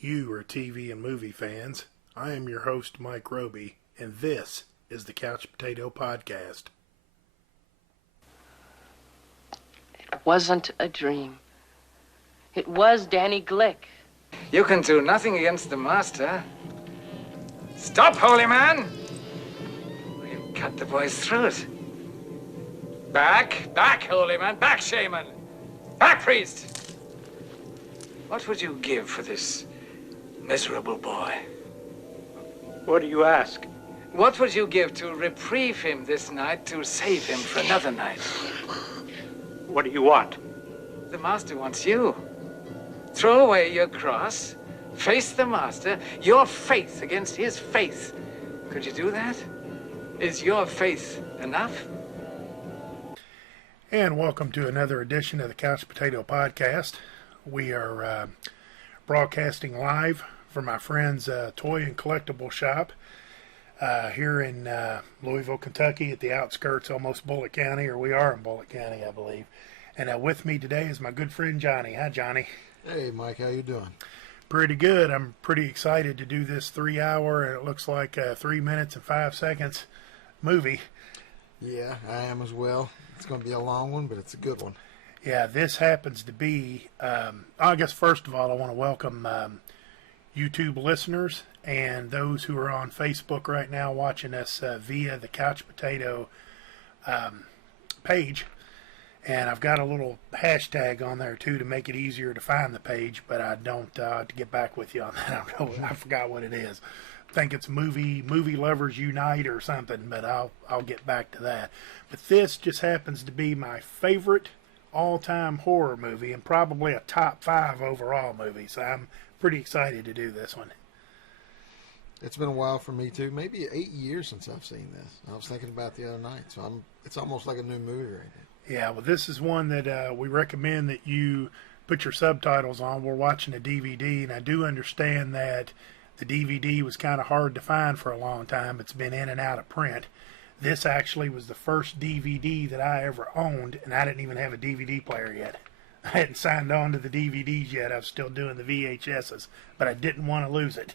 You are TV and movie fans. I am your host, Mike Roby, and this is the Couch Potato Podcast. It wasn't a dream. It was Danny Glick. You can do nothing against the master. Stop, holy man! We'll cut the boys through it. Back, holy man, back, shaman! Back, priest! What would you give for this miserable boy? What do you ask? What would you give to reprieve him this night, to save him for another night? What do you want? The master wants you. Throw away your cross, face the master, your faith against his faith. Could you do that? Is your faith enough? And welcome to another edition of the Couch Potato Podcast. We are broadcasting live from my friend's toy and collectible shop here in Louisville, Kentucky, at the outskirts, almost Bullitt County, or we are in Bullitt County, I believe. And with me today is my good friend Johnny. Hi, Johnny. Hey, Mike, how you doing? Pretty good. I'm pretty excited to do this 3-hour, and it looks like 3 minutes and 5 seconds movie. Yeah, I am as well. It's going to be a long one, but it's a good one. Yeah, this happens to be, I guess first of all, I want to welcome YouTube listeners and those who are on Facebook right now watching us via the Couch Potato page. And I've got a little hashtag on there, too, to make it easier to find the page, but I don't, to get back with you on that. I forgot what it is. I think it's Movie Lovers Unite or something, but I'll get back to that. But this just happens to be my favorite all-time horror movie and probably a top 5 overall movie, so I'm pretty excited to do this one. It's been a while for me, too. Maybe 8 years since I've seen this. I was thinking about it the other night, so it's almost like a new movie right now. Yeah, well, this is one that we recommend that you put your subtitles on. We're watching a DVD, and I do understand that the DVD was kind of hard to find for a long time. It's been in and out of print. This actually was the first DVD that I ever owned, and I didn't even have a DVD player yet. I hadn't signed on to the DVDs yet. I was still doing the VHSs, but I didn't want to lose it.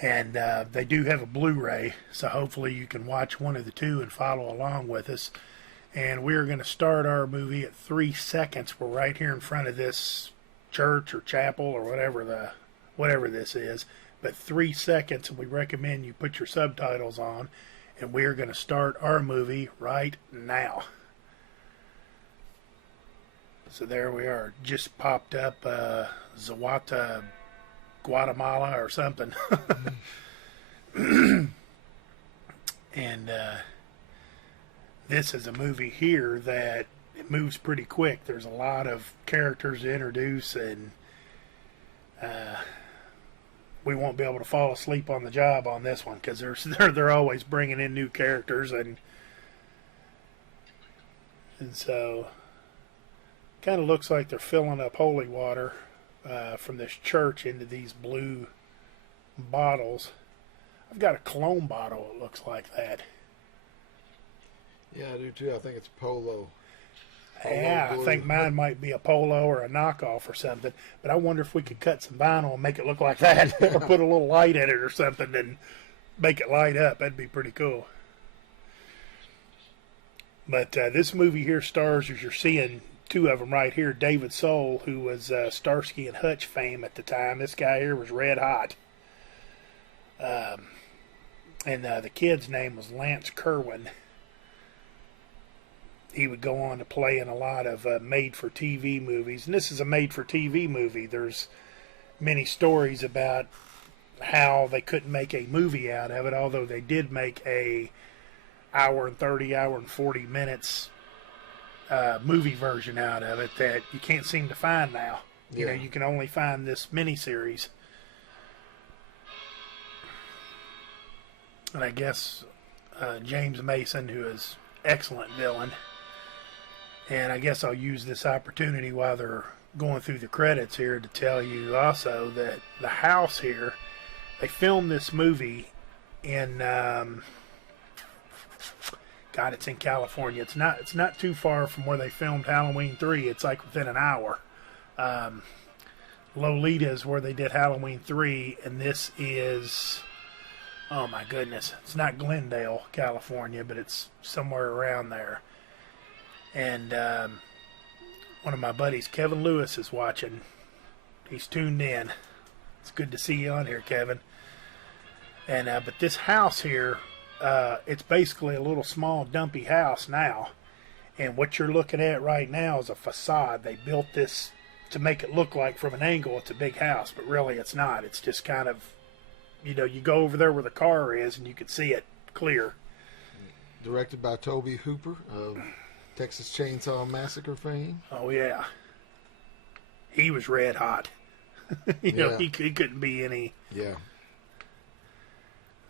And they do have a Blu-ray, so hopefully you can watch one of the two and follow along with us. And we're going to start our movie at 3 seconds. We're right here in front of this church or chapel or whatever this is. But 3 seconds, and we recommend you put your subtitles on. And we're going to start our movie right now. So there we are. Just popped up Zawata, Guatemala or something. And this is a movie here that it moves pretty quick. There's a lot of characters to introduce, and we won't be able to fall asleep on the job on this one because they're always bringing in new characters, and so kind of looks like they're filling up holy water from this church into these blue bottles. I've got a cologne bottle. It looks like that. Yeah, I do too. I think it's Polo. Yeah, I think mine might be a Polo or a knockoff or something. But I wonder if we could cut some vinyl and make it look like that, or put a little light in it or something and make it light up. That'd be pretty cool. But this movie here stars, as you're seeing, two of them right here. David Soul, who was Starsky and Hutch fame at the time. This guy here was red hot. And the kid's name was Lance Kerwin. He would go on to play in a lot of made-for-TV movies. And this is a made-for-TV movie. There's many stories about how they couldn't make a movie out of it, although they did make a hour and 40 minutes movie version out of it that you can't seem to find now. You know, you can only find this miniseries. And I guess James Mason, who is excellent villain. And I guess I'll use this opportunity while they're going through the credits here to tell you also that the house here, they filmed this movie in, it's in California. It's not too far from where they filmed Halloween 3. It's like within an hour. Lolita is where they did Halloween 3, and this is, oh my goodness, it's not Glendale, California, but it's somewhere around there. And one of my buddies, Kevin Lewis, is watching. He's tuned in. It's good to see you on here, Kevin. And but this house here, it's basically a little small dumpy house now. And what you're looking at right now is a facade. They built this to make it look like from an angle it's a big house, but really it's not. It's just kind of, you know, you go over there where the car is and you can see it clear. Directed by Toby Hooper of Texas Chainsaw Massacre fame. Oh, yeah. He was red hot. You know, he couldn't be any. Yeah.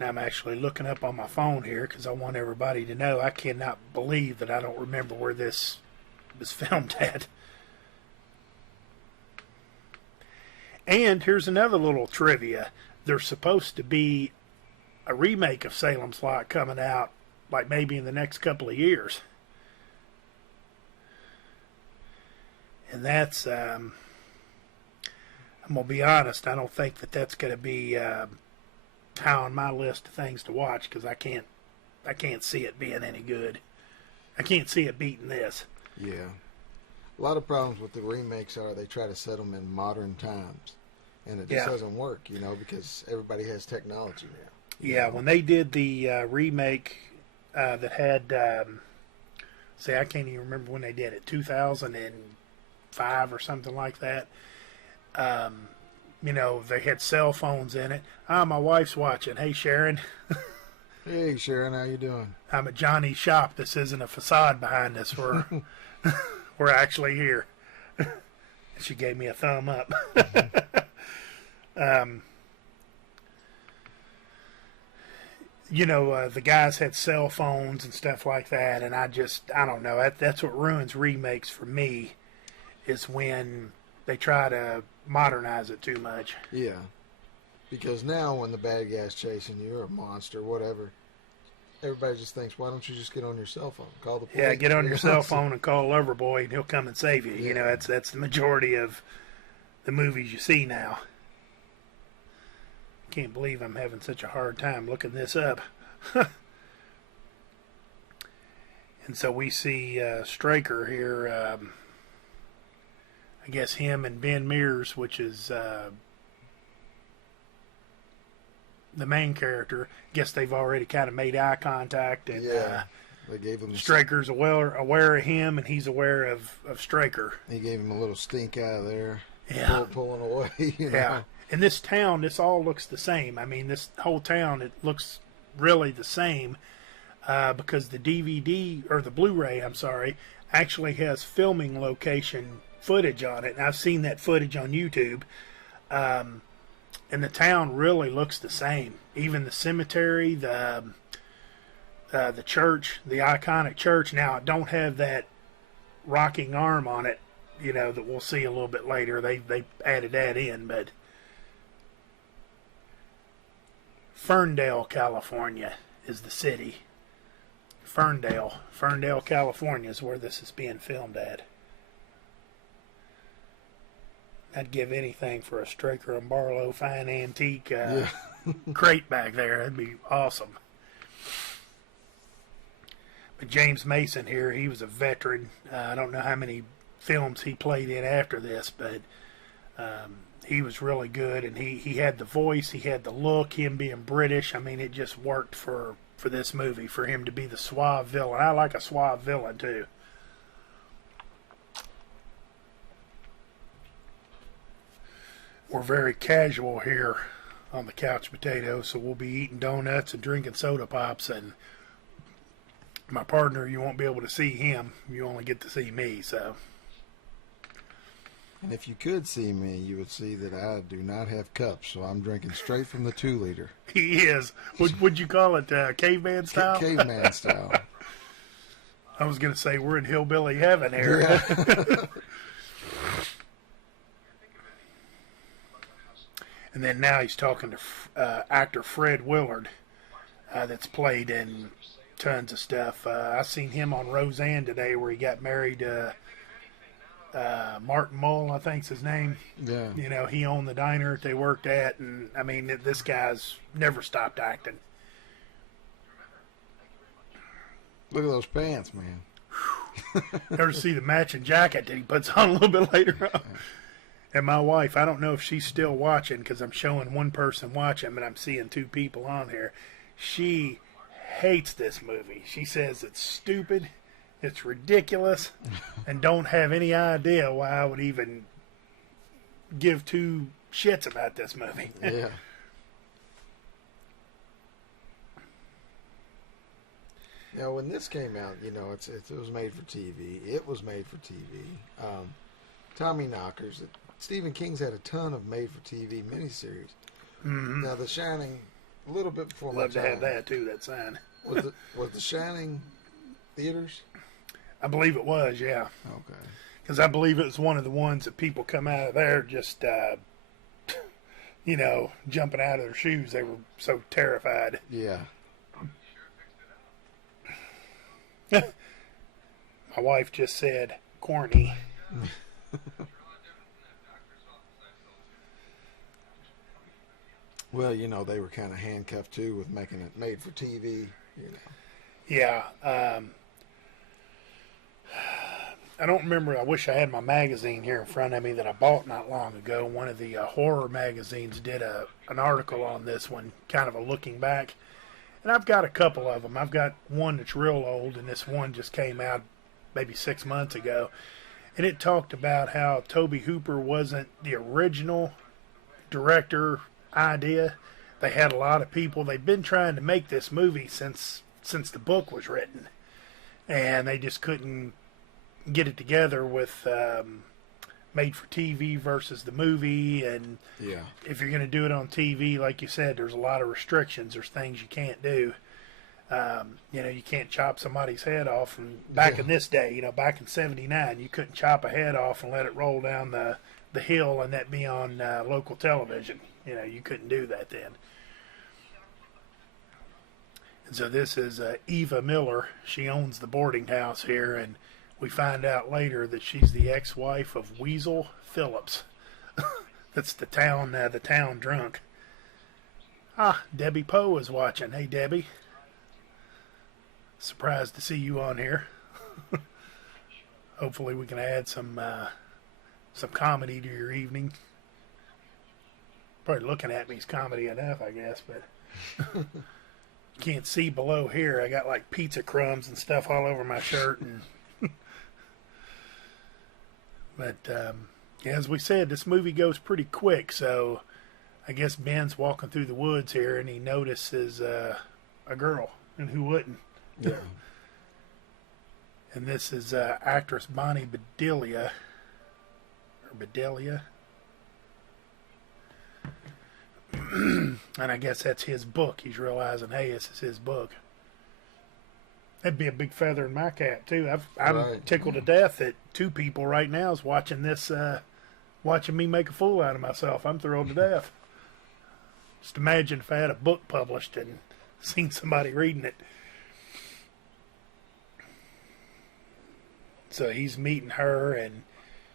And I'm actually looking up on my phone here because I want everybody to know I cannot believe that I don't remember where this was filmed at. And here's another little trivia. There's supposed to be a remake of Salem's Lot coming out, like maybe in the next couple of years. And that's, I'm going to be honest, I don't think that that's going to be high on my list of things to watch because I can't see it being any good. I can't see it beating this. Yeah. A lot of problems with the remakes are they try to set them in modern times. And it just doesn't work, you know, because everybody has technology now. Yeah, when they did the remake that had, I can't even remember when they did it, 2005 or something like that. You know, they had cell phones in it. My wife's watching. Hey, Sharon. Hey, Sharon, how you doing? I'm at Johnny's shop. This isn't a facade behind us. We're actually here. She gave me a thumb up. You know, the guys had cell phones and stuff like that, and I don't know. That's what ruins remakes for me, is when they try to modernize it too much. Yeah. Because now when the bad guy's chasing you or a monster, whatever, everybody just thinks, why don't you just get on your cell phone? Call the police. Yeah, get on your cell phone and call Loverboy and he'll come and save you. Yeah. You know, that's the majority of the movies you see now. Can't believe I'm having such a hard time looking this up. And so we see Straker here, I guess him and Ben Mears, which is the main character. I guess they've already kind of made eye contact, and they gave him Straker's aware of him, and he's aware of Straker. He gave him a little stink eye there. Yeah, pulling away. You know? Yeah, and this town, this all looks the same. I mean, this whole town, it looks really the same because the DVD or the Blu-ray, I'm sorry, actually has filming location footage on it, and I've seen that footage on YouTube. And the town really looks the same. Even the cemetery, the church, the iconic church. Now, it don't have that rocking arm on it, you know, that we'll see a little bit later. They added that in, but Ferndale, California is the city. Ferndale, California is where this is being filmed at. I'd give anything for a Straker and Barlow fine antique crate back there. That'd be awesome. But James Mason here, he was a veteran. I don't know how many films he played in after this, but he was really good. And he had the voice, he had the look, him being British. I mean, it just worked for this movie, for him to be the suave villain. I like a suave villain, too. We're very casual here on the Couch Potato, so we'll be eating donuts and drinking soda pops, and my partner, you won't be able to see him. You only get to see me, so. And if you could see me, you would see that I do not have cups, so I'm drinking straight from the 2-liter. He is. Would you call it caveman style? Caveman style. I was going to say we're in hillbilly heaven here. Yeah. And then now he's talking to actor Fred Willard, that's played in tons of stuff. I seen him on Roseanne today, where he got married. Martin Mull, I think's his name. Yeah. You know, he owned the diner that they worked at, and I mean, this guy's never stopped acting. Look at those pants, man. Ever see the matching jacket that he puts on a little bit later on? And my wife, I don't know if she's still watching because I'm showing one person watching, but I'm seeing two people on here. She hates this movie. She says it's stupid, it's ridiculous, and don't have any idea why I would even give two shits about this movie. Yeah. Now, when this came out, you know, it was made for TV. It was made for TV. Tommy Knockers. Stephen King's had a ton of made-for-TV miniseries. Mm-hmm. Now, The Shining, a little bit before my Love to time. have that too. That sign. Was The Shining theaters? I believe it was, yeah. Okay. Because I believe it was one of the ones that people come out of there just, you know, jumping out of their shoes. They were so terrified. Yeah. My wife just said, corny. Well, you know, they were kind of handcuffed, too, with making it made for TV, you know. Yeah. I don't remember. I wish I had my magazine here in front of me that I bought not long ago. One of the horror magazines did an article on this one, kind of a looking back. And I've got a couple of them. I've got one that's real old, and this one just came out maybe 6 months ago. And it talked about how Tobe Hooper wasn't the original director idea. They had a lot of people. They've been trying to make this movie since the book was written, and they just couldn't get it together with made for TV versus the movie. And yeah, if you're going to do it on TV, like you said, there's a lot of restrictions. There's things you can't do. You know, you can't chop somebody's head off. And back in this day, you know, back in '79, you couldn't chop a head off and let it roll down the hill and that be on local television. You know, you couldn't do that then. And so this is Eva Miller. She owns the boarding house here, and we find out later that she's the ex-wife of Weasel Phillips. That's the town drunk. Ah, Debbie Poe is watching. Hey, Debbie. Surprised to see you on here. Hopefully we can add some comedy to your evening. Probably looking at me is comedy enough, I guess, but you can't see below here. I got like pizza crumbs and stuff all over my shirt, and but as we said, this movie goes pretty quick. So I guess Ben's walking through the woods here, and he notices a girl, and who wouldn't? yeah. And this is actress Bonnie Bedelia, or Bedelia. And I guess that's his book. He's realizing, hey, this is his book. That'd be a big feather in my cap, too. I'm Right. tickled to death that two people right now is watching this, watching me make a fool out of myself. I'm thrilled to death. Just imagine if I had a book published and seen somebody reading it. So he's meeting her, and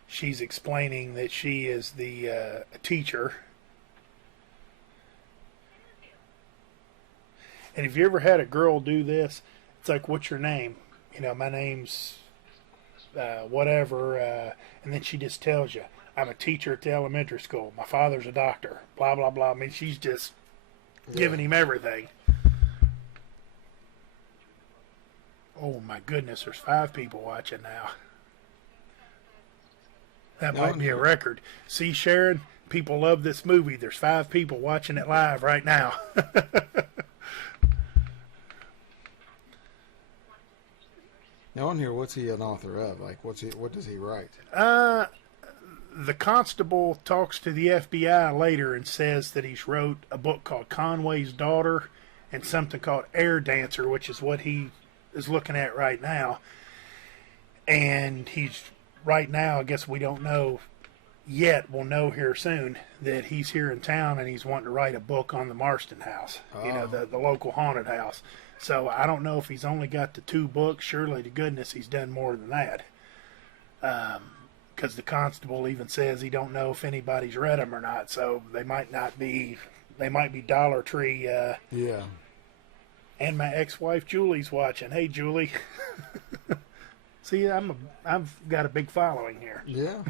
she's explaining that she is the a teacher. And if you ever had a girl do this, it's like, what's your name? You know, my name's whatever. And then she just tells you, I'm a teacher at the elementary school. My father's a doctor. Blah, blah, blah. I mean, she's just giving him everything. Oh, my goodness. There's 5 people watching now. That might be a record. See, Sharon, people love this movie. There's 5 people watching it live right now. Now on here, what's he an author of? Like, what does he write? The constable talks to the FBI later and says that he's wrote a book called Conway's Daughter and something called Air Dancer, which is what he is looking at right now. And he's right now, I guess we don't know yet, we'll know here soon, that he's here in town and he's wanting to write a book on the Marston house, you know, the local haunted house. So I don't know if he's only got the 2 books. Surely to goodness he's done more than that. because the constable even says he don't know if anybody's read them or not. So they might not be. They might be Dollar Tree. Yeah. And my ex-wife Julie's watching. Hey, Julie. See, I've got a big following here. Yeah.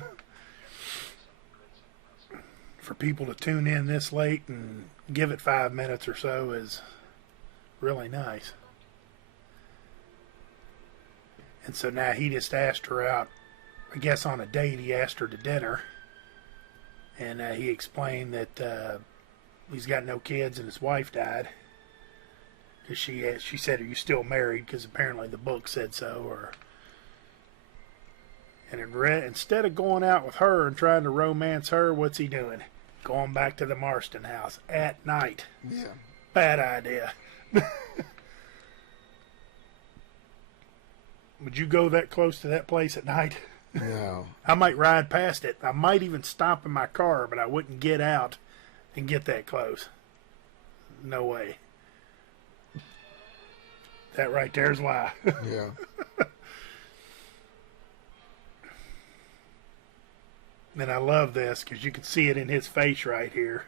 For people to tune in this late and give it 5 minutes or so is really nice. And so now he just asked her out, I guess on a date. He asked her to dinner. And he explained that he's got no kids and his wife died. Because she said, "Are you still married?" Because apparently the book said so. And instead of going out with her and trying to romance her, what's he doing? Going back to the Marston house at night. Yeah. Bad idea. Would you go that close to that place at night? No. I might ride past it. I might even stop in my car, but I wouldn't get out and get that close. No way. That right there's a lie. Yeah. And I love this because you can see it in his face right here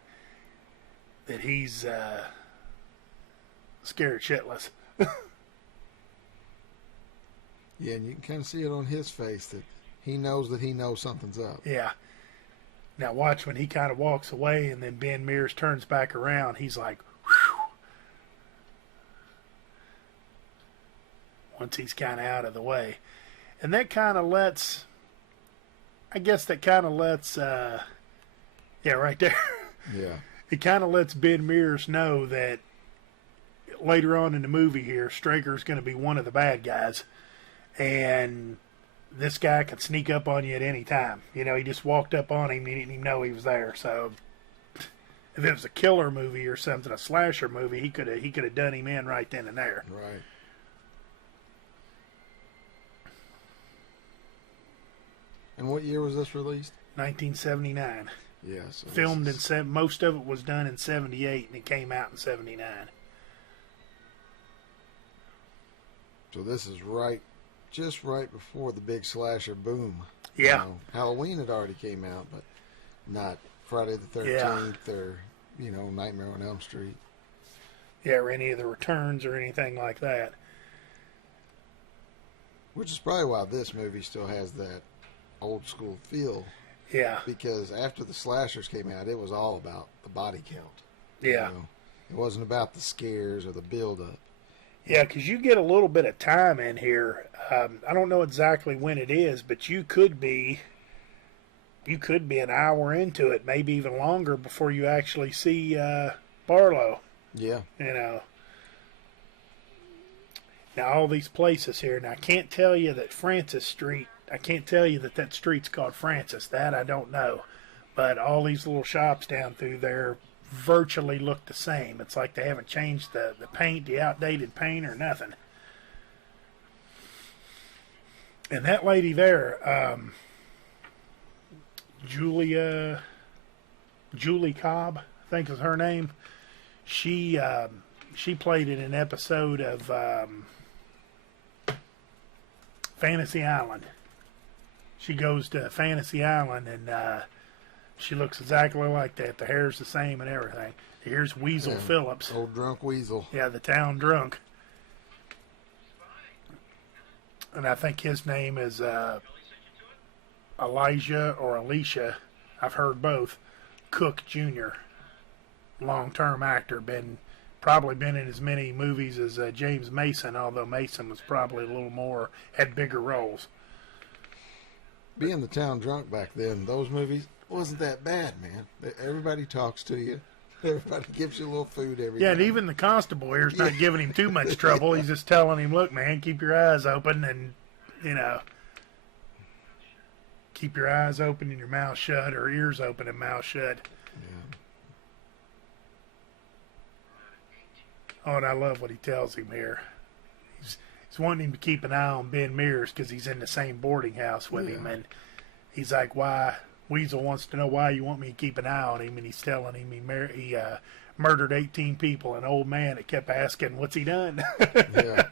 that he's scared shitless. Yeah, and you can kind of see it on his face that he knows something's up. Yeah. Now watch when he kind of walks away and then Ben Mears turns back around. He's like, whew. Once he's kind of out of the way. And that kind of lets... I guess that kind of lets, yeah, right there. Yeah. It kind of lets Ben Mears know that later on in the movie here, Straker's going to be one of the bad guys. And this guy could sneak up on you at any time. You know, he just walked up on him and he didn't even know he was there. So if it was a killer movie or something, a slasher movie, he could have done him in right then and there. Right. And what year was this released? 1979. Yeah. So Filmed most of it was done in 78 and it came out in 79. So this is just right before the big slasher boom. Yeah. You know, Halloween had already came out, but not Friday the 13th or, Nightmare on Elm Street. Yeah, or any of the returns or anything like that. Which is probably why this movie still has that old school feel. Yeah. Because after the slashers came out, it was all about the body count. Yeah. It wasn't about the scares or the build up. Yeah, because you get a little bit of time in here. I don't know exactly when it is, but you could be an hour into it, maybe even longer before you actually see Barlow. Yeah. Now all these places here. Now I can't tell you that Francis Street. I can't tell you that street's called Francis. That I don't know. But all these little shops down through there virtually look the same. It's like they haven't changed the paint, the outdated paint or nothing. And that lady there, Julie Cobb, I think is her name. She played in an episode of Fantasy Island. She goes to Fantasy Island and she looks exactly like that. The hair's the same and everything. Here's Weasel Phillips. Old drunk Weasel. Yeah, the town drunk. And I think his name is Elijah or Alicia. I've heard both. Cook Jr. Long-term actor. Probably been in as many movies as James Mason, although Mason was probably a little more, had bigger roles. Being the town drunk back then, those movies wasn't that bad, man. Everybody talks to you. Everybody gives you a little food every day. Yeah, and even the constable here's not giving him too much trouble. He's just telling him, look, man, keep your eyes open and, keep your eyes open and your mouth shut, or ears open and mouth shut. Yeah. Oh, and I love what he tells him here. He's wanting him to keep an eye on Ben Mears because he's in the same boarding house with him. And he's like, why? Weasel wants to know why you want me to keep an eye on him. And he's telling him he murdered 18 people. An old man that kept asking, what's he done? Yeah.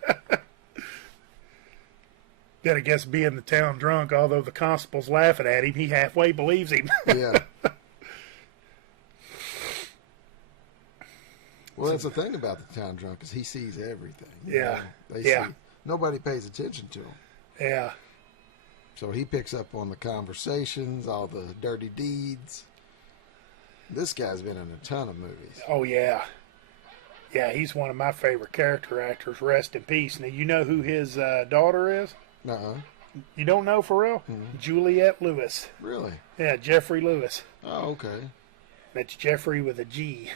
That I guess being the town drunk, although the constable's laughing at him, he halfway believes him. Yeah. Well, that's the thing about the town drunk is he sees everything. Yeah. They Yeah. see. Nobody pays attention to him. Yeah. So he picks up on the conversations, all the dirty deeds. This guy's been in a ton of movies. Oh, yeah. Yeah, he's one of my favorite character actors. Rest in peace. Now, you know who his daughter is? Uh-uh. You don't know for real? Mhm. Juliette Lewis. Really? Yeah, Jeffrey Lewis. Oh, okay. That's Jeffrey with a G.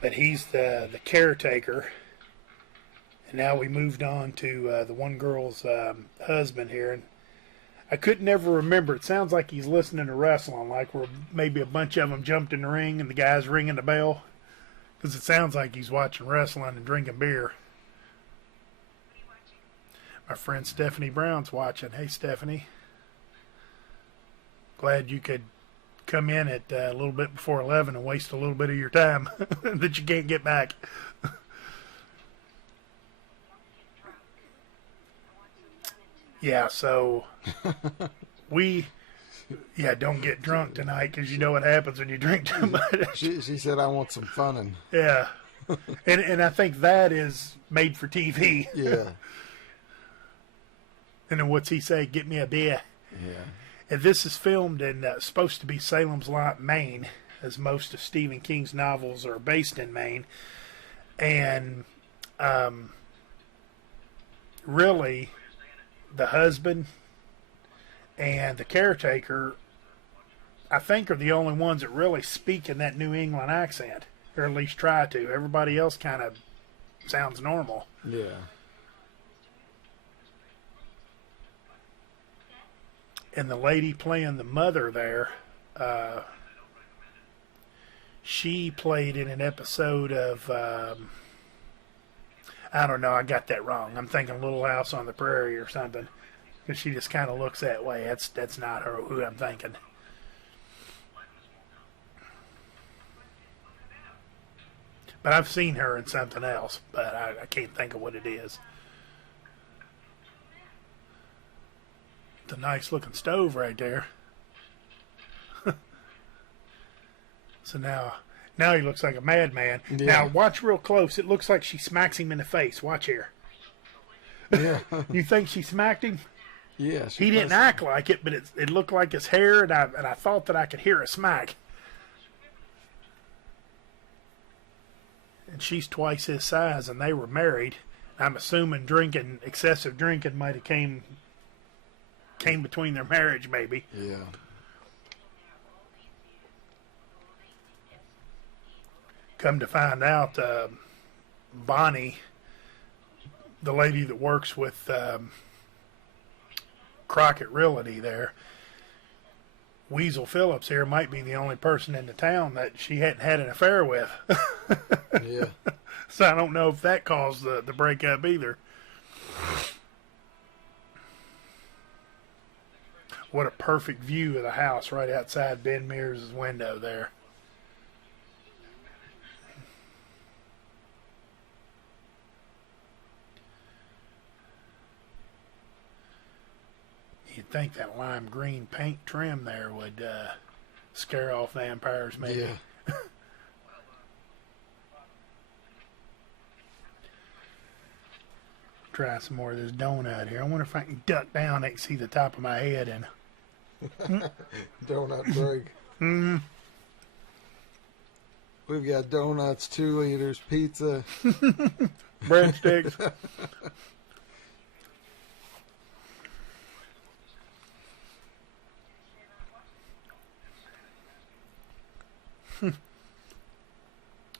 But he's the caretaker. And now we moved on to the one girl's husband here. And I could never remember. It sounds like he's listening to wrestling, like where maybe a bunch of them jumped in the ring and the guy's ringing the bell. Because it sounds like he's watching wrestling and drinking beer. My friend Stephanie Brown's watching. Hey, Stephanie. Glad you could come in at a little bit before 11 and waste a little bit of your time that you can't get back. Yeah, so don't get drunk tonight because you know what happens when you drink too much. She said, I want some fun. And Yeah. And I think that is made for TV. yeah. And then what's he say? Get me a beer. Yeah. And this is filmed in supposed to be Salems Lot, Maine, as most of Stephen King's novels are based in Maine. And really, the husband and the caretaker, I think, are the only ones that really speak in that New England accent, or at least try to. Everybody else kind of sounds normal. Yeah. And the lady playing the mother there, she played in an episode of, I don't know, I got that wrong. I'm thinking Little House on the Prairie or something. Because she just kind of looks that way. That's not her who I'm thinking. But I've seen her in something else, but I can't think of what it is. The nice looking stove right there. So now he looks like a madman. Yeah. Now watch real close. It looks like she smacks him in the face. Watch here. Yeah. You think she smacked him? Yeah. He didn't act like it, but it looked like his hair, and I thought that I could hear a smack. And she's twice his size, and they were married. I'm assuming excessive drinking might have came between their marriage, maybe. Yeah. Come to find out, Bonnie, the lady that works with Crockett Realty there, Weasel Phillips here might be the only person in the town that she hadn't had an affair with. Yeah. So I don't know if that caused the breakup either. What a perfect view of the house right outside Ben Mears' window there. You'd think that lime green paint trim there would scare off vampires, maybe. Yeah. Try some more of this donut here. I wonder if I can duck down and see the top of my head and Donut break. Mm. We've got donuts, 2 liters, pizza. Breadsticks.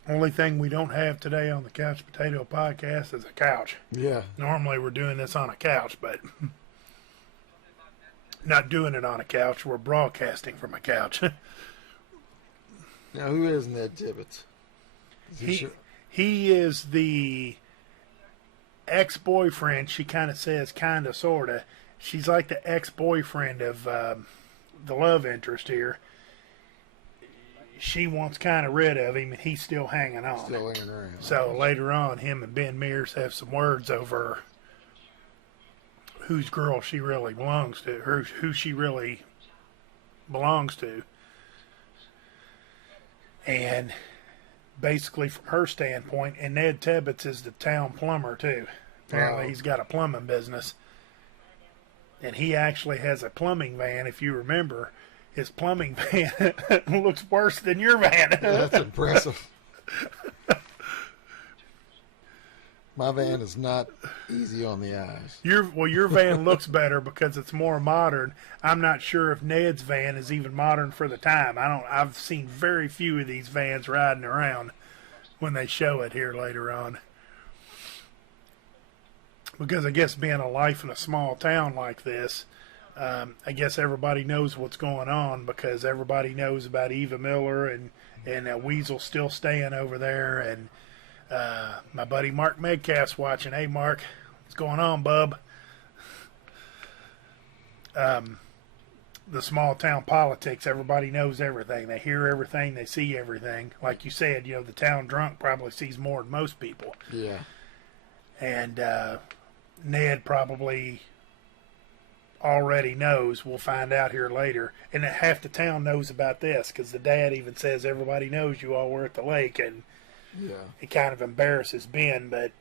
Only thing we don't have today on the Couch Potato Podcast is a couch. Yeah. Normally we're doing this on a couch, but not doing it on a couch. We're broadcasting from a couch. Now, who is Ned Tibbetts? He is the ex-boyfriend. She kind of says kind of, sort of. She's like the ex-boyfriend of the love interest here. She wants kind of rid of him, and he's still hanging on. Still hanging around. So later on, him and Ben Mears have some words over whose girl she really belongs to, or who she really belongs to. And basically, from her standpoint, and Ned Tibbetts is the town plumber, too. Apparently, Wow. he's got a plumbing business. And he actually has a plumbing van, if you remember. His plumbing van looks worse than your van. That's impressive. My van is not easy on the eyes. Your van looks better because it's more modern. I'm not sure if Ned's van is even modern for the time. I've seen very few of these vans riding around when they show it here later on. Because I guess being a life in a small town like this, I guess everybody knows what's going on because everybody knows about Eva Miller and Weasel still staying over there, and my buddy Mark Medcalf's watching. Hey, Mark, what's going on, bub? The small town politics, everybody knows everything. They hear everything, they see everything. Like you said, the town drunk probably sees more than most people. Yeah. And Ned probably already knows. We'll find out here later. And half the town knows about this because the dad even says everybody knows you all were at the lake, and Yeah. it kind of embarrasses Ben, but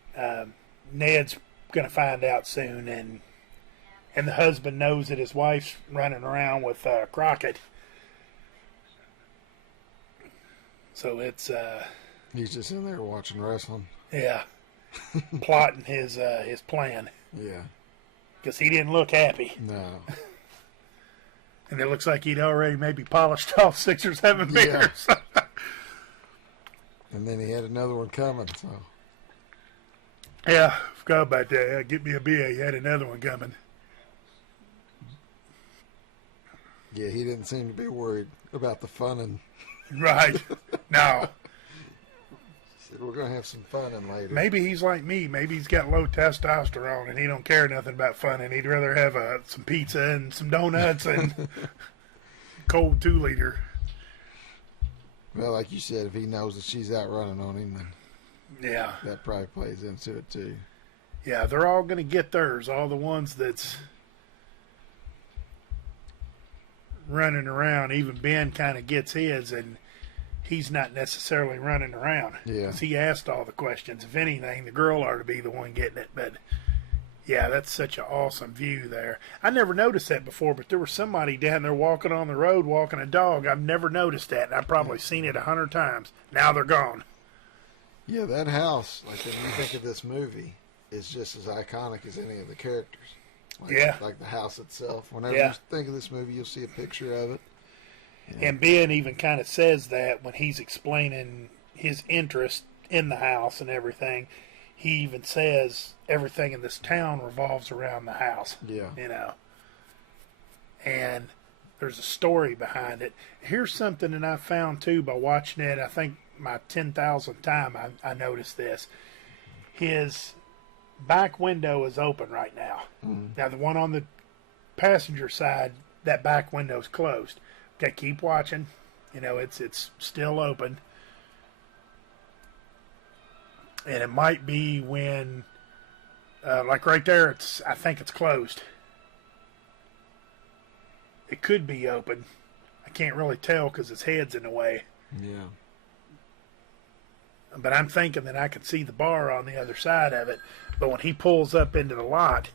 Ned's going to find out soon, and the husband knows that his wife's running around with Crockett. So it's He's just in there watching wrestling. yeah, plotting his plan Yeah. because he didn't look happy, No. and it looks like he'd already maybe polished off 6 or 7 beers. And then he had another one coming, so. Yeah, forgot about that. Get me a beer. You had another one coming. Yeah, he didn't seem to be worried about the funning. Right. No. Said, we're going to have some funning later. Maybe he's like me. Maybe he's got low testosterone and he don't care nothing about fun, and he'd rather have some pizza and some donuts and cold 2-liter. Well, like you said, if he knows that she's out running on him, then Yeah. that probably plays into it too. Yeah, they're all going to get theirs. All the ones that's running around. Even Ben kind of gets his, and he's not necessarily running around. Yeah. 'Cause he asked all the questions. If anything, the girl ought to be the one getting it. But yeah, that's such an awesome view there. I never noticed that before, but there was somebody down there walking on the road, walking a dog. I've never noticed that, and I've probably seen it 100 times. Now they're gone. Yeah, that house, like when you think of this movie, is just as iconic as any of the characters. Like, Yeah. Like the house itself. Whenever Yeah. you think of this movie, you'll see a picture of it. And Ben even kind of says that when he's explaining his interest in the house and everything. He even says everything in this town revolves around the house. Yeah. And there's a story behind it. Here's something that I found too by watching it. I think my 10,000th time I noticed this. His back window is open right now. Now the one on the passenger side, that back window's closed. Okay, keep watching. It's still open. And it might be when, like right there, I think it's closed. It could be open. I can't really tell because his head's in the way. Yeah. But I'm thinking that I could see the bar on the other side of it. But when he pulls up into the lot,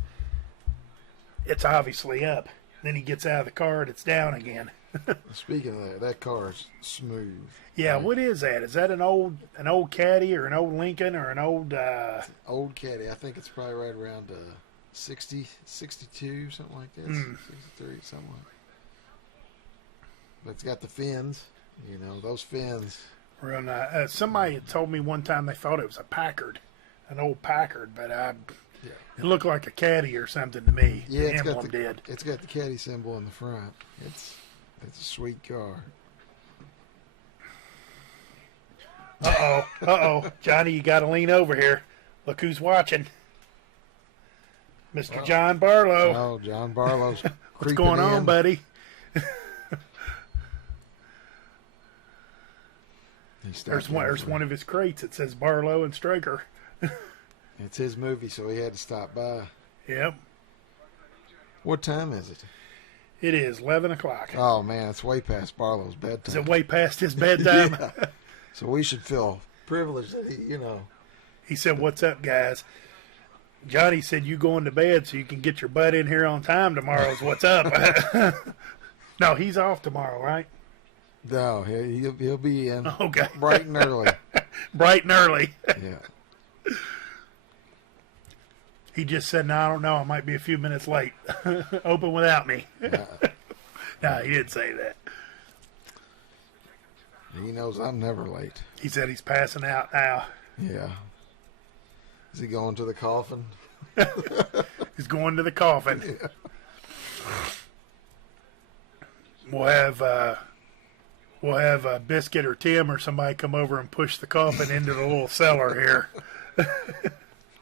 it's obviously up. Then he gets out of the car and it's down again. Speaking of that car is smooth. Yeah, Right? what is that? Is that an old Caddy or an old Lincoln or an old? Old Caddy. I think it's probably right around 60, 62, something like that. 63, something like that. But it's got the fins. Those fins. Real nice. Somebody had told me one time they thought it was a Packard, an old Packard, but it looked like a Caddy or something to me. Yeah, The emblem did. It's got the Caddy symbol in the front. It's a sweet car. Uh-oh. Johnny, you got to lean over here. Look who's watching. Mr. John Barlow. Oh, John Barlow's What's creeping going on, in. buddy? He stopped There's over. one of his crates that says Barlow and Straker. It's his movie, so he had to stop by. Yep. What time is it? It is 11 o'clock. Oh, man, it's way past Barlow's Is bedtime. it way past his bedtime? Yeah. So we should feel privileged that he, He said, "What's up, guys?" Johnny said, "You going to bed so you can get your butt in here on time tomorrow." Is what's up? No, he's off tomorrow, right? No, he'll be in Okay. bright and early. Bright and early. Yeah. He just said, "No, I don't know. I might be a few minutes late. Open without me." No, he didn't say that. He knows I'm never late. He said he's passing out now. Yeah. Is he going to the coffin? He's going to the coffin. Yeah. We'll have Biscuit or Tim or somebody come over and push the coffin into the little cellar here.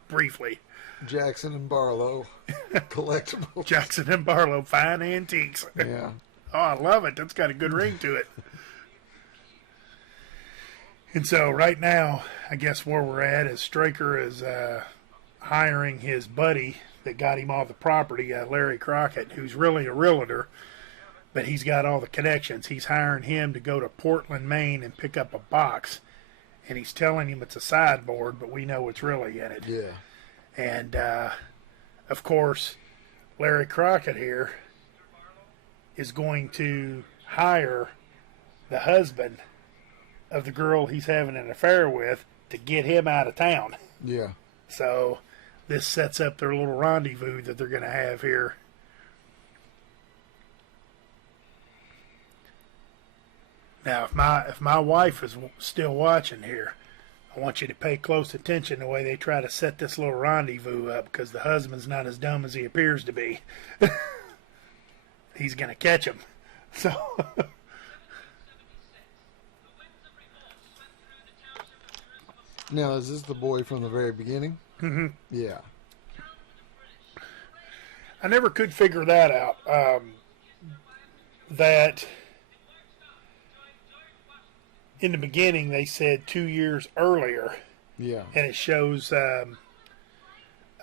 Briefly. Jackson and Barlow. Collectibles. Jackson and Barlow, fine antiques. Yeah. Oh, I love it. That's got a good ring to it. And so right now, I guess where we're at is Straker is hiring his buddy that got him all the property, Larry Crockett, who's really a realtor, but he's got all the connections. He's hiring him to go to Portland, Maine and pick up a box. And he's telling him it's a sideboard, but we know what's really in it. Yeah. And, of course, Larry Crockett here is going to hire the husband of the girl he's having an affair with to get him out of town. Yeah. So this sets up their little rendezvous that they're going to have here. Now, if my wife is still watching here, I want you to pay close attention the way they try to set this little rendezvous up, because the husband's not as dumb as he appears to be. He's going to catch him. So... Now, is this the boy from the very beginning? Mm-hmm. Yeah. I never could figure that out. That in the beginning they said 2 years earlier, Yeah. and it shows. Gosh,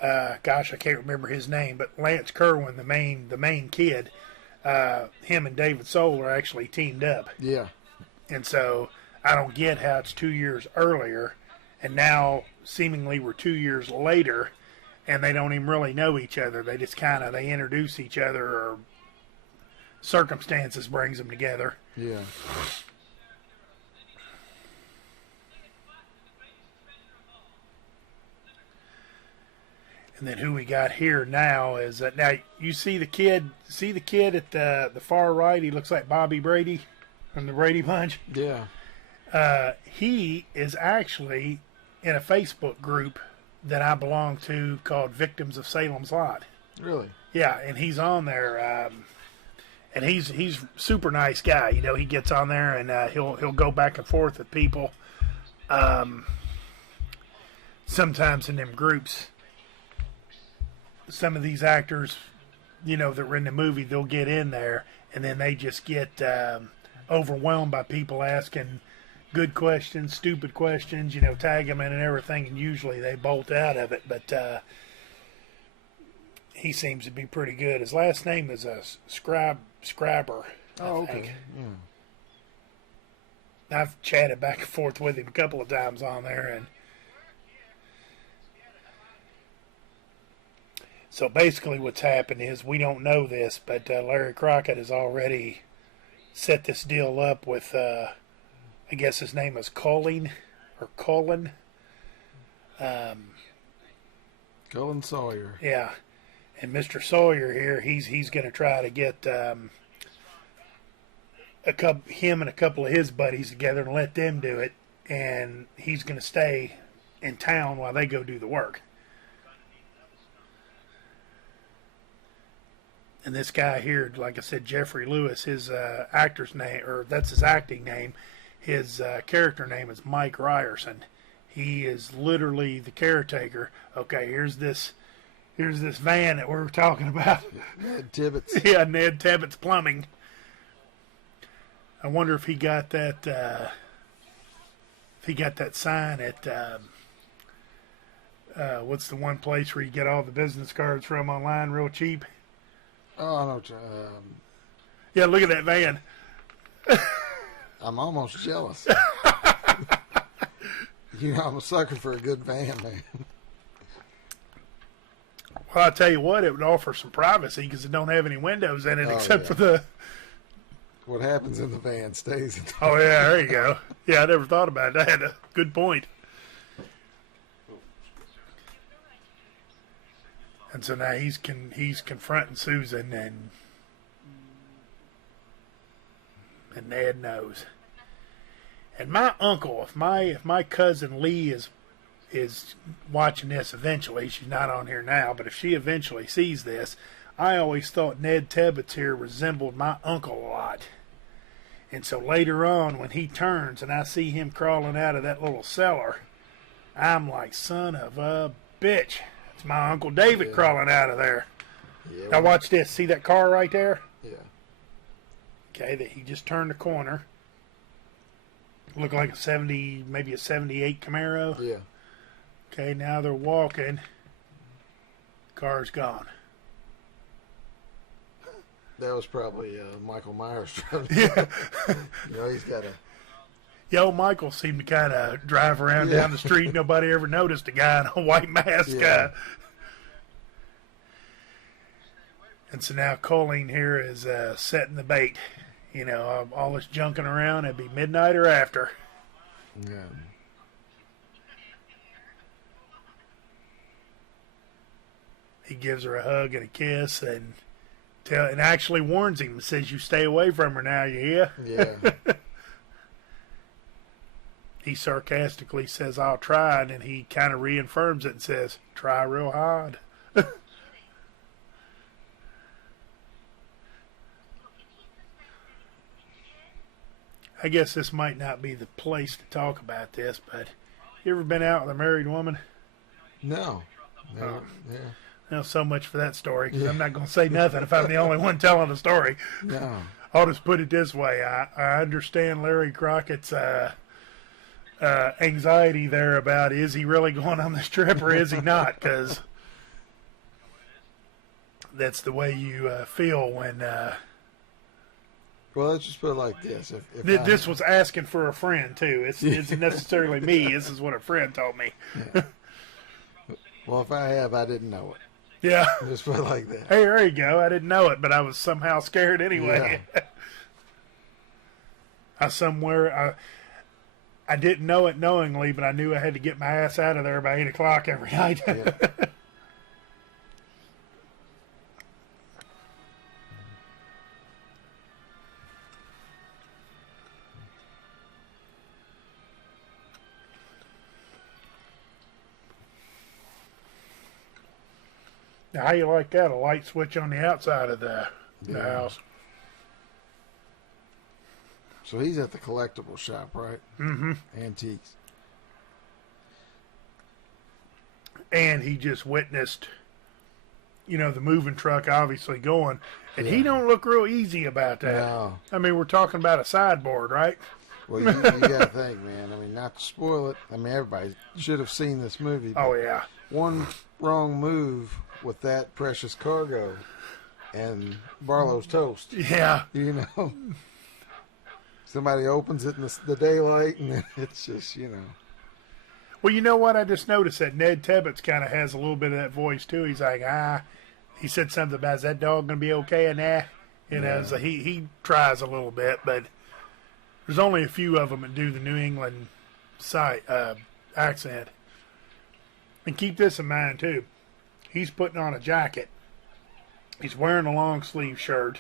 I can't remember his name, but Lance Kerwin, the main kid, him and David Soul are actually teamed up, Yeah. and so I don't get how it's 2 years earlier. And now, seemingly, we're 2 years later, and they don't even really know each other. They just they introduce each other, or circumstances brings them together. Yeah. And then who we got here now is now you see the kid at the far right. He looks like Bobby Brady from the Brady Bunch. Yeah. He is actually in a Facebook group that I belong to called Victims of Salem's Lot. Really? Yeah, and he's on there, and he's super nice guy. You know, he gets on there and he'll go back and forth with people. Sometimes in them groups, some of these actors, you know, that were in the movie, they'll get in there and then they just get overwhelmed by people asking good questions, stupid questions, you know, tag them in and everything, and usually they bolt out of it. But he seems to be pretty good. His last name is Scriber. Oh, I okay. think. Yeah. I've chatted back and forth with him a couple of times on there, and so basically what's happened is, we don't know this, but Larry Crockett has already set this deal up with I guess his name is Colin. Cullen Sawyer. Yeah, and Mr. Sawyer here, he's going to try to get him and a couple of his buddies together and let them do it, and he's going to stay in town while they go do the work. And this guy here, like I said, Jeffrey Lewis, his actor's name, or that's his acting name. His character name is Mike Ryerson. He is literally the caretaker. Okay, here's this van that we were talking about. Ned Tibbetts. Yeah, Ned Tibbetts Plumbing. I wonder if he got that. If he got that sign at what's the one place where you get all the business cards from online real cheap? Oh no, Yeah, look at that van. I'm almost jealous. I'm a sucker for a good van, man. Well, I tell you what, it would offer some privacy because it don't have any windows in it except for the. What happens in the van stays in the Oh yeah, there you go. Yeah, I never thought about that. Good point. And so now he's confronting Susan, and Ned knows. And my uncle, if my cousin Lee is watching this eventually, she's not on here now, but if she eventually sees this, I always thought Ned Tebbets here resembled my uncle a lot. And so later on, when he turns and I see him crawling out of that little cellar, I'm like, son of a bitch. It's my Uncle David crawling out of there. Yeah, Now watch this. See that car right there? Yeah. Okay, that he just turned the corner. Looked like a 70, maybe a 78 Camaro. Yeah. Okay, now they're walking. Car's gone. That was probably Michael Myers trying Yeah. he's got a. Yeah, old Michael seemed to kind of drive around down the street. Nobody ever noticed a guy in a white mask. Yeah. And so now Colleen here is setting the bait. All this junking around, it'd be midnight or after. Yeah. He gives her a hug and a kiss and actually warns him, says, you stay away from her now, you hear? Yeah. He sarcastically says, I'll try, and then he kind of reaffirms it and says, try real hard. I guess this might not be the place to talk about this, but you ever been out with a married woman? No. No. Yeah. Well, so much for that story, because I'm not going to say nothing if I'm the only one telling the story. No. I'll just put it this way. I understand Larry Crockett's anxiety there about, is he really going on this trip or is he not? Because that's the way you feel when... Well, let's just put it like this. If this was asking for a friend, too. It isn't necessarily me. This is what a friend told me. Yeah. Well, if I have, I didn't know it. Yeah. Just put it like that. Hey, there you go. I didn't know it, but I was somehow scared anyway. Yeah. I didn't know it knowingly, but I knew I had to get my ass out of there by 8 o'clock every night. Yeah. Now, how you like that? A light switch on the outside of the house. So he's at the collectible shop, right? Mm-hmm. Antiques. And he just witnessed, the moving truck obviously going. And he don't look real easy about that. No. I mean, we're talking about a sideboard, right? Well, you got to think, man. I mean, not to spoil it. I mean, everybody should have seen this movie. Oh, yeah. One wrong move with that precious cargo and Barlow's toast. Yeah. Somebody opens it in the daylight, and it's just, Well, you know what? I just noticed that Ned Tebbets kind of has a little bit of that voice, too. He's like, he said something about, is that dog going to be okay? And so he tries a little bit, but there's only a few of them that do the New England accent. And keep this in mind, too. He's putting on a jacket. He's wearing a long sleeve shirt.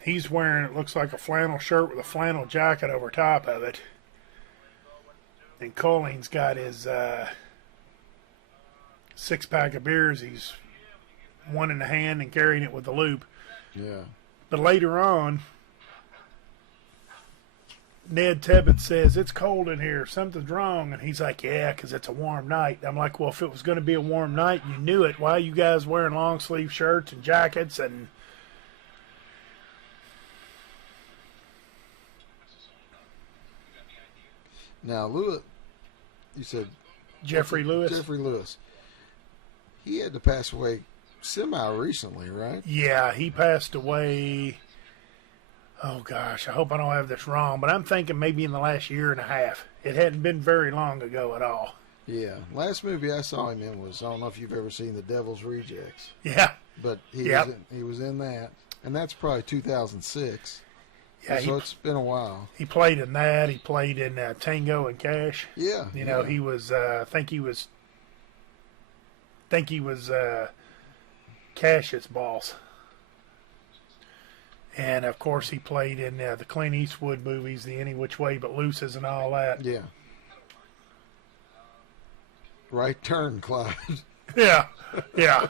He's wearing, it looks like a flannel shirt with a flannel jacket over top of it. And Colleen's got his 6-pack of beers. He's one in the hand and carrying it with the loop. Yeah. But later on, Ned Tebbets says, it's cold in here, something's wrong. And he's like, yeah, because it's a warm night. I'm like, well, if it was going to be a warm night, you knew it. Why are you guys wearing long sleeve shirts and jackets? And now, Lewis, you said Jeffrey Lewis. Jeffrey Lewis. He had to pass away semi-recently, right? Yeah, he passed away. Oh gosh, I hope I don't have this wrong, but I'm thinking maybe in the last year and a half. It hadn't been very long ago at all. Yeah. Last movie I saw him in was, I don't know if you've ever seen The Devil's Rejects, Yeah, but Yep. he was in that, and that's probably 2006. yeah. So it's been a while. He played in that. He played in Tango and Cash. Yeah. You know, yeah. he was. I think he was Cash's boss. And of course, he played in the Clint Eastwood movies, the Any Which Way But Looses, and all that. Yeah. Right turn, Clyde. Yeah, yeah.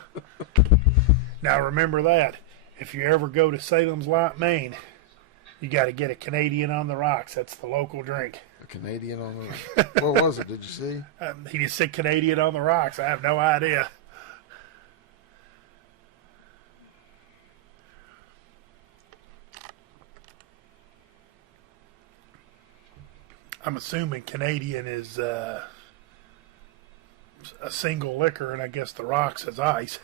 Now remember that. If you ever go to Salem's Lot, Maine, you got to get a Canadian on the rocks. That's the local drink. A Canadian on the. What was it? Did you see? He just said Canadian on the rocks. I have no idea. I'm assuming Canadian is a single liquor, and I guess the rocks is ice.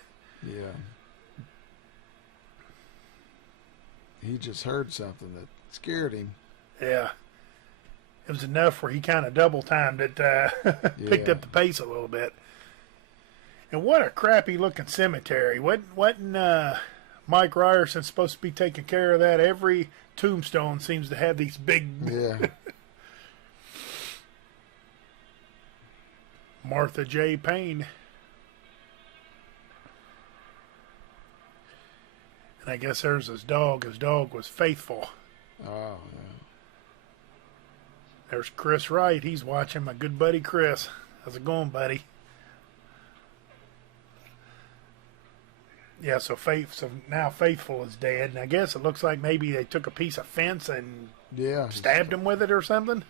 Yeah. He just heard something that scared him. Yeah. It was enough where he kind of double timed it, picked Yeah. up the pace a little bit. And what a crappy looking cemetery. Wasn't Mike Ryerson supposed to be taking care of that? Every tombstone seems to have these big Yeah. Martha J. Payne. And I guess there's his dog. His dog was Faithful. Oh, yeah. There's Chris Wright. He's watching, my good buddy Chris. How's it going, buddy? Yeah, so now Faithful is dead, and I guess it looks like maybe they took a piece of fence and Yeah. stabbed him with it or something.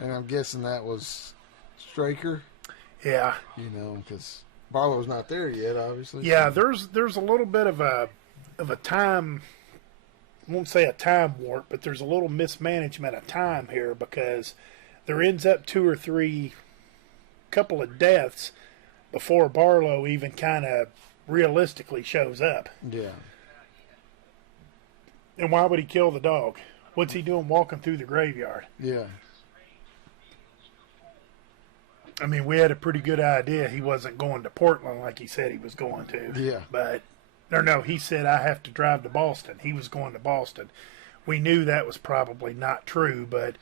And I'm guessing that was Straker, Yeah, because Barlow's not there yet, obviously. yeah. so- There's a little bit of a time. I won't say a time warp, but there's a little mismanagement of time here because there ends up 2 or 3 couple of deaths before Barlow even kind of realistically shows up. Yeah. And why would he kill the dog? What's he doing walking through the graveyard? Yeah. I mean, we had a pretty good idea he wasn't going to Portland like he said he was going to. Yeah. But, or no, he said, I have to drive to Boston. He was going to Boston. We knew that was probably not true, but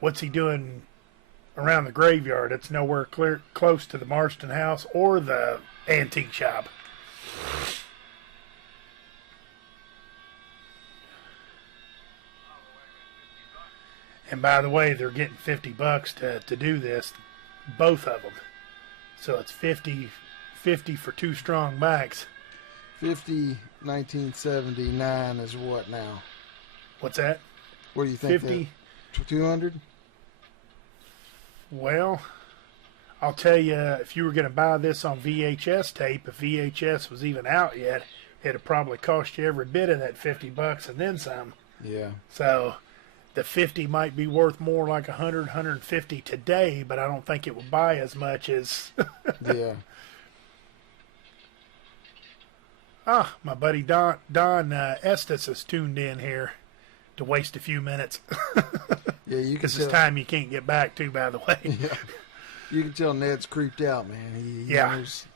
what's he doing around the graveyard? It's nowhere close to the Marston house or the antique shop. And by the way, they're getting $50 to do this, both of them. So it's 50 for 2 strong backs. 50, 1979 is what now? What's that? What do you think? 50? 200? Well, I'll tell you, if you were going to buy this on VHS tape, if VHS was even out yet, it'd probably cost you every bit of that $50 and then some. Yeah. So the 50 might be worth more like 100, 150 today, but I don't think it will buy as much as. Yeah. My buddy Don Estes is tuned in here to waste a few minutes. Yeah, you can Because tell. it's time you can't get back to, by the way. Yeah. You can tell Ned's creeped out, man. He Yeah. knows.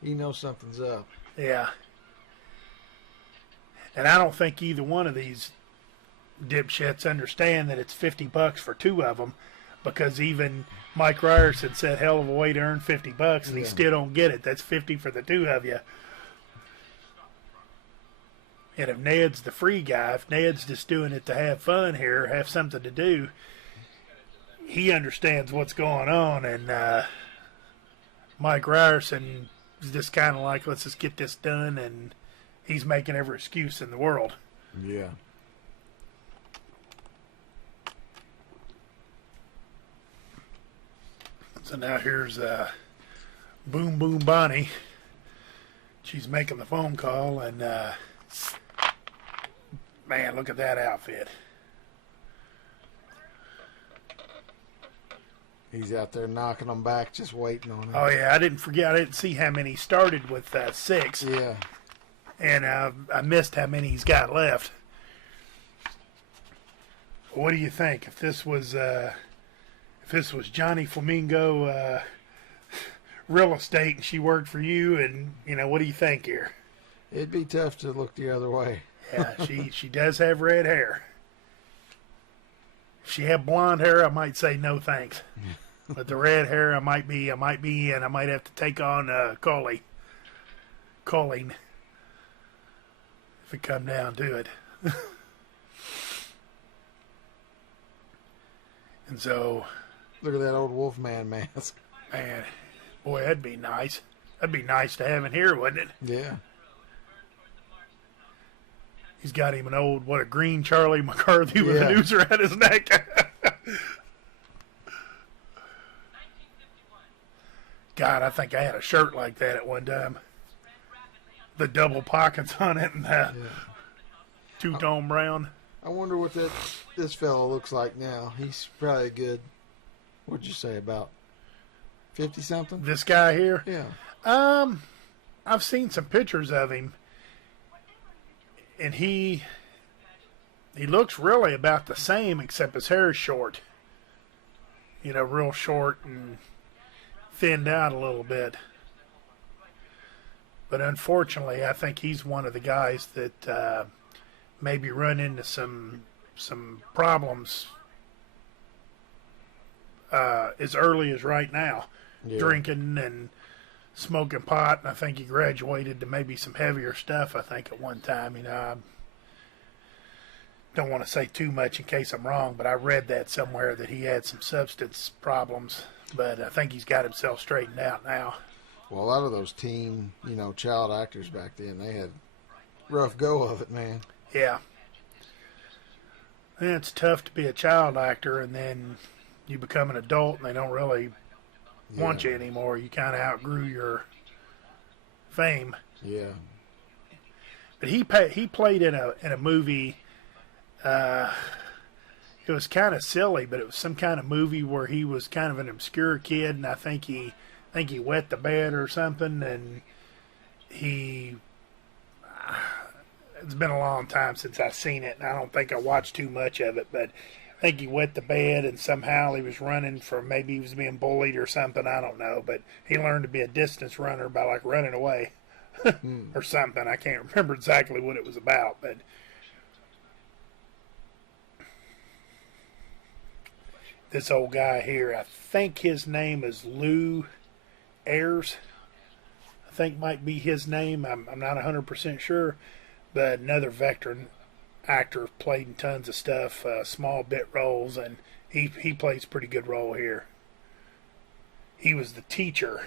He knows something's up. Yeah. And I don't think either one of these dipshits understand that it's $50 for 2 of them, because even Mike Ryerson said hell of a way to earn $50, and he Yeah. still don't get it. That's 50 for the 2 of you. And if Ned's the free guy, if Ned's just doing it to have fun here, have something to do, he understands what's going on. And Mike Ryerson is just kind of like, let's just get this done, and he's making every excuse in the world. Yeah. So now here's Boom Boom Bonnie. She's making the phone call, and man, look at that outfit. He's out there knocking them back, just waiting on him. Oh yeah, I didn't see how many started with 6. Yeah. and I missed how many he's got left. What do you think if this was Johnny Flamingo real estate and she worked for you? And what do you think here? It'd be tough to look the other way. Yeah, she does have red hair. If she had blonde hair, I might say no thanks. But the red hair, I might be in. I might have to take on Colleen if it come down to it. And so, look at that old Wolfman mask. Man, boy, that'd be nice. That'd be nice to have in here, wouldn't it? Yeah. He's got him a green Charlie McCarthy with a noose around his neck. God, I think I had a shirt like that at one time. The double pockets on it and the two-tone brown. I wonder what this fellow looks like now. He's probably a good, what'd you say, about 50-something? This guy here? Yeah. I've seen some pictures of him, and he looks really about the same, except his hair is short. Real short and thinned out a little bit. But unfortunately, I think he's one of the guys that maybe run into some problems as early as right now. Yeah. Drinking and smoking pot, and I think he graduated to maybe some heavier stuff, I think, at one time. I don't want to say too much in case I'm wrong, but I read that somewhere that he had some substance problems. But I think he's got himself straightened out now. Well, a lot of those teen, child actors back then, they had rough go of it, man. Yeah. And it's tough to be a child actor, and then you become an adult, and they don't really want you anymore. You kind of outgrew your fame. Yeah. But he played in a movie. It was kind of silly, but it was some kind of movie where he was kind of an obscure kid, and I think he wet the bed or something, and it's been a long time since I've seen it, and I don't think I watched too much of it, but I think he wet the bed, and somehow he was running from, maybe he was being bullied or something, I don't know, but he learned to be a distance runner by running away or something. I can't remember exactly what it was about, but this old guy here, I think his name is Lou Ayres. I think might be his name. I'm not 100% sure, but another veteran actor, played in tons of stuff, small bit roles, and he plays a pretty good role here. He was the teacher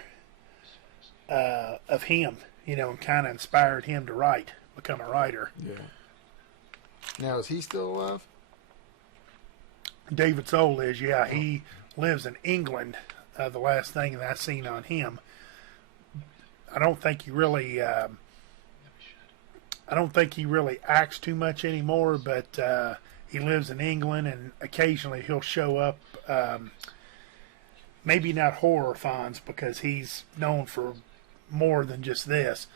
of him, and kind of inspired him to become a writer. Yeah. Now, is he still alive? David Soul is, yeah. He lives in England. The last thing that I seen on him, I don't think he really acts too much anymore. But he lives in England, and occasionally he'll show up. Maybe not horror-thons, because he's known for more than just this.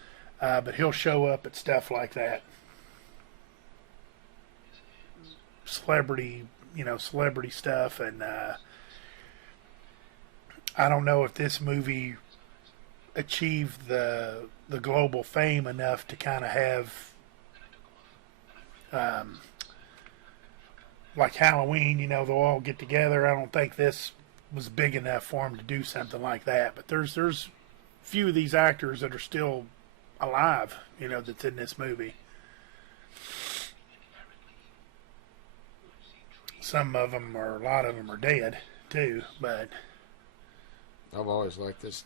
But he'll show up at stuff like that. Celebrity stuff, and I don't know if this movie achieved the global fame enough to kind of have like Halloween, they'll all get together. I don't think this was big enough for him to do something like that, but there's few of these actors that are still alive, that's in this movie. Some of them, or a lot of them, are dead too. But I've always liked this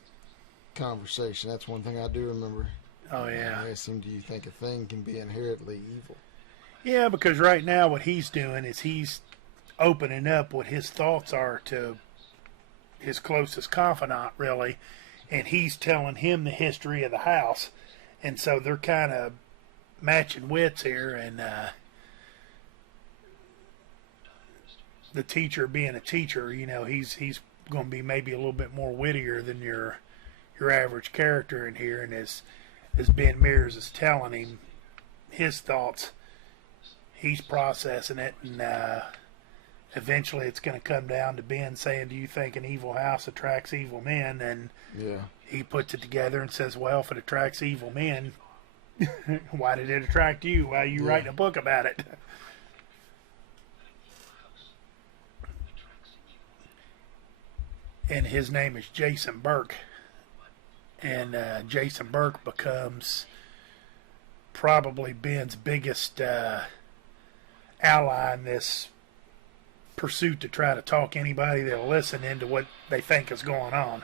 conversation. That's one thing I do remember. Oh yeah. I asked him, "Do you think a thing can be inherently evil?" Yeah, because right now what he's doing is he's opening up what his thoughts are to his closest confidant, really, and he's telling him the history of the house, and so they're kind of matching wits here, and the teacher being a teacher, he's going to be maybe a little bit more wittier than your average character in here, and as Ben Mears is telling him his thoughts, he's processing it, and eventually it's going to come down to Ben saying, do you think an evil house attracts evil men? And he puts it together and says, well, if it attracts evil men, why did it attract you? Why are you writing a book about it? And his name is Jason Burke. And Jason Burke becomes probably Ben's biggest ally in this pursuit to try to talk anybody that'll listen into what they think is going on.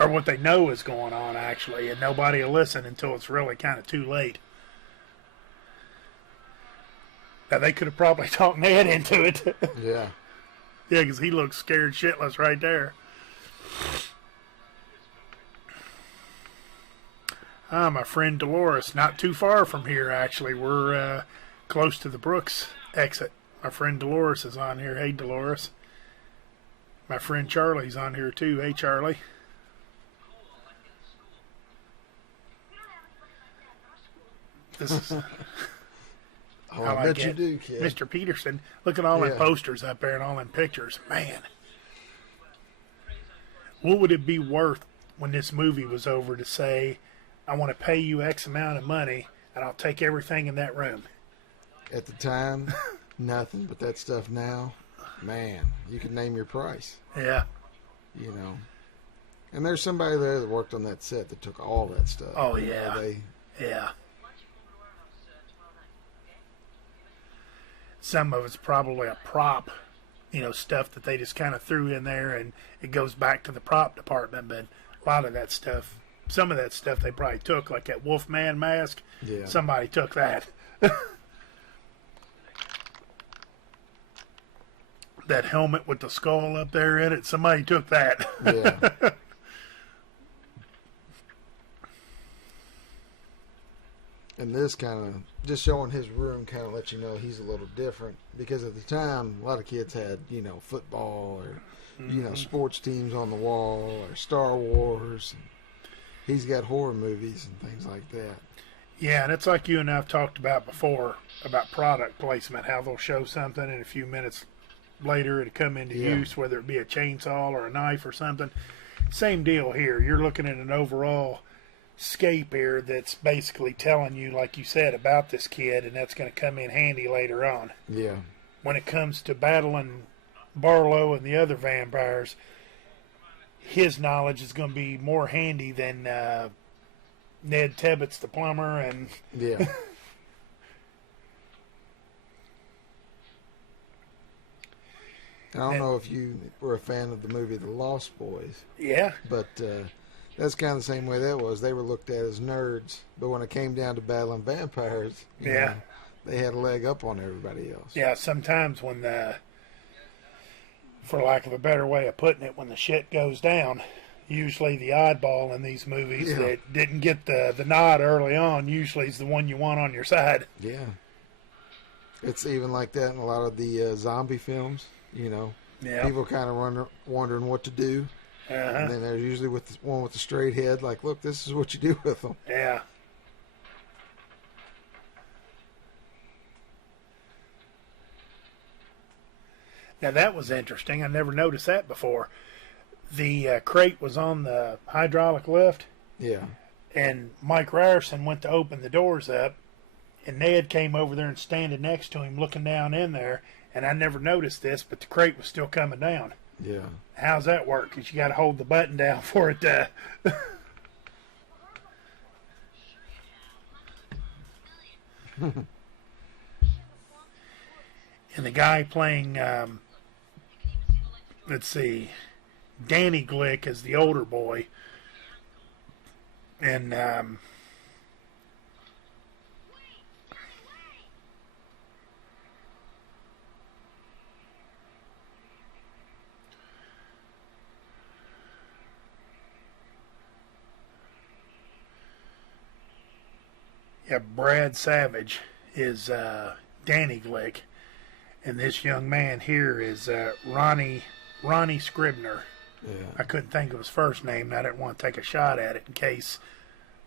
Or what they know is going on, actually. And nobody will listen until it's really kind of too late. Now, they could have probably talked Ned into it. Yeah, because he looks scared shitless right there. My friend Dolores, not too far from here, actually. We're close to the Brooks exit. My friend Dolores is on here. Hey, Dolores. My friend Charlie's on here, too. Hey, Charlie. This is... Oh, I bet you do, kid. Mr. Peterson. Look at all them posters up there and all them pictures. Man. What would it be worth when this movie was over to say, I want to pay you X amount of money and I'll take everything in that room? At the time, nothing. But that stuff now, man, you could name your price. Yeah. You know. And there's somebody there that worked on that set that took all that stuff. Oh, yeah. Yeah. Some of it's probably a prop, stuff that they just kind of threw in there and it goes back to the prop department. But a lot of that stuff, some of that stuff they probably took, like that Wolfman mask. Yeah. Somebody took that. That helmet with the skull up there in it, somebody took that. Yeah. And this kind of, just showing his room kind of lets you know he's a little different. Because at the time, a lot of kids had, football or, sports teams on the wall or Star Wars. And he's got horror movies and things like that. Yeah, and it's like you and I have talked about before, about product placement, how they'll show something and a few minutes later it'll come into use, whether it be a chainsaw or a knife or something. Same deal here. You're looking at an overall scape here that's basically telling you, like you said, about this kid, and that's going to come in handy later on. Yeah. When it comes to battling Barlow and the other vampires, his knowledge is going to be more handy than Ned Tebbett's the plumber. And yeah. I don't know if you were a fan of the movie The Lost Boys. Yeah. But that's kind of the same way that was. They were looked at as nerds, but when it came down to battling vampires, you know, they had a leg up on everybody else. Yeah, sometimes when for lack of a better way of putting it, when the shit goes down, usually the oddball in these movies that didn't get the nod early on usually is the one you want on your side. Yeah. It's even like that in a lot of the zombie films, you know. Yeah. People kind of wondering what to do. And then there's usually with the one with the straight head, like, look, this is what you do with them. Yeah. Now that was interesting. I never noticed that before. The crate was on the hydraulic lift. Yeah. And Mike Ryerson went to open the doors up, and Ned came over there and standing next to him looking down in there. And I never noticed this, but the crate was still coming down. Yeah. How's that work? Because you got to hold the button down for it to... And the guy playing, let's see, Danny Glick is the older boy. And Brad Savage is Danny Glick. And this young man here is Ronnie Scribner. Yeah. I couldn't think of his first name, and I didn't want to take a shot at it in case,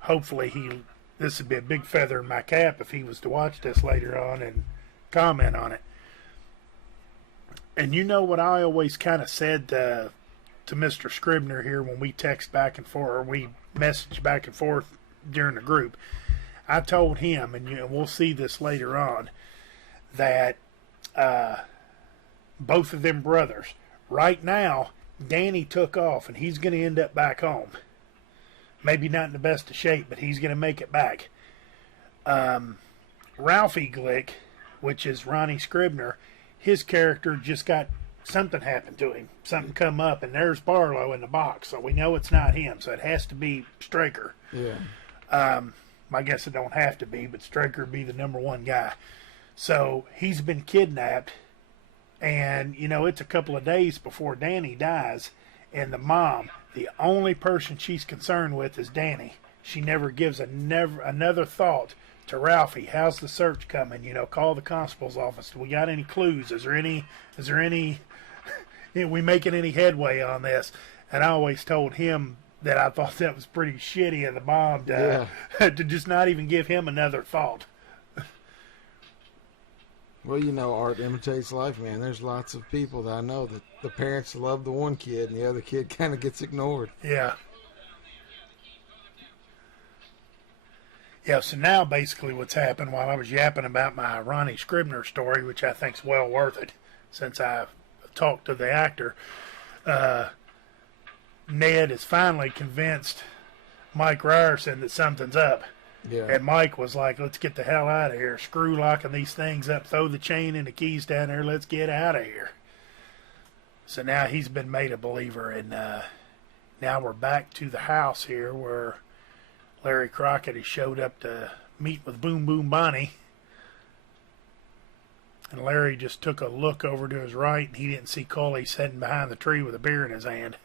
hopefully, he this would be a big feather in my cap if he was to watch this later on and comment on it. And you know what I always kind of said to Mr. Scribner here when we text back and forth, or we message back and forth during the group. I told him, and we'll see this later on, that both of them brothers, right now, Danny took off, and he's going to end up back home. Maybe not in the best of shape, but he's going to make it back. Ralphie Glick, which is Ronnie Scribner, his character just got something happened to him. Something come up, and there's Barlow in the box, so we know it's not him. So it has to be Straker. Yeah. I guess it don't have to be, but Straker would be the number one guy. So he's been kidnapped, and it's a couple of days before Danny dies, and the mom, the only person she's concerned with is Danny. She never gives another thought to Ralphie. How's the search coming? Call the constable's office. Do we got any clues? Is there any we making any headway on this? And I always told him that I thought that was pretty shitty of the mom to just not even give him another thought. Well, art imitates life, man. There's lots of people that I know that the parents love the one kid and the other kid kind of gets ignored. Yeah. Yeah, so now basically what's happened while I was yapping about my Ronnie Scribner story, which I think's well worth it since I've talked to the actor, Ned has finally convinced Mike Ryerson that something's up. Yeah. And Mike was like, let's get the hell out of here. Screw locking these things up. Throw the chain and the keys down there. Let's get out of here. So now he's been made a believer. And now we're back to the house here where Larry Crockett has showed up to meet with Boom Boom Bonnie. And Larry just took a look over to his right, and he didn't see Coley sitting behind the tree with a beer in his hand.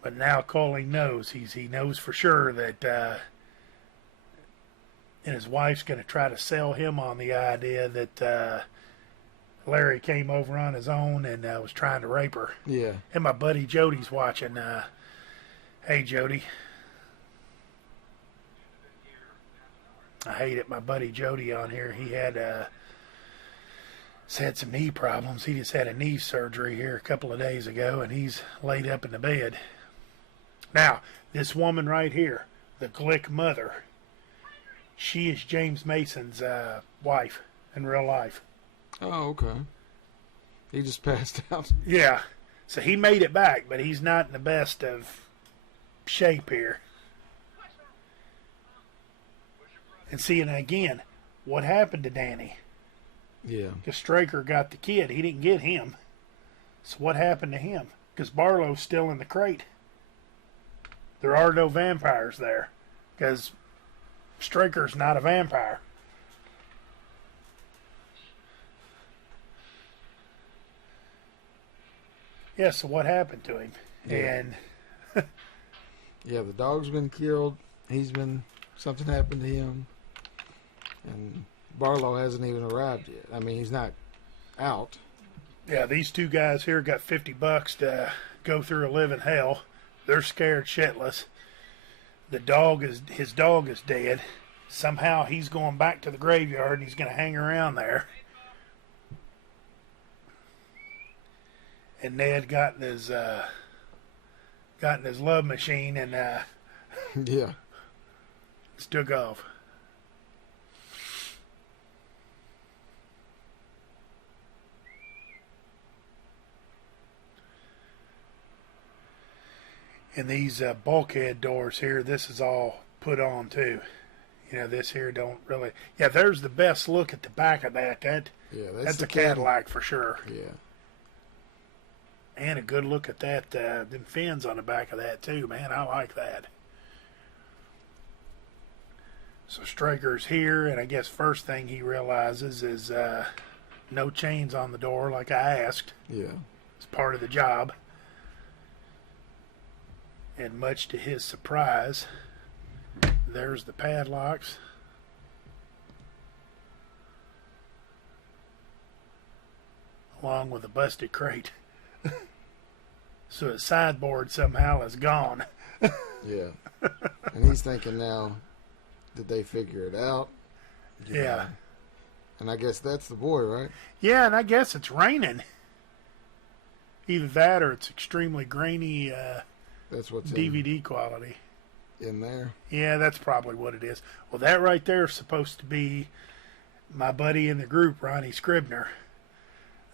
But now Coley knows. He knows for sure that and his wife's going to try to sell him on the idea that Larry came over on his own and was trying to rape her. Yeah. And my buddy Jody's watching. Hey, Jody. I hate it. My buddy Jody on here, he had some knee problems. He just had a knee surgery here a couple of days ago, and he's laid up in the bed. Now, this woman right here, the Glick mother, she is James Mason's wife in real life. Oh, okay. He just passed out. Yeah. So he made it back, but he's not in the best of shape here. And seeing again, what happened to Danny? Yeah. Because Straker got the kid. He didn't get him. So what happened to him? Because Barlow's still in the crate. There are no vampires there. Because Straker's not a vampire. Yeah, so what happened to him? Yeah. And yeah, the dog's been killed. Something happened to him. And Barlow hasn't even arrived yet. I mean, he's not out. yeah, these two guys here got $50 to go through a living hell. They're scared shitless. His dog is dead. Somehow he's going back to the graveyard and he's going to hang around there. And Ned got in his love machine and Yeah. took off. And these bulkhead doors here, this is all put on too. This here don't really. Yeah, there's the best look at the back of that. That's a Cadillac for sure. Yeah. And a good look at that, them fins on the back of that too, man. I like that. So Straker's here, and I guess first thing he realizes is no chains on the door like I asked. Yeah. It's part of the job. And much to his surprise, there's the padlocks. Along with a busted crate. So his sideboard somehow is gone. Yeah. And he's thinking now, did they figure it out? You Yeah. know? And I guess that's the boy, right? Yeah, and I guess it's raining. Either that or it's extremely grainy That's what's DVD quality. in there. Yeah, that's probably what it is. Well, that right there is supposed to be my buddy in the group, Ronnie Scribner.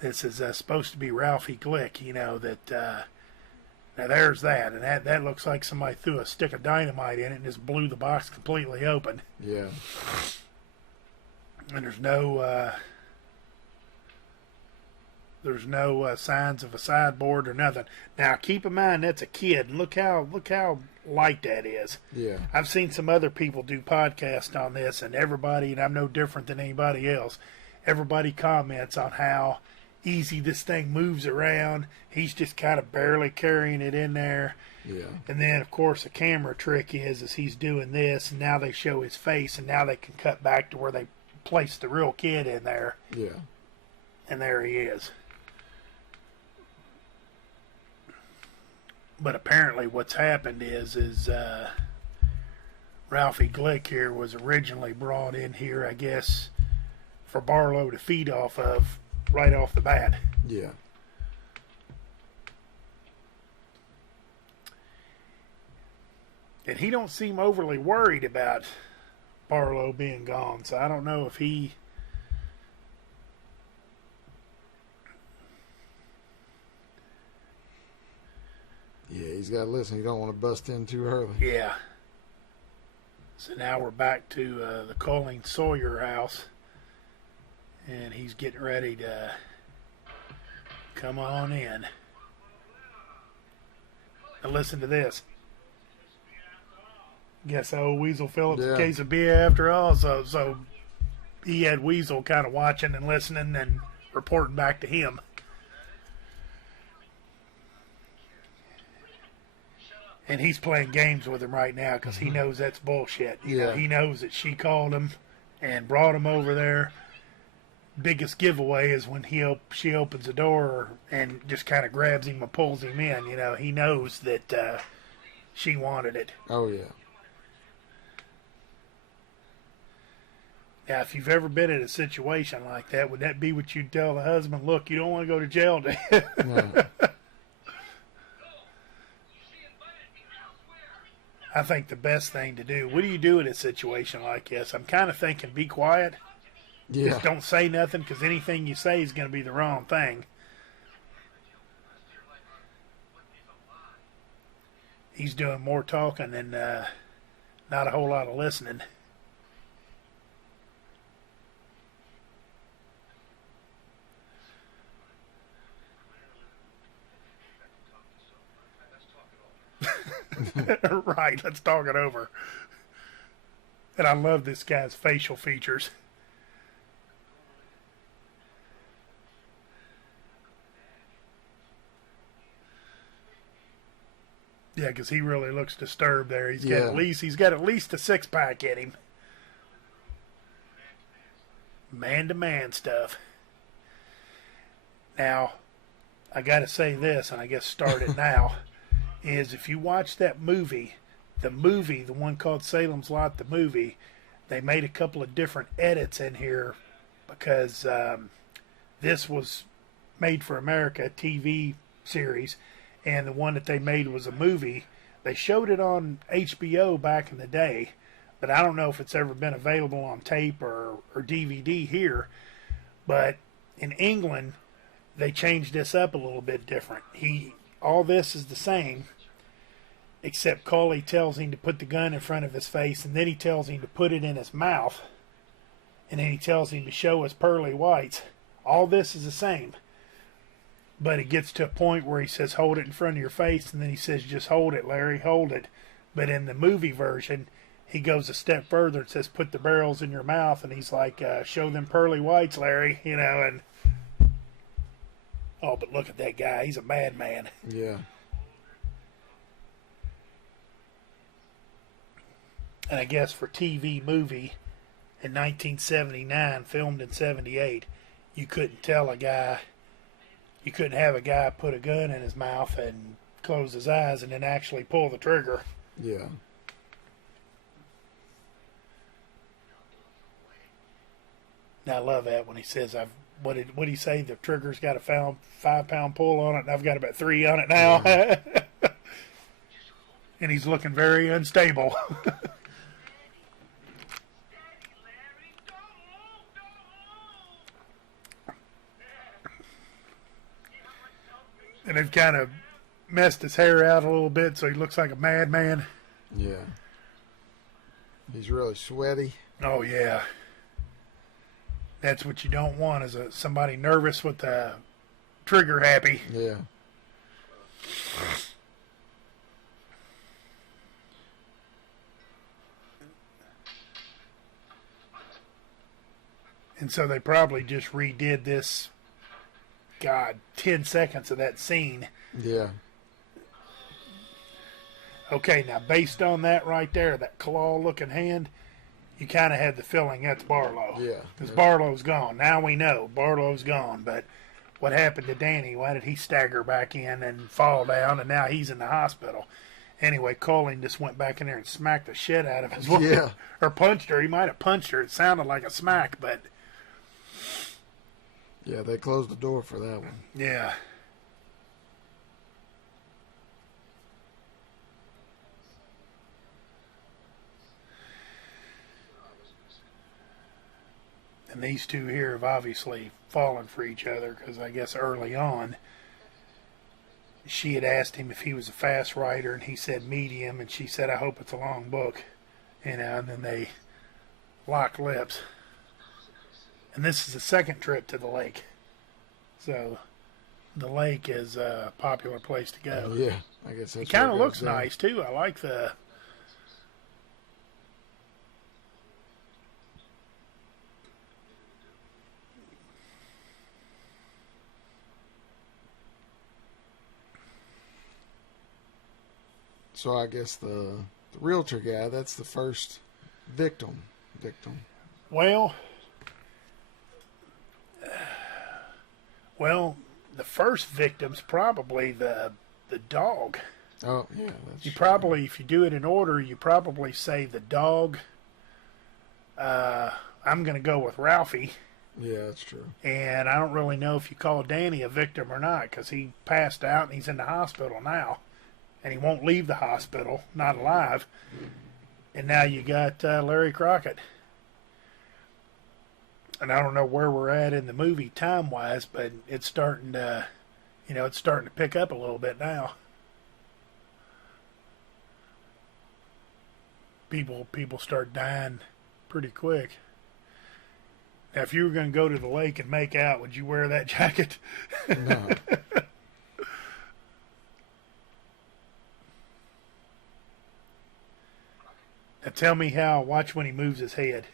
This is supposed to be Ralphie Glick, you know, that... now, there's that, and that looks like somebody threw a stick of dynamite in it and just blew the box completely open. Yeah. And there's no signs of a sideboard or nothing. Now, keep in mind that's a kid. Look how light that is. Yeah. I've seen some other people do podcasts on this, and everybody, and I'm no different than anybody else, everybody comments on how easy this thing moves around. He's just kind of barely carrying it in there. Yeah. And then, of course, the camera trick is he's doing this, and now they show his face, and now they can cut back to where they place the real kid in there. Yeah. And there he is. But apparently what's happened is Ralphie Glick here was originally brought in here, I guess, for Barlow to feed off of right off the bat. Yeah. And he don't seem overly worried about Barlow being gone, so I don't know if he... Yeah, he's got to listen. You don't want to bust in too early. Yeah. So now we're back to the Colleen Sawyer house. And he's getting ready to come on in. Now listen to this. Guess old Weasel Phillips a case of beer after all. So he had Weasel kind of watching and listening and reporting back to him. And he's playing games with him right now because he knows that's bullshit. You know, he knows that she called him and brought him over there. Biggest giveaway is when she opens the door and just kind of grabs him and pulls him in. You know, he knows that she wanted it. Oh, yeah. Now, if you've ever been in a situation like that, would that be what you'd tell the husband? Look, you don't want to go to jail, do you? No. I think the best thing to do, what do you do in a situation like this? I'm kind of thinking be quiet. Yeah. Just don't say nothing because anything you say is going to be the wrong thing. He's doing more talking and not a whole lot of listening. Right, let's talk it over. And I love this guy's facial features. Yeah, because he really looks disturbed there. He's got at least a 6-pack in him. Man-to-man stuff. Now, I got to say this, and I guess start it now, is if you watch that movie, the one called Salem's Lot, the movie, they made a couple of different edits in here because this was made for America TV series, and the one that they made was a movie. They showed it on HBO back in the day, but I don't know if it's ever been available on tape or DVD here. But in England, they changed this up a little bit different. All this is the same, except Coley tells him to put the gun in front of his face, and then he tells him to put it in his mouth, and then he tells him to show his pearly whites. All this is the same. But it gets to a point where he says, hold it in front of your face, and then he says, just hold it, Larry, hold it. But in the movie version, he goes a step further and says, put the barrels in your mouth, and he's like, show them pearly whites, Larry, you know, and oh, but look at that guy. He's a madman. Yeah. And I guess for TV movie in 1979, filmed in 78, you couldn't have a guy put a gun in his mouth and close his eyes and then actually pull the trigger. Yeah. And I love that when he says, what did he say? The trigger's got a 5-pound pull on it, and I've got about 3 on it now. Yeah. And he's looking very unstable. And they've kind of messed his hair out a little bit, so he looks like a madman. Yeah. He's really sweaty. Oh, yeah. That's what you don't want, is somebody nervous with the trigger happy. Yeah. And so they probably just redid this, 10 seconds of that scene. Yeah. Okay, now based on that right there, that claw-looking hand, you kind of had the feeling that's Barlow. Yeah. Because Barlow's gone. Now we know Barlow's gone. But what happened to Danny? Why did he stagger back in and fall down, and now he's in the hospital? Anyway, Colleen just went back in there and smacked the shit out of his wife. Yeah. Or punched her. He might have punched her. It sounded like a smack, but... Yeah, they closed the door for that one. Yeah. And these two here have obviously fallen for each other because I guess early on she had asked him if he was a fast writer and he said medium, and she said, I hope it's a long book. And then they locked lips. And this is the second trip to the lake. So the lake is a popular place to go. Yeah, I guess that's it kind of where it looks goes down. nice too. I like the... So I guess the realtor guy, that's the first victim. Well, the first victim's probably the dog. Oh, yeah. That's You true. probably, if you do it in order, you probably say the dog. I'm going to go with Ralphie. Yeah, that's true. And I don't really know if you call Danny a victim or not, because he passed out and he's in the hospital now. And he won't leave the hospital, not alive. And now you got Larry Crockett. And I don't know where we're at in the movie time-wise, but it's starting to, it's starting to pick up a little bit now. People start dying pretty quick. Now, if you were going to go to the lake and make out, would you wear that jacket? No. Now tell me how. Watch when he moves his head.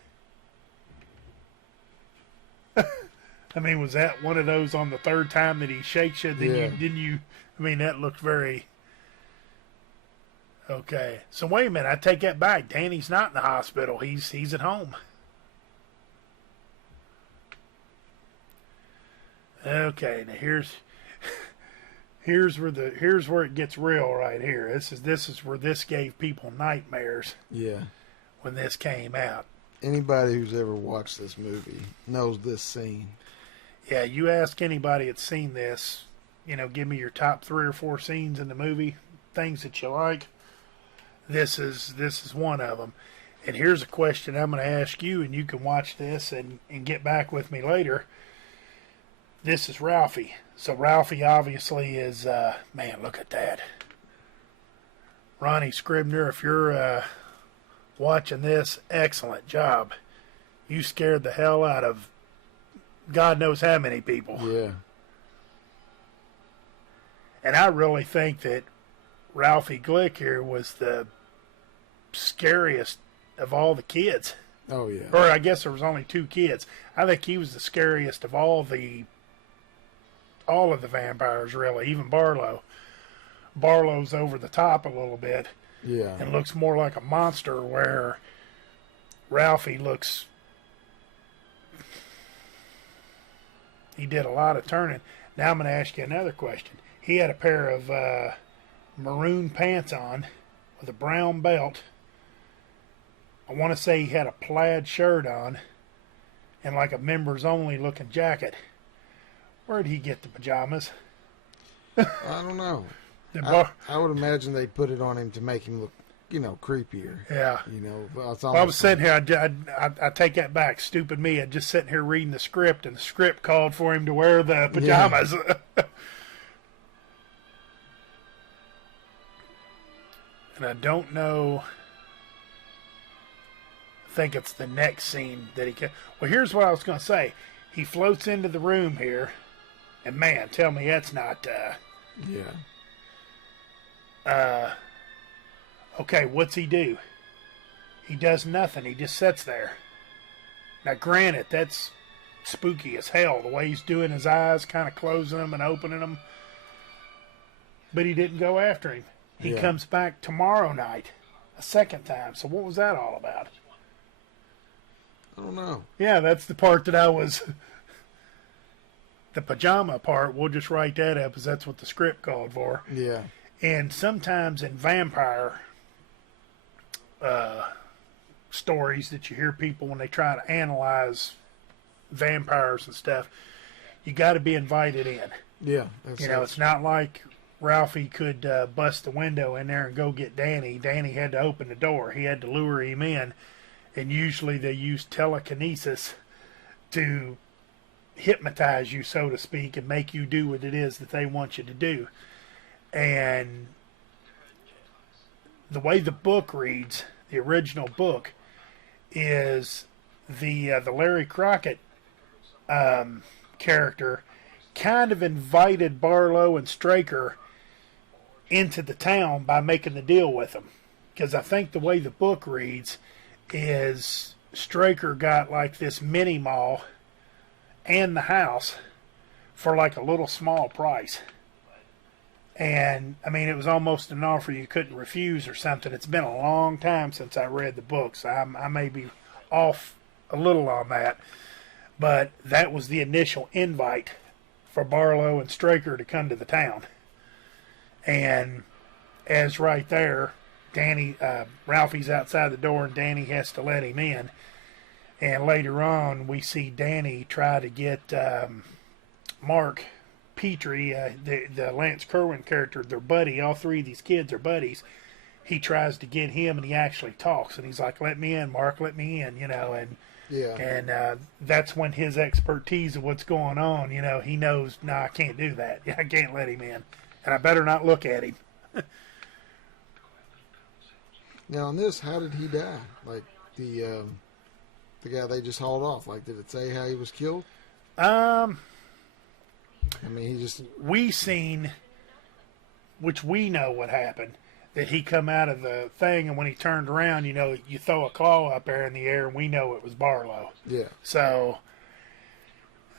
I mean, was that one of those on the third time that he shakes you? Then I mean, that looked very... Okay. So wait a minute. I take that back. Danny's not in the hospital. He's at home. Okay. Now here's where it gets real right here. This is where this gave people nightmares Yeah. when this came out. Anybody who's ever watched this movie knows this scene. Yeah, you ask anybody that's seen this, give me your top 3 or 4 scenes in the movie, things that you like. This is one of them. And here's a question I'm going to ask you, and you can watch this and get back with me later. This is Ralphie. So Ralphie obviously is, man, look at that. Ronnie Scribner, if you're watching this, excellent job. You scared the hell out of God knows how many people. Yeah. And I really think that Ralphie Glick here was the scariest of all the kids. Oh, yeah. Or I guess there was only 2 kids. I think he was the scariest of all of the vampires, really, even Barlow. Barlow's over the top a little bit. Yeah. And looks more like a monster, where Ralphie looks... He did a lot of turning. Now I'm going to ask you another question. He had a pair of maroon pants on with a brown belt. I want to say he had a plaid shirt on and like a members only looking jacket. Where'd he get the pajamas? I don't know. I would imagine they put it on him to make him look, creepier. Yeah. Well, I was sitting here. I take that back. Stupid me. I'd just sitting here reading the script, and the script called for him to wear the pajamas. Yeah. And I don't know. I think it's the next scene that he can. Well, here's what I was going to say. He floats into the room here, and man, tell me that's not. Okay, what's he do? He does nothing. He just sits there. Now, granted, that's spooky as hell, the way he's doing his eyes, kind of closing them and opening them. But he didn't go after him. He comes back tomorrow night, a second time. So what was that all about? I don't know. Yeah, that's the part that I was... The pajama part, we'll just write that up, because that's what the script called for. Yeah. And sometimes in vampire stories that you hear people when they try to analyze vampires and stuff, you got to be invited in. Yeah. It's not like Ralphie could bust the window in there and go get Danny. Danny had to open the door. He had to lure him in. And usually they use telekinesis to hypnotize you, so to speak, and make you do what it is that they want you to do. And the way the book reads, the original book, is the Larry Crockett character kind of invited Barlow and Straker into the town by making the deal with them. Because I think the way the book reads is Straker got like this mini mall and the house for like a little small price. And, I mean, it was almost an offer you couldn't refuse or something. It's been a long time since I read the book, so I may be off a little on that. But that was the initial invite for Barlow and Straker to come to the town. And as right there, Ralphie's outside the door and Danny has to let him in. And later on, we see Danny try to get Mark Petrie, the Lance Kerwin character, their buddy. All three of these kids are buddies. He tries to get him, and he actually talks. And he's like, "Let me in, Mark. Let me in." And that's when his expertise of what's going on. He knows, "No, I can't do that. I can't let him in, and I better not look at him." Now, in this, how did he die? Like the guy they just hauled off. Like, did it say how he was killed? I mean, we seen, which we know what happened, that he come out of the thing, and when he turned around, you throw a claw up there in the air, and we know it was Barlow. Yeah. So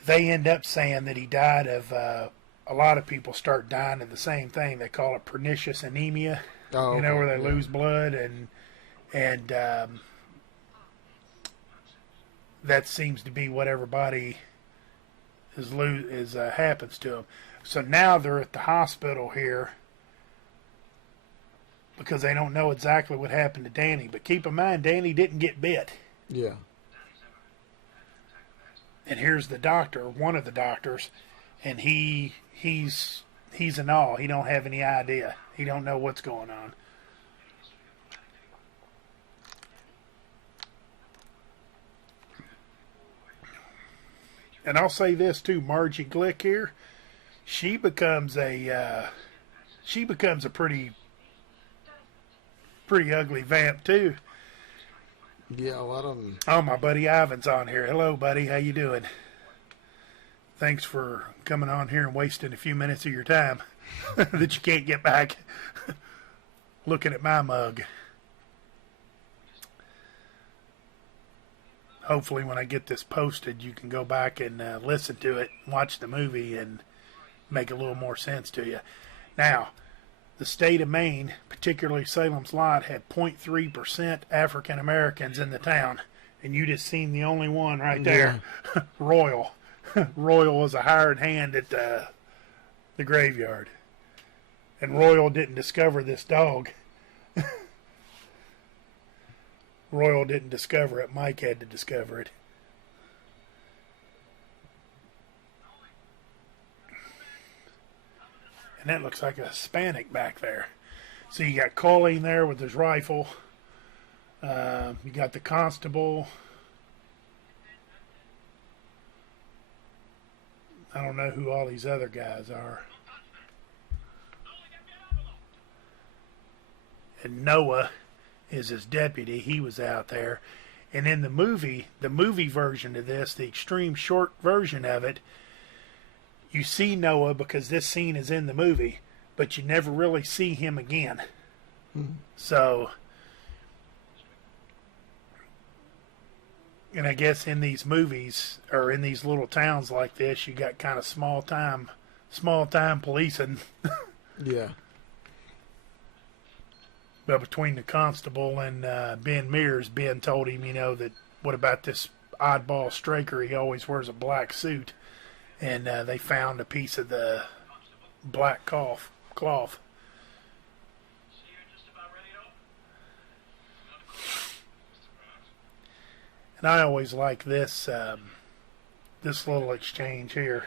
they end up saying that he died of, a lot of people start dying of the same thing. They call it pernicious anemia. Oh, okay. Where they lose blood, and that seems to be what everybody happens to them. So now they're at the hospital here because they don't know exactly what happened to Danny. But keep in mind, Danny didn't get bit. Yeah. And here's the doctor, one of the doctors, and he's in awe. He don't have any idea. He don't know what's going on. And I'll say this too, Margie Glick here, she becomes a pretty ugly vamp too. Yeah, a lot of them. Oh, my buddy Ivan's on here. Hello, buddy. How you doing? Thanks for coming on here and wasting a few minutes of your time that you can't get back looking at my mug. Hopefully when I get this posted, you can go back and listen to it, watch the movie, and make a little more sense to you. Now, the state of Maine, particularly Salem's Lot, had 0.3% African Americans in the town. And you just seen the only one right there, yeah. Royal. Royal was a hired hand at the graveyard. And Royal didn't discover this dog. Royal didn't discover it. Mike had to discover it. And that looks like a Hispanic back there. So you got Colleen there with his rifle. You got the constable. I don't know who all these other guys are. And Noah is his deputy. He was out there. And in the movie version of this, the extreme short version of it, you see Noah because this scene is in the movie, but you never really see him again. So, and I guess in these movies, or in these little towns like this, you got kind of small time policing. Yeah. But between the constable and Ben Mears, Ben told him, that what about this oddball Straker? He always wears a black suit. And they found a piece of the black cloth. And I always like this this little exchange here.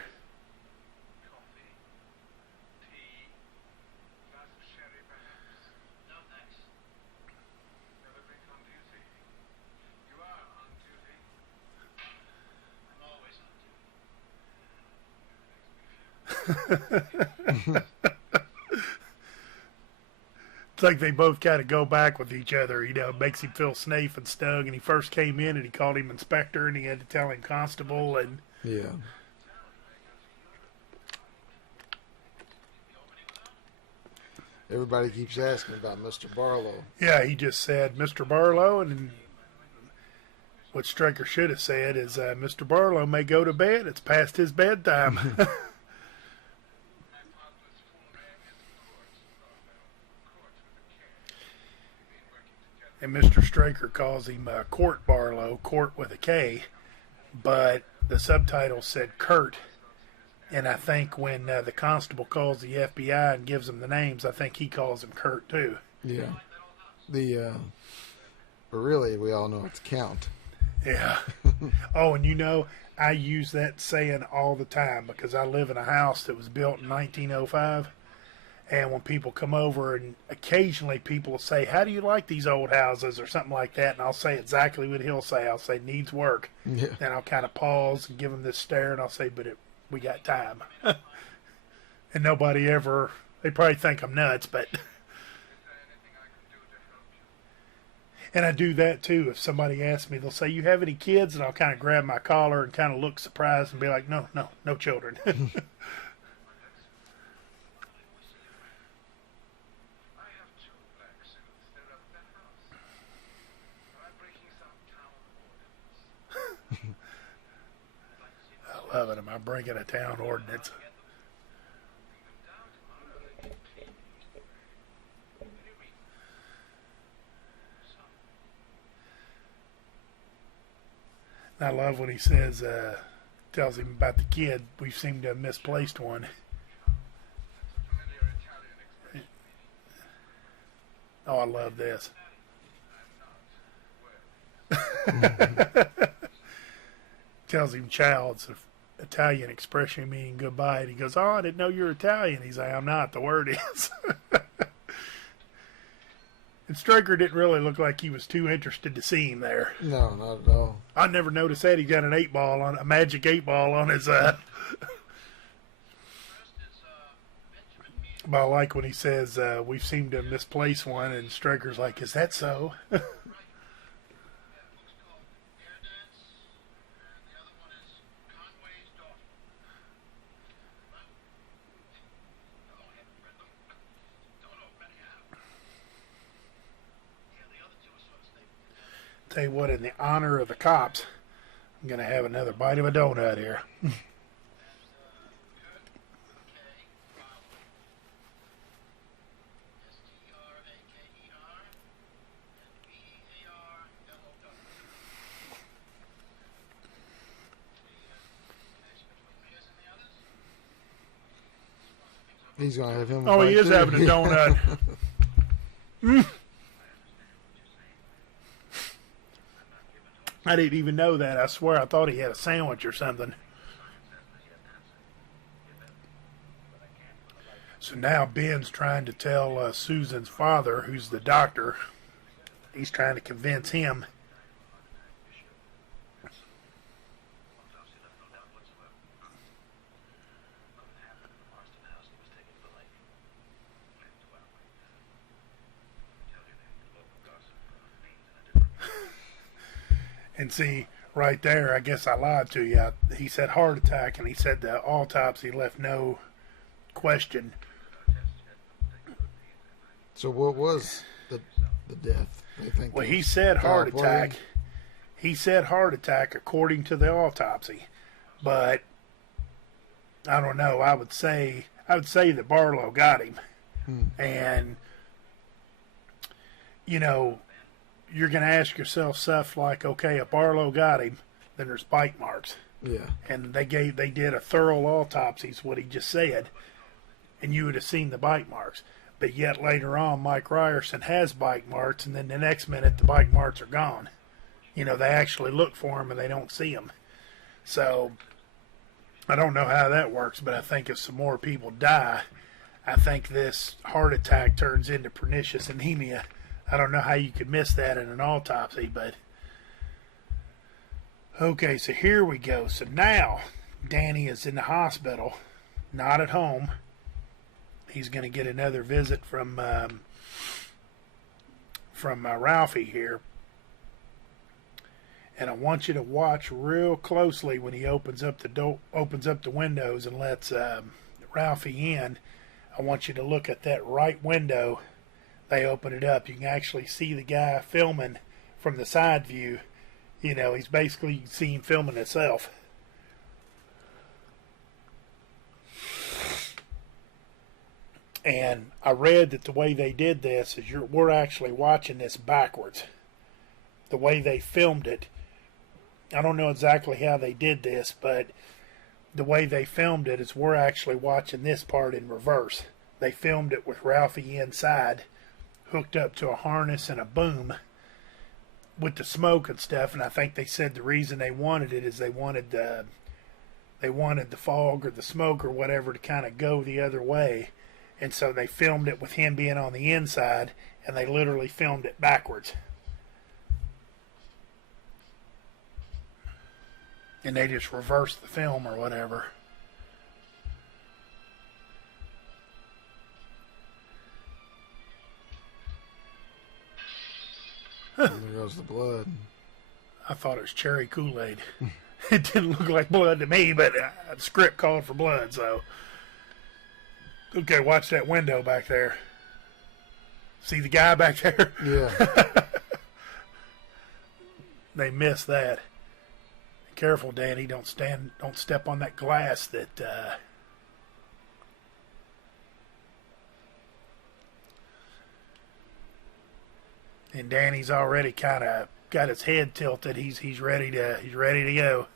It's like they both kind of go back with each other, it makes him feel safe and snug. And he first came in and he called him inspector and he had to tell him constable. And Yeah. Everybody keeps asking about Mr. Barlow. yeah, he just said Mr. Barlow, and what Straker should have said is Mr. Barlow may go to bed. It's past his bedtime. And Mr. Straker calls him Court Barlow, Court with a K, but the subtitle said Kurt. And I think when the constable calls the FBI and gives him the names, I think he calls him Kurt too. Yeah. But really, we all know it's Count. Yeah. Oh, and I use that saying all the time because I live in a house that was built in 1905. And when people come over, and occasionally people will say, "How do you like these old houses?" or something like that, and I'll say exactly what he'll say. I'll say, "Needs work." Yeah. Then I'll kind of pause and give him this stare, and I'll say, "But we got time." And nobody ever, they probably think I'm nuts, but... And I do that too. If somebody asks me, they'll say, "You have any kids?" And I'll kind of grab my collar and kind of look surprised and be like, no children. I love it. Am I breaking a town ordinance? And I love when he says, tells him about the kid. We seem to have misplaced one. Oh, I love this. Tells him child. It's an Italian expression meaning goodbye. And he goes, "Oh, I didn't know you were Italian." He's like, "I'm not. The word is." And Straker didn't really look like he was too interested to see him there. No, not at all. I never noticed that. He got an a magic 8-ball on his. But I like when he says, "We seem to have misplaced one," and Straker's like, "Is that so?" Tell you what, in the honor of the cops, I'm going to have another bite of a donut here. He's going to have him a Oh, bite he is too. having a donut. I didn't even know that. I swear I thought he had a sandwich or something. So now Ben's trying to tell Susan's father, who's the doctor, he's trying to convince him. And see, right there, I guess I lied to you. He said heart attack, and he said the autopsy left no question. So what was the death? They think Well, it he was said foul heart play? attack. He said heart attack according to the autopsy, but I don't know. I would say that Barlow got him, and you know, you're going to ask yourself stuff like, okay, if Barlow got him, then there's bite marks, Yeah. and they did a thorough autopsy, is what he just said, and you would have seen the bite marks. But yet later on, Mike Ryerson has bite marks, and then the next minute the bite marks are gone. You know, they actually look for them and they don't see them. So I don't know how that works, but I think if some more people die, I think this heart attack turns into pernicious anemia. I don't know how you could miss that in an autopsy, but okay, so here we go. So now Danny is in the hospital, not at home. He's going to get another visit from Ralphie here. And I want you to watch real closely when he opens up the windows and lets Ralphie in. I want you to look at that right window. They open it up. You can actually see the guy filming from the side view. You know, he's basically seen filming himself. And I read that the way they did this is we're actually watching this backwards. The way they filmed it. I don't know exactly how they did this, but the way they filmed it is we're actually watching this part in reverse. They filmed it with Ralphie inside, hooked up to a harness and a boom with the smoke and stuff. And I think they said the reason they wanted it is they wanted the fog or the smoke or whatever to kind of go the other way. And so they filmed it with him being on the inside, and they literally filmed it backwards. And they just reversed the film or whatever. And there goes the blood. I thought it was cherry Kool-Aid. It didn't look like blood to me, but the script called for blood, so. Okay, watch that window back there. See the guy back there? Yeah. They missed that. Careful, Danny. Don't step on that glass that and Danny's already kind of got his head tilted. He's ready to go.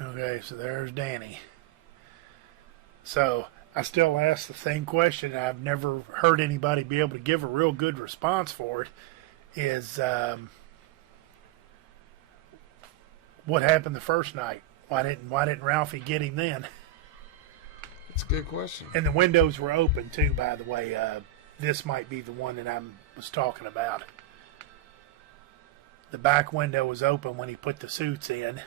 Okay, so there's Danny. So I still ask the same question. I've never heard anybody be able to give a real good response for it. Is what happened the first night? Why didn't Ralphie get him then? That's a good question. And the windows were open too, by the way. This might be the one that I was talking about. The back window was open when he put the suits in.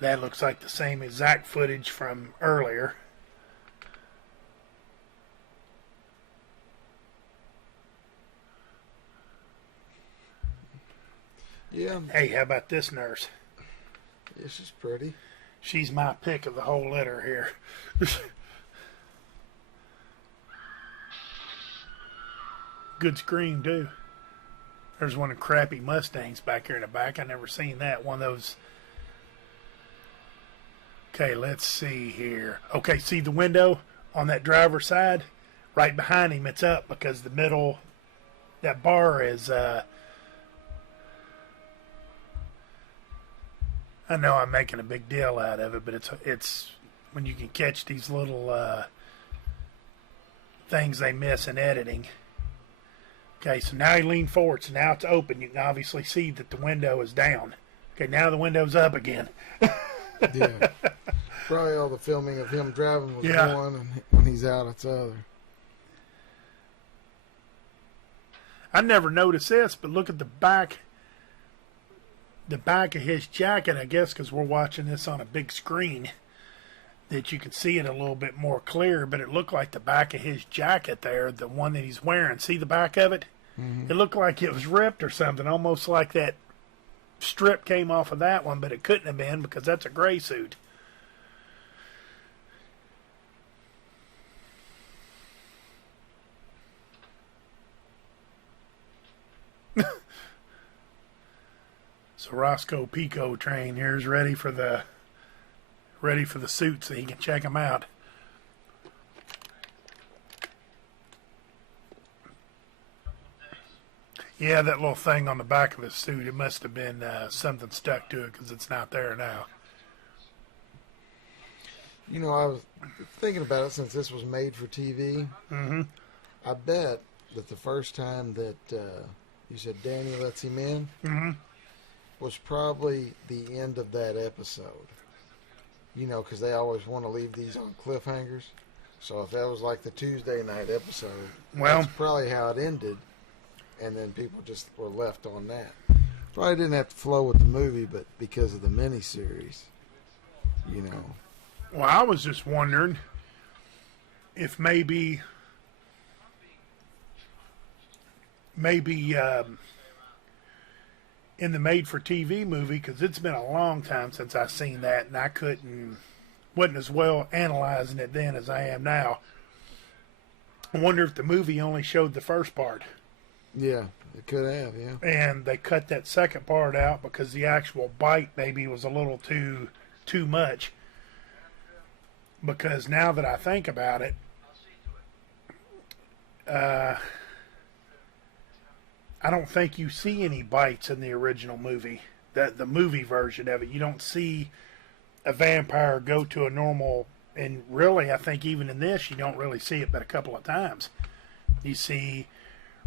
That looks like the same exact footage from earlier. Yeah. Hey, how about this nurse? Yeah, she's pretty. She's my pick of the whole litter here. Good scream, too. There's one of the crappy Mustangs back here in the back. I never seen that. One of those. Okay, let's see here. Okay, see the window on that driver's side, right behind him, it's up because the middle, that bar is, I know I'm making a big deal out of it, but it's when you can catch these little things they miss in editing. Okay, so now he leaned forward, so now it's open. You can obviously see that the window is down. Okay, now the window's up again. Yeah. Probably all the filming of him driving was Yeah. one, and when he's out, it's the other. I never noticed this, but look at the back of his jacket, I guess, because we're watching this on a big screen, that you can see it a little bit more clear, but it looked like the back of his jacket there, the one that he's wearing. See the back of it? Mm-hmm. It looked like it was ripped or something, almost like that strip came off of that one, but it couldn't have been because that's a gray suit. So Roscoe Pico train here's ready for the suit so he can check them out. Yeah, that little thing on the back of his suit, it must have been something stuck to it because it's not there now. You know, I was thinking about it since this was made for TV. Mm-hmm. I bet that the first time that you said Danny lets him in Mm-hmm. was probably the end of that episode. You know, because they always want to leave these on cliffhangers. So if that was like the Tuesday night episode, Well, that's probably how it ended. And then people just were left on that. Probably didn't have to flow with the movie, but because of the miniseries, you know. well, I was just wondering if maybe in the made-for-TV movie, because it's been a long time since I've seen that, and I wasn't as well analyzing it then as I am now. I wonder if the movie only showed the first part. Yeah, it could have, yeah. And they cut that second part out because the actual bite maybe was a little too much. Because now that I think about it, I don't think you see any bites in the original movie. The movie version of it. You don't see a vampire go to a normal, and really I think even in this you don't really see it but a couple of times. You see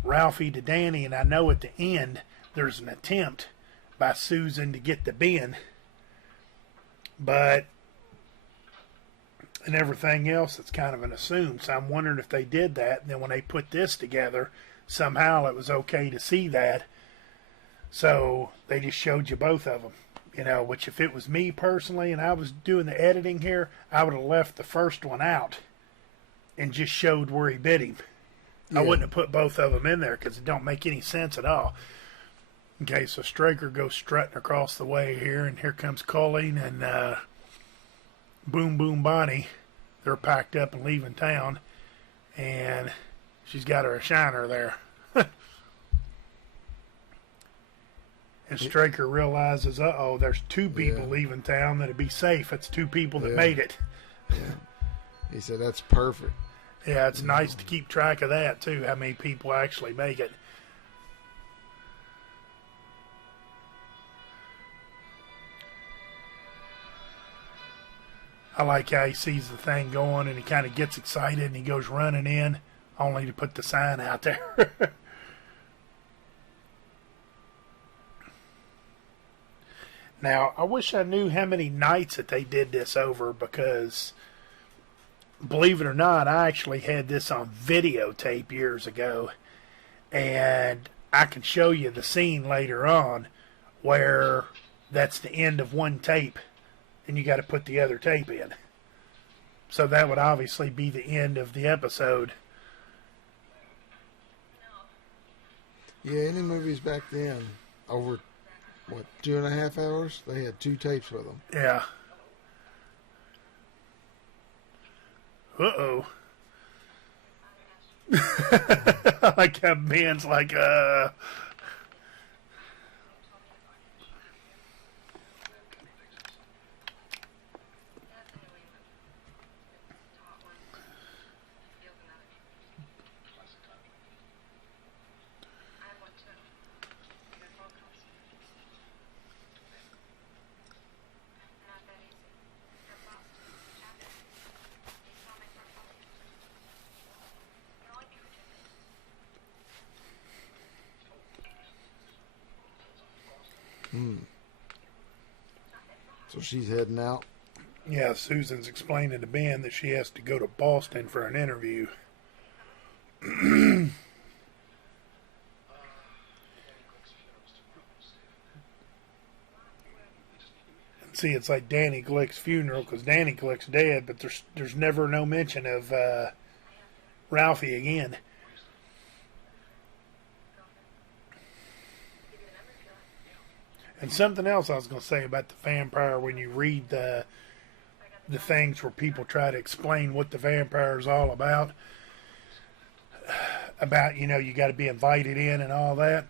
Ralphie to Danny, and I know at the end there's an attempt by Susan to get the bin, but and everything else it's kind of an assumed. So I'm wondering if they did that, and then when they put this together, somehow it was okay to see that. So they just showed you both of them, you know. Which if it was me personally and I was doing the editing here, I would have left the first one out and just showed where he bit him. Yeah. I wouldn't have put both of them in there because it don't make any sense at all. Okay, so Straker goes strutting across the way here, and here comes Colleen and Boom Boom Bonnie. They're packed up and leaving town, and she's got her a shiner there. And Straker realizes, uh-oh, there's two people leaving town that'd be safe. It's two people that made it. Yeah. He said, that's perfect. Yeah, it's nice to keep track of that, too, how many people actually make it. I like how he sees the thing going and he kind of gets excited and he goes running in, only to put the sign out there. Now, I wish I knew how many nights that they did this over, because believe it or not, I actually had this on videotape years ago, and I can show you the scene later on where that's the end of one tape and you got to put the other tape in. So that would obviously be the end of the episode. Yeah, any movies back then, over, 2.5 hours? They had 2 tapes with them. Yeah. Uh-oh. I like how Ben's like, So she's heading out. Yeah, Susan's explaining to Ben that she has to go to Boston for an interview. See, it's like Danny Glick's funeral because Danny Glick's dead, but there's never no mention of Ralphie again. And something else I was going to say about the vampire, when you read the things where people try to explain what the vampire is all about, you got to be invited in and all that.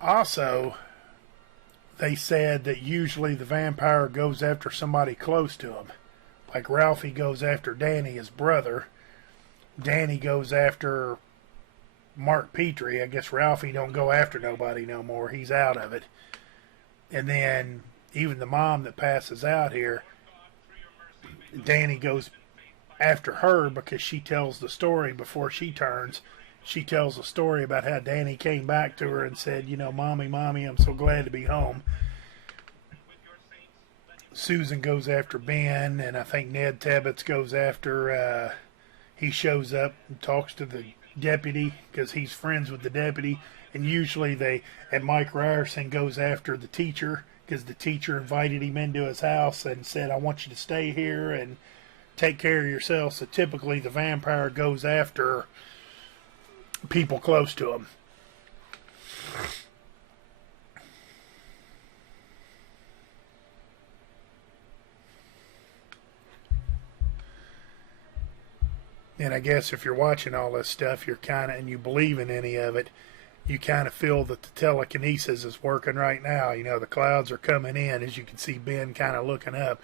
Also, they said that usually the vampire goes after somebody close to him. Like Ralphie goes after Danny, his brother. Danny goes after Mark Petrie. I guess Ralphie don't go after nobody no more. He's out of it. And then even the mom that passes out here, Danny goes after her because she tells the story before she turns. She tells a story about how Danny came back to her and said, Mommy, I'm so glad to be home. Susan goes after Ben, and I think Ned Tibbetts goes after, he shows up and talks to the deputy because he's friends with the deputy. And usually and Mike Ryerson goes after the teacher because the teacher invited him into his house and said, I want you to stay here and take care of yourself. So typically the vampire goes after people close to him. And I guess if you're watching all this stuff, and you believe in any of it, you kind of feel that the telekinesis is working right now. The clouds are coming in, as you can see Ben kind of looking up.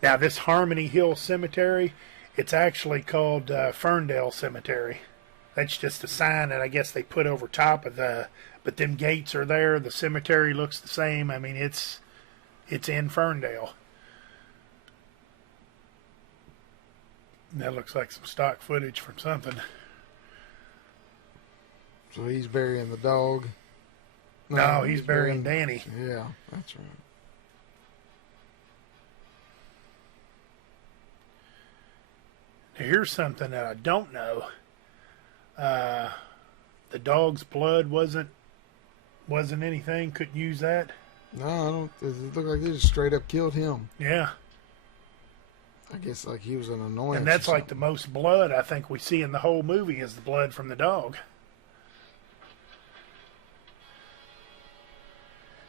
Now, this Harmony Hill Cemetery, it's actually called Ferndale Cemetery. That's just a sign that I guess they put over top of but them gates are there. The cemetery looks the same. I mean, it's in Ferndale. That looks like some stock footage from something. So he's burying the dog. No, he's burying Danny. Yeah, that's right. Now, here's something that I don't know. The dog's blood wasn't anything. Couldn't use that. No, I don't. It looked like they just straight up killed him. Yeah. I guess like he was an annoyance. And that's like the most blood I think we see in the whole movie is the blood from the dog.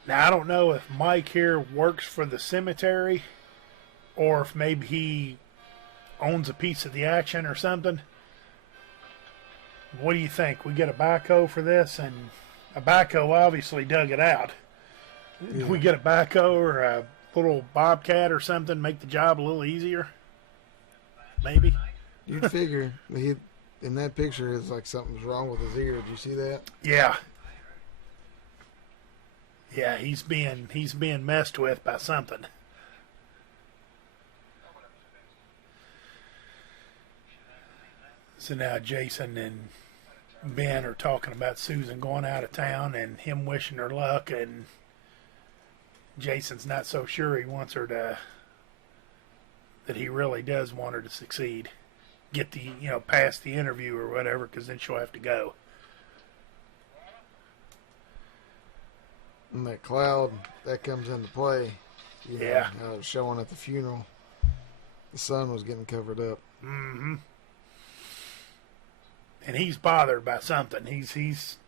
Now, I don't know if Mike here works for the cemetery or if maybe he owns a piece of the action or something. What do you think? We get a backhoe for this? And a backhoe obviously dug it out. Yeah. Do we get a backhoe or a little bobcat or something, make the job a little easier? Maybe. You'd figure. In that picture, it's like something's wrong with his ear. Did you see that? Yeah. Yeah, he's being messed with by something. So now Jason and Ben are talking about Susan going out of town and him wishing her luck, and Jason's not so sure he wants her that he really does want her to succeed. Get past the interview or whatever, because then she'll have to go. And that cloud, that comes into play. Yeah. How it was showing at the funeral. The sun was getting covered up. Mm-hmm. And he's bothered by something. He's.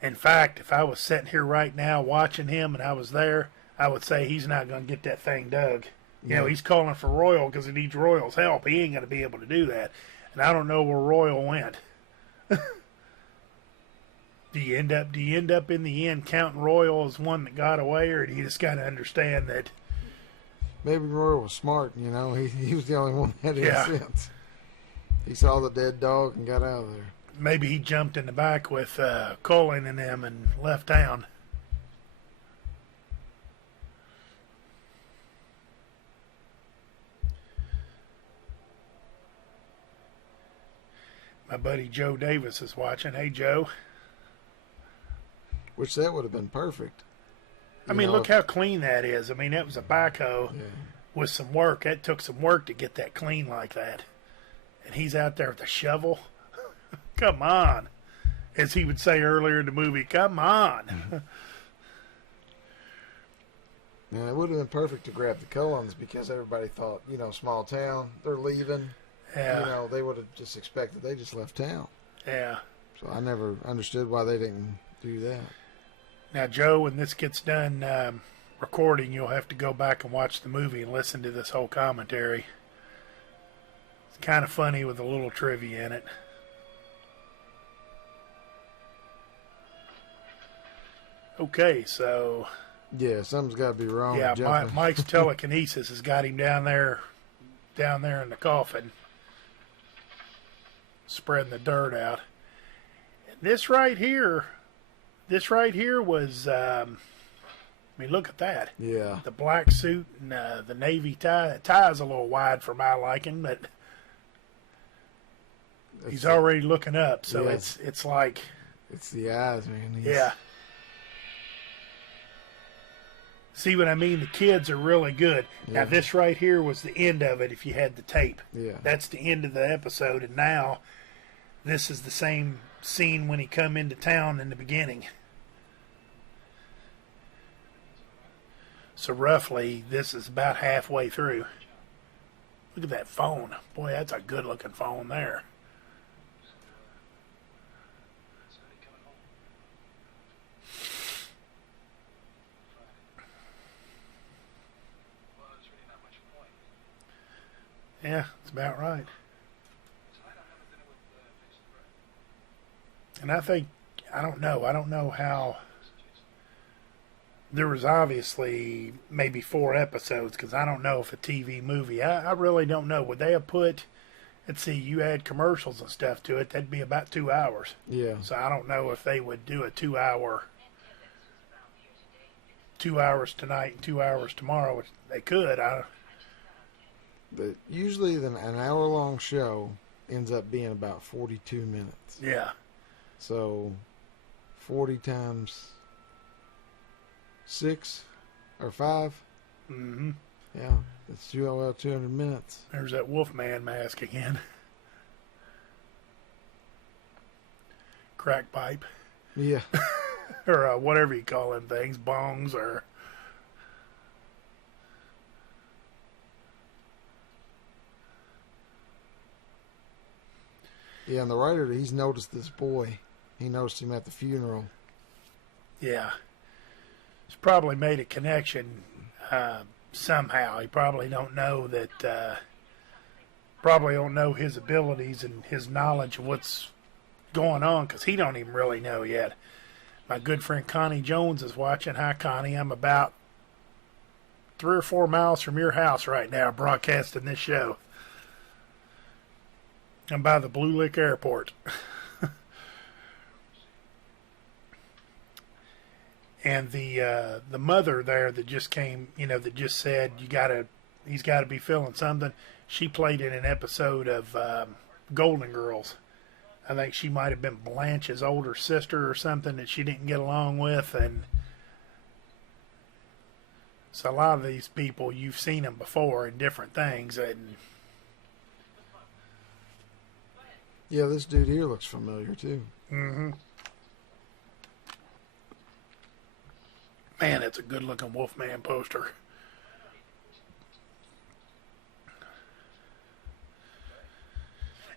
In fact, if I was sitting here right now watching him and I was there, I would say he's not going to get that thing dug. He's calling for Royal because he needs Royal's help. He ain't going to be able to do that. And I don't know where Royal went. Do you end up in the end counting Royal as one that got away, or do you just got to understand that? Maybe Royal was smart. He was the only one that had any sense. He saw the dead dog and got out of there. Maybe he jumped in the back with Colin and them and left town. My buddy Joe Davis is watching. Hey, Joe. Which that would have been perfect. I mean, look how clean that is. I mean, that was a backhoe with some work. That took some work to get that clean like that. And he's out there with the shovel. Come on. As he would say earlier in the movie, come on. And it would have been perfect to grab the Cullens because everybody thought, small town, they're leaving. Yeah. They would have just expected they just left town. Yeah. So I never understood why they didn't do that. Now, Joe, when this gets done recording, you'll have to go back and watch the movie and listen to this whole commentary. It's kind of funny with a little trivia in it. Okay, so... Yeah, something's got to be wrong. Yeah, Mike's telekinesis has got him down there in the coffin, spreading the dirt out. And this right here was, I mean, look at that. Yeah. The black suit and the navy tie. The tie is a little wide for my liking, but he's already looking up, so it's like... It's the eyes, man. Yeah. See what I mean? The kids are really good. Yeah. Now, this right here was the end of it if you had the tape. Yeah. That's the end of the episode, and now this is the same scene when he come into town in the beginning. So roughly, this is about halfway through. Look at that phone. Boy, that's a good-looking phone there. Yeah, that's about right. And I don't know how, there was obviously maybe 4 episodes, because I don't know if a TV movie, I really don't know. Would they have put, let's see, you add commercials and stuff to it, that'd be about 2 hours. Yeah. So I don't know if they would do a 2 hours tonight and 2 hours tomorrow, which they could. Usually an hour-long show ends up being about 42 minutes. Yeah. So 40 times 6 or 5. Mm-hmm. Yeah, that's 200 minutes. There's that Wolfman mask again. Crack pipe. Yeah. Or whatever you call them things, bongs or... Yeah, and the writer, he's noticed this boy. He noticed him at the funeral. Yeah. He's probably made a connection somehow. He probably don't know that... probably don't know his abilities and his knowledge of what's going on, because he don't even really know yet. My good friend Connie Jones is watching. Hi, Connie. I'm about 3 or 4 miles from your house right now, broadcasting this show. I'm by the Blue Lick Airport. And the mother there that just came, that just said he's got to be feeling something. She played in an episode of Golden Girls. I think she might have been Blanche's older sister or something that she didn't get along with, and so a lot of these people, you've seen them before in different things, and yeah, this dude here looks familiar too. mm-hmm. Man, it's a good-looking Wolfman poster.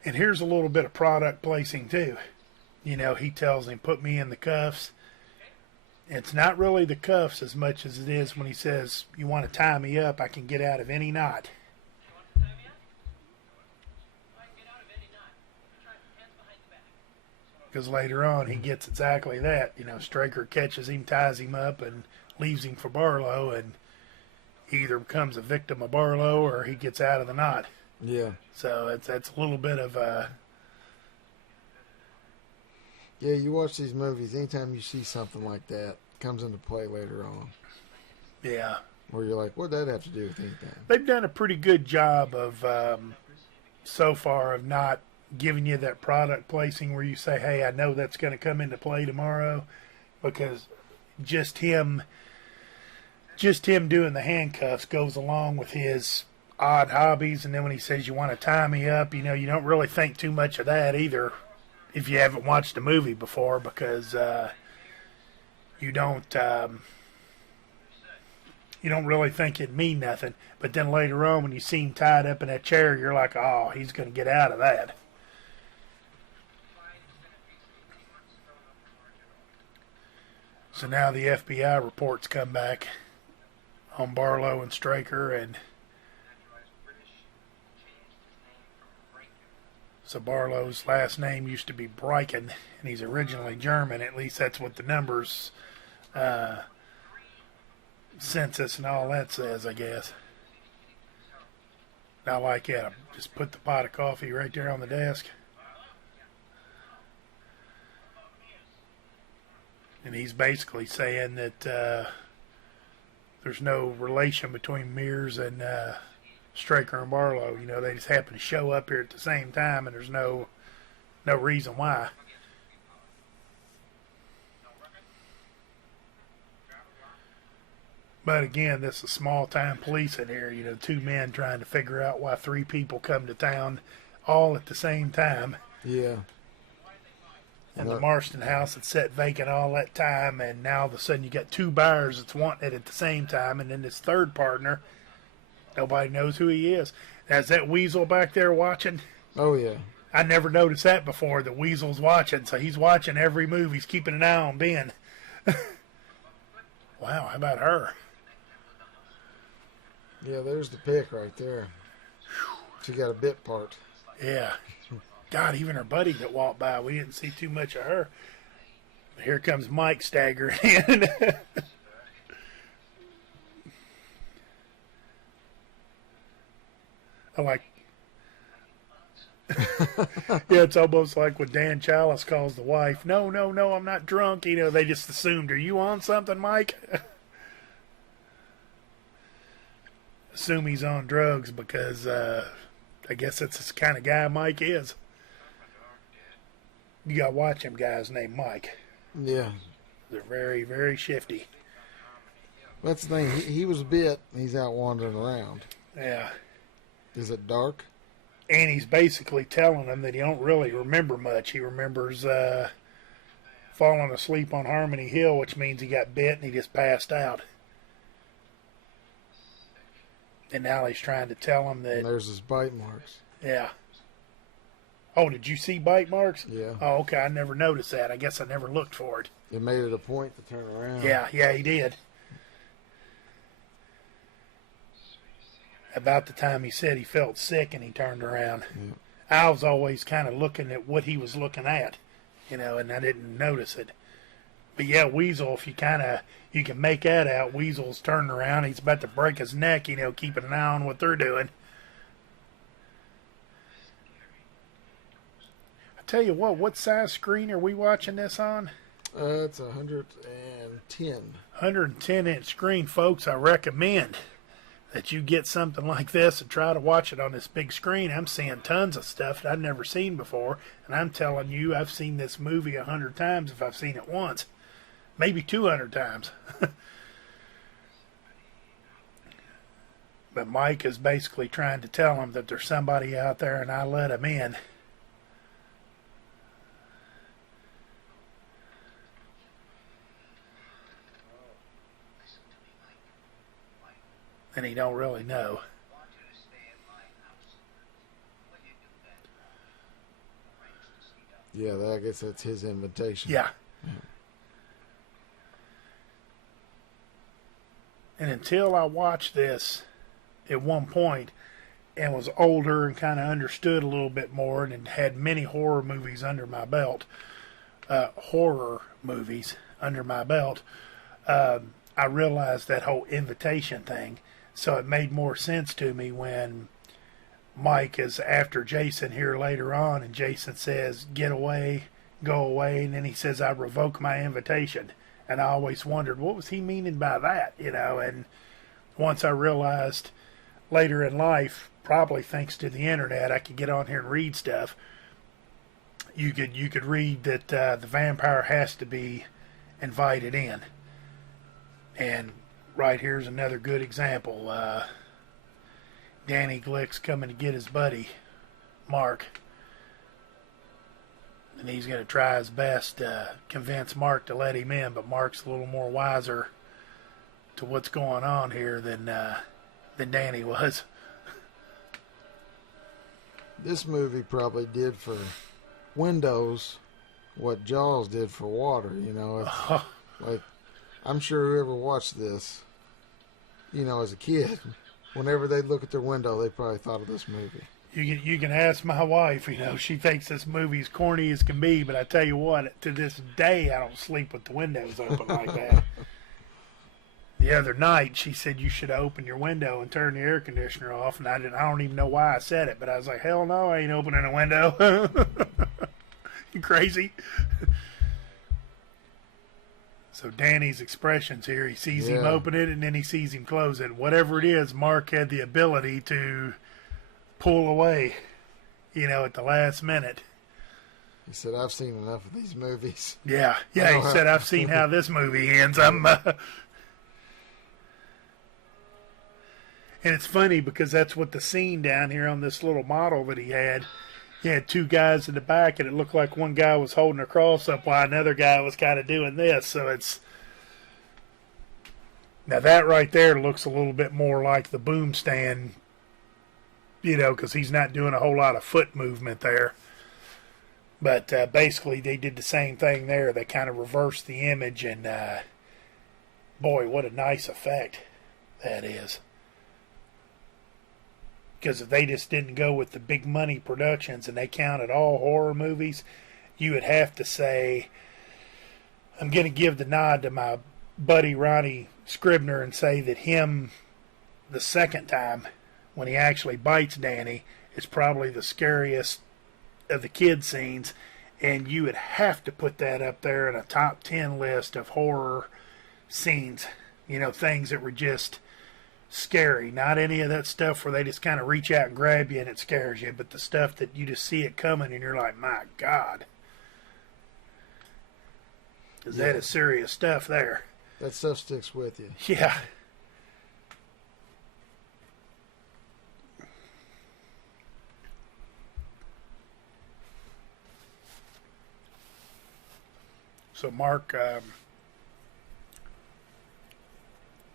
And here's a little bit of product placing too. He tells him, put me in the cuffs. It's not really the cuffs as much as it is when he says, you want to tie me up, I can get out of any knot. Because later on he gets exactly that. Straker catches him, ties him up, and leaves him for Barlow, and he either becomes a victim of Barlow or he gets out of the knot. Yeah. So that's a little bit of Yeah, you watch these movies, anytime you see something like that, it comes into play later on. Yeah. Where you're like, what'd that have to do with anything? They've done a pretty good job of, so far, of not giving you that product placing where you say, hey, I know that's going to come into play tomorrow. because just him doing the handcuffs goes along with his odd hobbies. And then when he says, you want to tie me up, you don't really think too much of that either if you haven't watched the movie before, because you don't really think it'd mean nothing. But then later on, when you see him tied up in that chair, you're like, oh, he's going to get out of that. So now the FBI reports come back on Barlow and Straker, and so Barlow's last name used to be Breiken, and he's originally German. At least that's what the numbers, census and all that says, I guess. I like it. I just put the pot of coffee right there on the desk. And he's basically saying that there's no relation between Mears and Straker and Barlow. They just happen to show up here at the same time, and there's no reason why. But again, this is small-time policing here. Two men trying to figure out why three people come to town all at the same time. Yeah. And the Marston house had sat vacant all that time, and now all of a sudden you got two buyers that's wanting it at the same time, and then this third partner, nobody knows who he is. Now, is that Weasel back there watching? Oh, yeah. I never noticed that before, that Weasel's watching, so he's watching every move. He's keeping an eye on Ben. Wow, how about her? Yeah, there's the pick right there. She got a bit part. Yeah. God, even her buddy that walked by, we didn't see too much of her. Here comes Mike staggering in. I like... Yeah, it's almost like when Dan Chalice calls the wife, no, I'm not drunk. They just assumed, are you on something, Mike? Assume he's on drugs because I guess that's the kind of guy Mike is. You gotta watch them guys named Mike. Yeah. They're very, very shifty. That's the thing. He was bit. He's out wandering around. Yeah. Is it dark? And he's basically telling them that he don't really remember much. He remembers falling asleep on Harmony Hill, which means he got bit and he just passed out. And now he's trying to tell him that... And there's his bite marks. Yeah. Oh, did you see bite marks? Yeah. Oh, okay. I never noticed that. I guess I never looked for it. It made it a point to turn around. Yeah, he did. About the time he said he felt sick and he turned around. Yeah. I was always kind of looking at what he was looking at, and I didn't notice it. But yeah, Weasel, if you can make that out, Weasel's turning around. He's about to break his neck, keeping an eye on what they're doing. I tell you what size screen are we watching this on? It's 110. 110-inch screen, folks. I recommend that you get something like this and try to watch it on this big screen. I'm seeing tons of stuff that I've never seen before, and I'm telling you, I've seen this movie 100 times if I've seen it once. Maybe 200 times. But Mike is basically trying to tell him that there's somebody out there and I let him in. And he don't really know. Yeah, I guess that's his invitation. Yeah. And until I watched this at one point and was older and kind of understood a little bit more and had many horror movies under my belt, I realized that whole invitation thing. So it made more sense to me when Mike is after Jason here later on and Jason says, get away, go away, and then he says, I revoke my invitation. And I always wondered, what was he meaning by that, and once I realized later in life, probably thanks to the internet, I could get on here and read stuff. You could read that the vampire has to be invited in. And right here's another good example. Danny Glick's coming to get his buddy, Mark. And he's going to try his best to convince Mark to let him in, but Mark's a little more wiser to what's going on here than Danny was. This movie probably did for windows what Jaws did for water. You know, it's like, I'm sure whoever watched this, you know, as a kid, whenever they look at their window, they probably thought of this movie. You can ask my wife, you know, she thinks this movie's corny as can be, but I tell you what, to this day, I don't sleep with the windows open like that. The other night, she said you should open your window and turn the air conditioner off, and I don't even know why I said it, but I was like, hell no, I ain't opening a window. You crazy? So Danny's expressions here, he sees him open it, and then he sees him close it. Whatever it is, Mark had the ability to pull away, you know, at the last minute. He said, I've seen enough of these movies. Yeah, he said, I've seen how this movie ends. And it's funny because that's what the scene down here on this little model that he had two guys in the back, and it looked like one guy was holding a cross up while another guy was kind of doing this. So it's, now that right there looks a little bit more like the boom stand, you know, because he's not doing a whole lot of foot movement there. But basically they did the same thing there. They kind of reversed the image, and boy, what a nice effect that is. Because if they just didn't go with the big money productions and they counted all horror movies, you would have to say, I'm going to give the nod to my buddy Ronnie Scribner and say that him, the second time, when he actually bites Danny, is probably the scariest of the kid scenes, and you would have to put that up there in a top 10 list of horror scenes. You know, things that were just scary. Not any of that stuff where they just kind of reach out and grab you and it scares you, but the stuff that you just see it coming and you're like, my God. Because that is serious stuff there. That stuff sticks with you. Yeah. So Mark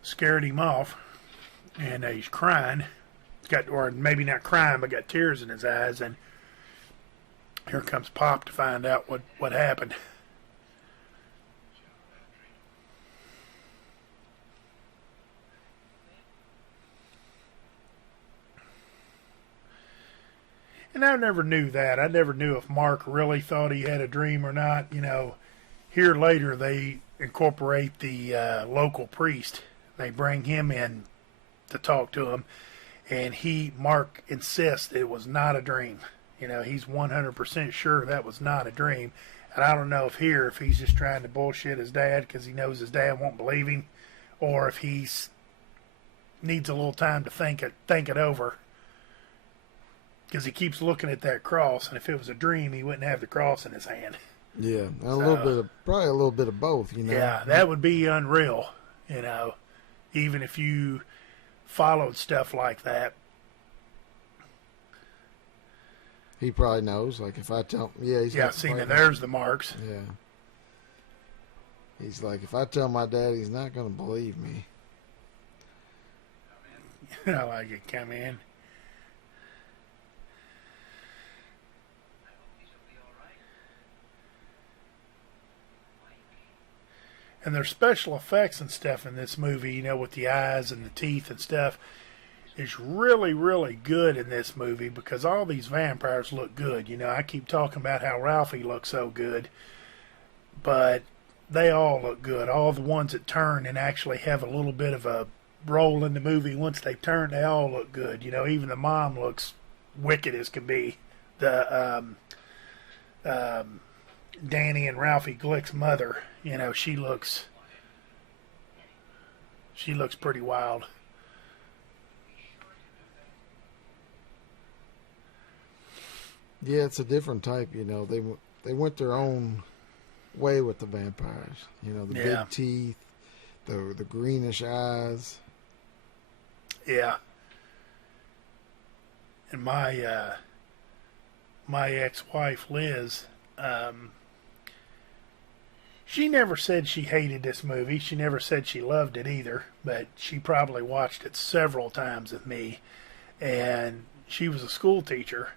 scared him off, and he's crying. He's got, or maybe not crying, but got tears in his eyes. And here comes Pop to find out what happened. And I never knew that. I never knew if Mark really thought he had a dream or not. You know, here later they incorporate the local priest. They bring him in to talk to him, and Mark insists it was not a dream. You know, he's 100% sure that was not a dream. And I don't know if he's just trying to bullshit his dad because he knows his dad won't believe him, or if he needs a little time to think it over. Because he keeps looking at that cross, and if it was a dream, he wouldn't have the cross in his hand. Yeah, probably a little bit of both, you know. Yeah, that would be unreal, you know, even if you followed stuff like that. He probably knows, like if I tell him, there's the marks. Yeah. He's like, if I tell my dad, he's not going to believe me. I like it, come in. And there's special effects and stuff in this movie, you know, with the eyes and the teeth and stuff. It's really, really good in this movie because all these vampires look good. You know, I keep talking about how Ralphie looks so good, but they all look good. All the ones that turn and actually have a little bit of a role in the movie, once they turn, they all look good. You know, even the mom looks wicked as can be. The Danny and Ralphie Glick's mother, you know, she looks pretty wild. Yeah, it's a different type, you know. They went their own way with the vampires. You know, the Yeah. big teeth, the greenish eyes. Yeah. And my ex-wife Liz, she never said she hated this movie. She never said she loved it either, but she probably watched it several times with me. And she was a school teacher,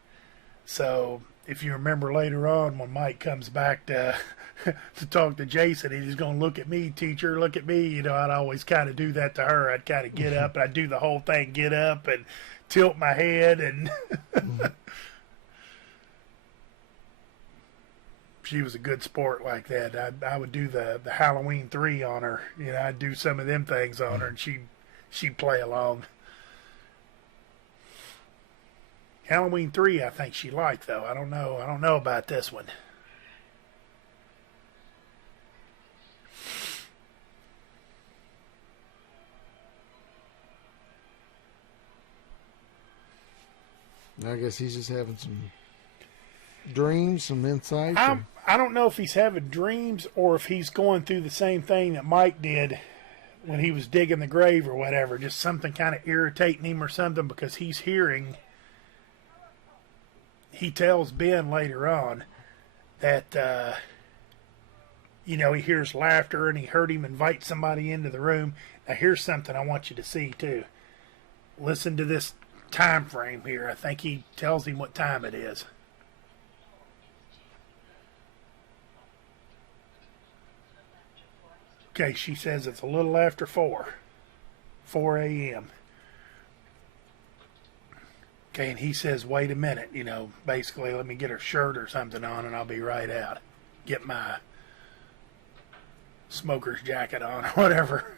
so if you remember later on when Mike comes back to to talk to Jason, he's going to look at me, teacher, look at me. You know, I'd always kind of do that to her. I'd kind of get up, and I'd do the whole thing, get up and tilt my head, and she was a good sport like that. I would do the Halloween 3 on her. You know, I'd do some of them things on her, and she'd play along. Halloween 3, I think she liked, though. I don't know about this one. I guess he's just having some dreams, some insights. I don't know if he's having dreams or if he's going through the same thing that Mike did when he was digging the grave or whatever. Just something kind of irritating him or something, because he's hearing. He tells Ben later on that, you know, he hears laughter and he heard him invite somebody into the room. Now, here's something I want you to see, too. Listen to this time frame here. I think he tells him what time it is. Okay, she says it's a little after 4 a.m. Okay, and he says, wait a minute, you know, basically, let me get her shirt or something on and I'll be right out. Get my smoker's jacket on or whatever.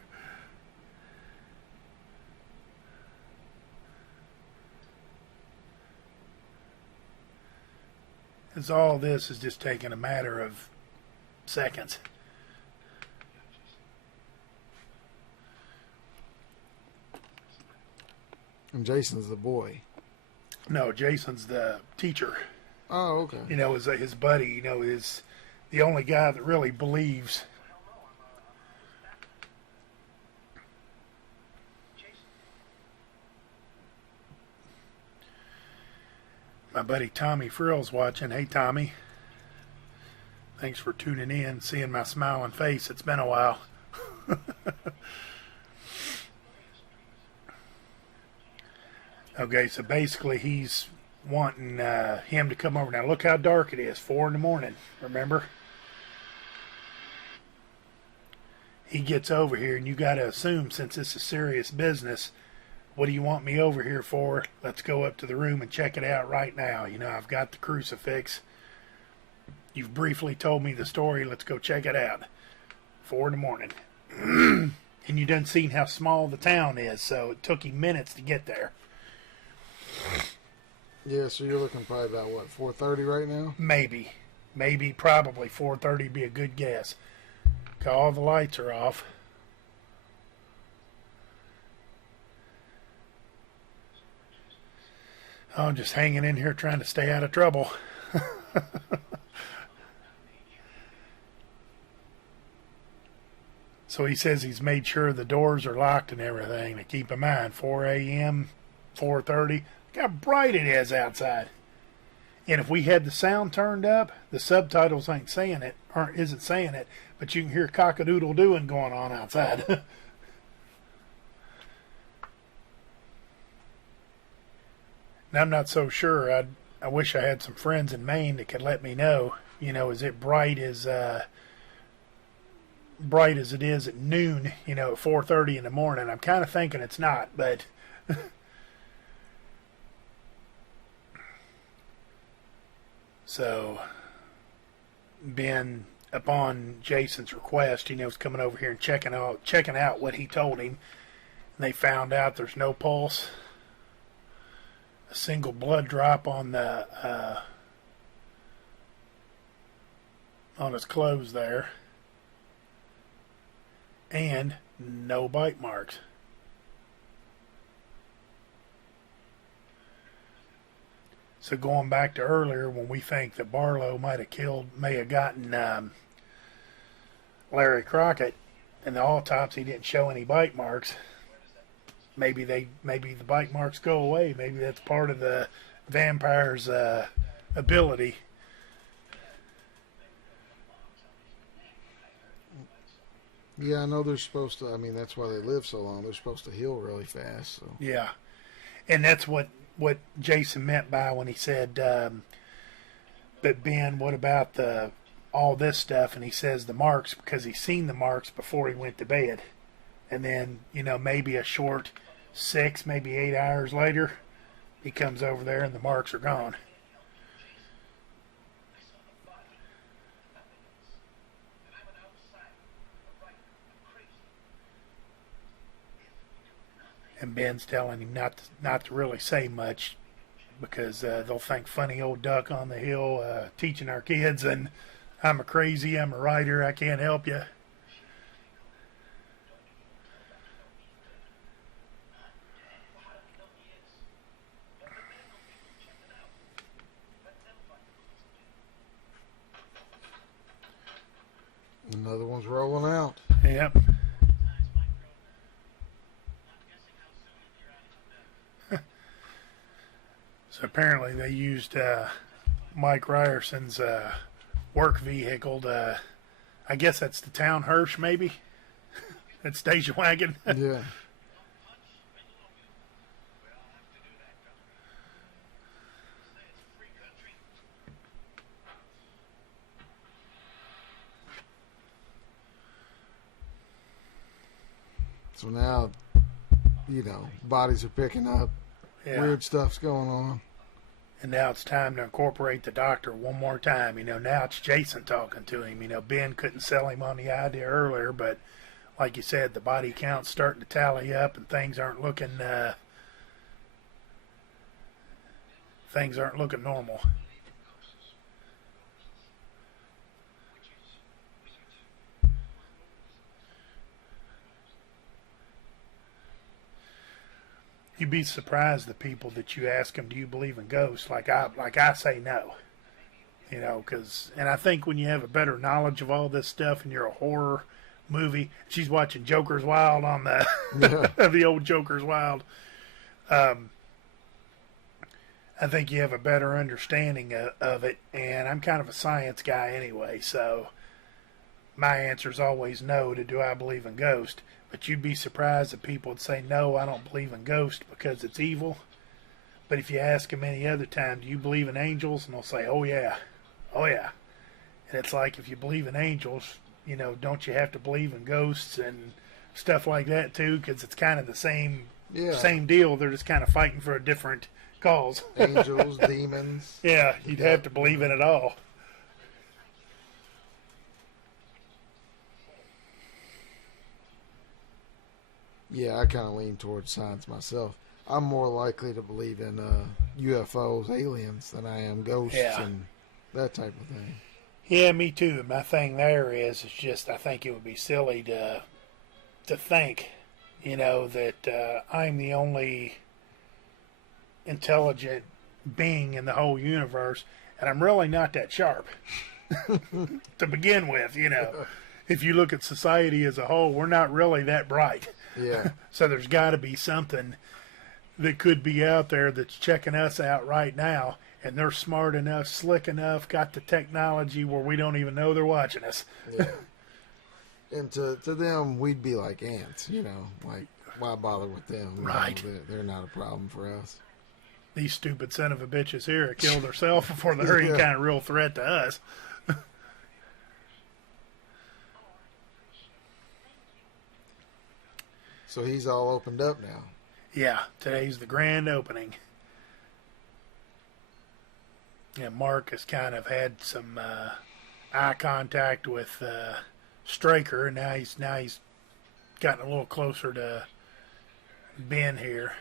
Because all this is just taking a matter of seconds. And Jason's the boy. No, Jason's the teacher. Oh, okay. You know, his buddy, you know, is the only guy that really believes. My buddy Tommy Frill's watching. Hey, Tommy. Thanks for tuning in, seeing my smiling face. It's been a while. Okay, so basically he's wanting him to come over. Now look how dark it is, 4 in the morning, remember? He gets over here, and you got to assume, since this is serious business, what do you want me over here for? Let's go up to the room and check it out right now. You know, I've got the crucifix. You've briefly told me the story. Let's go check it out. 4 in the morning. And you done seen how small the town is, so it took him minutes to get there. Yeah, so you're looking probably about, what, 4:30 right now? Maybe, probably 4:30 would be a good guess. 'Cause all the lights are off. I'm just hanging in here trying to stay out of trouble. So he says he's made sure the doors are locked and everything. To keep in mind, 4 a.m., 4:30. Look how bright it is outside. And if we had the sound turned up, the subtitles isn't saying it, but you can hear cock-a-doodle doing going on outside. And I'm not so sure. I wish I had some friends in Maine that could let me know. You know, is it bright as it is at noon? You know, at 4:30 in the morning. I'm kind of thinking it's not, but. So, Ben, upon Jason's request, you know, is coming over here and checking out what he told him. And they found out there's no pulse, a single blood drop on the on his clothes there, and no bite marks. So going back to earlier, when we think that Barlow may have gotten Larry Crockett, and the autopsy didn't show any bite marks. Maybe the bite marks go away. Maybe that's part of the vampire's ability. Yeah, I know they're supposed to. I mean, that's why they live so long. They're supposed to heal really fast. So. Yeah, and that's what Jason meant by when he said, "But Ben, what about all this stuff?" And he says the marks, because he's seen the marks before he went to bed, and then maybe a short 6, maybe 8 hours later, he comes over there and the marks are gone. And Ben's telling him not to really say much, because they'll think funny old duck on the hill teaching our kids, and I'm a writer, I can't help you. Another one's rolling out. Yep. So apparently they used Mike Ryerson's work vehicle to, I guess that's the town hearse, maybe? That station wagon. Yeah. So now, bodies are picking up. Yeah. Weird stuff's going on. And now it's time to incorporate the doctor one more time. Now it's Jason talking to him. Ben couldn't sell him on the idea earlier, but like you said, the body count's starting to tally up, and things aren't looking normal. You'd be surprised the people that you ask them, do you believe in ghosts? Like I say no. And I think when you have a better knowledge of all this stuff and you're a horror movie, she's watching Joker's Wild on the of the old Joker's Wild. I think you have a better understanding of it, and I'm kind of a science guy anyway, so my answer is always no to do I believe in ghosts. But you'd be surprised that people would say, no, I don't believe in ghosts because it's evil. But if you ask them any other time, do you believe in angels? And they'll say, oh, yeah. Oh, yeah. And it's like, if you believe in angels, don't you have to believe in ghosts and stuff like that, too? Because it's kind of the same deal. They're just kind of fighting for a different cause. Angels, demons. Yeah, you'd have to believe in it all. Yeah, I kind of lean towards science myself. I'm more likely to believe in UFOs, aliens, than I am ghosts and that type of thing. Yeah, me too. My thing there is just I think it would be silly to think, that I'm the only intelligent being in the whole universe, and I'm really not that sharp to begin with. If you look at society as a whole, we're not really that bright. Yeah. So there's got to be something that could be out there that's checking us out right now, and they're smart enough, slick enough, got the technology where we don't even know they're watching us. Yeah. And to them, we'd be like ants, like, why bother with them? Right. They're not a problem for us. These stupid son of a bitches here killed herself before they're any kind of real threat to us. So he's all opened up now. Yeah, today's the grand opening. Yeah, Mark has kind of had some eye contact with Straker, and now he's gotten a little closer to Ben here.